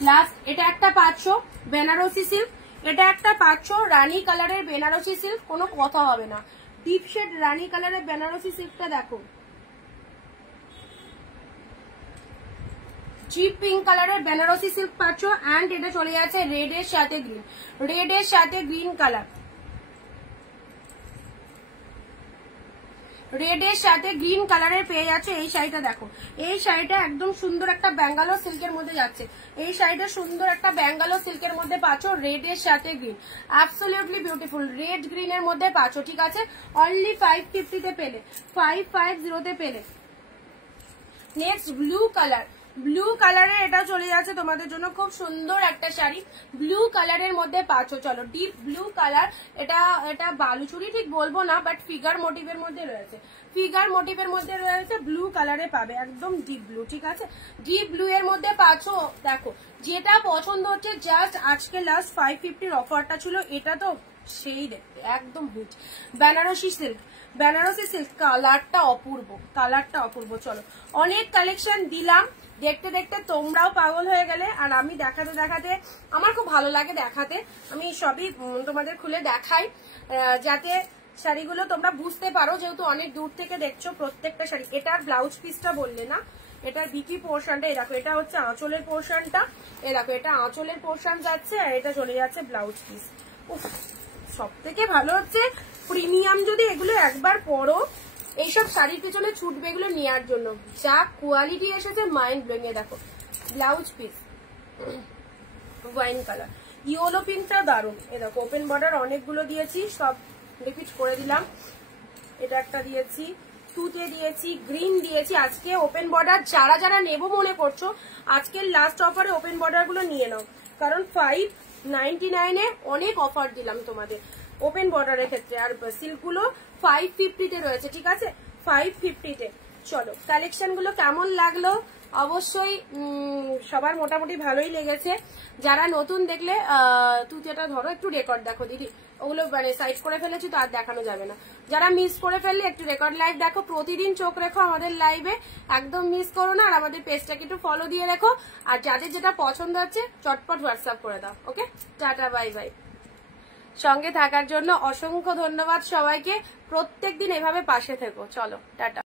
লাস্ট এটা একটা 500 বেনারসি সিল্ক, এটা একটা 500 রানী কালারের বেনারসি সিল্ক, কোনো কথা হবে না। ডিপ শেড রানী কালারের বেনারসি সিল্কটা দেখো, ডিপ পিঙ্ক কালারের বেনারসি সিল্ক 500। অ্যান্ড এটা চলে যাচ্ছে রেডের সাথে গ্রিন, রেডের সাথে গ্রিন কালার, রেডের সাথে গ্রিন কালারের পেয়ে যাচ্ছে এই শাড়িটা। দেখো এই শাড়িটা একদম সুন্দর একটা ব্যাঙ্গালোর সিল্কের মধ্যে যাচ্ছে, এই শাড়িটা সুন্দর একটা ব্যাঙ্গালোর সিল্কের মধ্যে পাচ্ছ রেডের সাথে গ্রিন, অ্যাবসলিউটলি বিউটিফুল রেড গ্রিনের মধ্যে পাচ্ছ, ঠিক আছে। অনলি 550 তে পেলে, 550 তে পেলে। নেক্সট ব্লু কালার, ব্লু কালারের এটা চলে যাচ্ছে তোমাদের জন্য খুব সুন্দর একটা শাড়ি, ব্লু কালারের মধ্যে পাচ্ছ। চলো ডিপ ব্লু কালার, এটা বালুচুরি ঠিক বলবো না, বাট ফিগার মোটিভের মধ্যে রয়েছে, ফিগার মোটিভের মধ্যে রয়েছে, ব্লু কালারে পাবে, একদম ডিপ ব্লু, ঠিক আছে। ডিপ ব্লু এর মধ্যে পাচ্ছ। দেখো যেটা পছন্দ হচ্ছে জাস্ট আজকে লাস্ট 550 অফারটা ছিল, এটা তো সেই দেখতে একদম hit. Banarasi silk, Banarasi silk কালারটা অপূর্ব, কালারটা অপূর্ব। চলো অনেক কালেকশন দিলাম, দেখতে দেখতে তোমরাও পাগল হয়ে গেলে, আর আমি দেখাতে দেখাতে আমার খুব ভালো লাগে দেখাতে, আমি সবই তোমাদের খুলে দেখাই যাতে শাড়িগুলো তোমরা বুঝতে পারো, যেহেতু অনেক দূর থেকে দেখছো প্রত্যেকটা শাড়ি। এটার ব্লাউজ পিসটা বললে না, এটার বিপি পোর্শনটা এই দেখো, এটা হচ্ছে আঁচলের পোর্শনটা, এই দেখো এটা আঁচলের পোর্শন যাচ্ছে, আর এটা চলে যাচ্ছে ব্লাউজ পিস। সব থেকে ভালো হচ্ছে প্রিমিয়াম, যদি এগুলো একবার পরো এইসব শাড়ির পিছনে ছুটবে এগুলো নেওয়ার জন্য, যা কোয়ালিটি এসেছে মাইন্ড ব্লোয়িং। দেখো blouse piece wine colour, yellow পিঙ্কটা দারুন। এ দেখো ওপেন বর্ডার অনেকগুলো দিয়েছি, সব রিপিট করে দিলাম। এটা একটা দিয়েছি, তুতে দিয়েছি, গ্রিন দিয়েছি। আজকে ওপেন বর্ডার যারা যারা নেবো মনে করছো, আজকের লাস্ট অফারে ওপেন বর্ডার গুলো নিয়ে নাও, কারণ 599 এ অনেক অফার দিলাম তোমাদের ওপেন বর্ডারের ক্ষেত্রে, আর সিল্ক গুলো 550 তে রয়েছে, ঠিক আছে 550 তে। চলো কালেকশন গুলো কেমন লাগলো অবশ্যই সবার মোটামুটি ভালোই লেগেছে। যারা নতুন দেখলে তুতেটা ধরো একটু রেকর্ড দেখো দিদি, ওগুলো মানে সাইড করে ফেলেছি তো আর দেখানো যাবে না। যারা মিস করে ফেললে একটু রেকর্ড লাইভ দেখো, প্রতিদিন চোখ রেখো আমাদের লাইভে, একদম মিস করো না। আর আমাদের পেজটাকে একটু ফলো দিয়ে রেখো, আর যাদের যেটা পছন্দ হচ্ছে চটপট হোয়াটসঅ্যাপ করে দাও। ওকে, টাটা, বাই বাই। সঙ্গে থাকার জন্য অসংখ্য ধন্যবাদ সবাইকে, প্রত্যেকদিন এভাবে পাশে থেকো। চলো টাটা।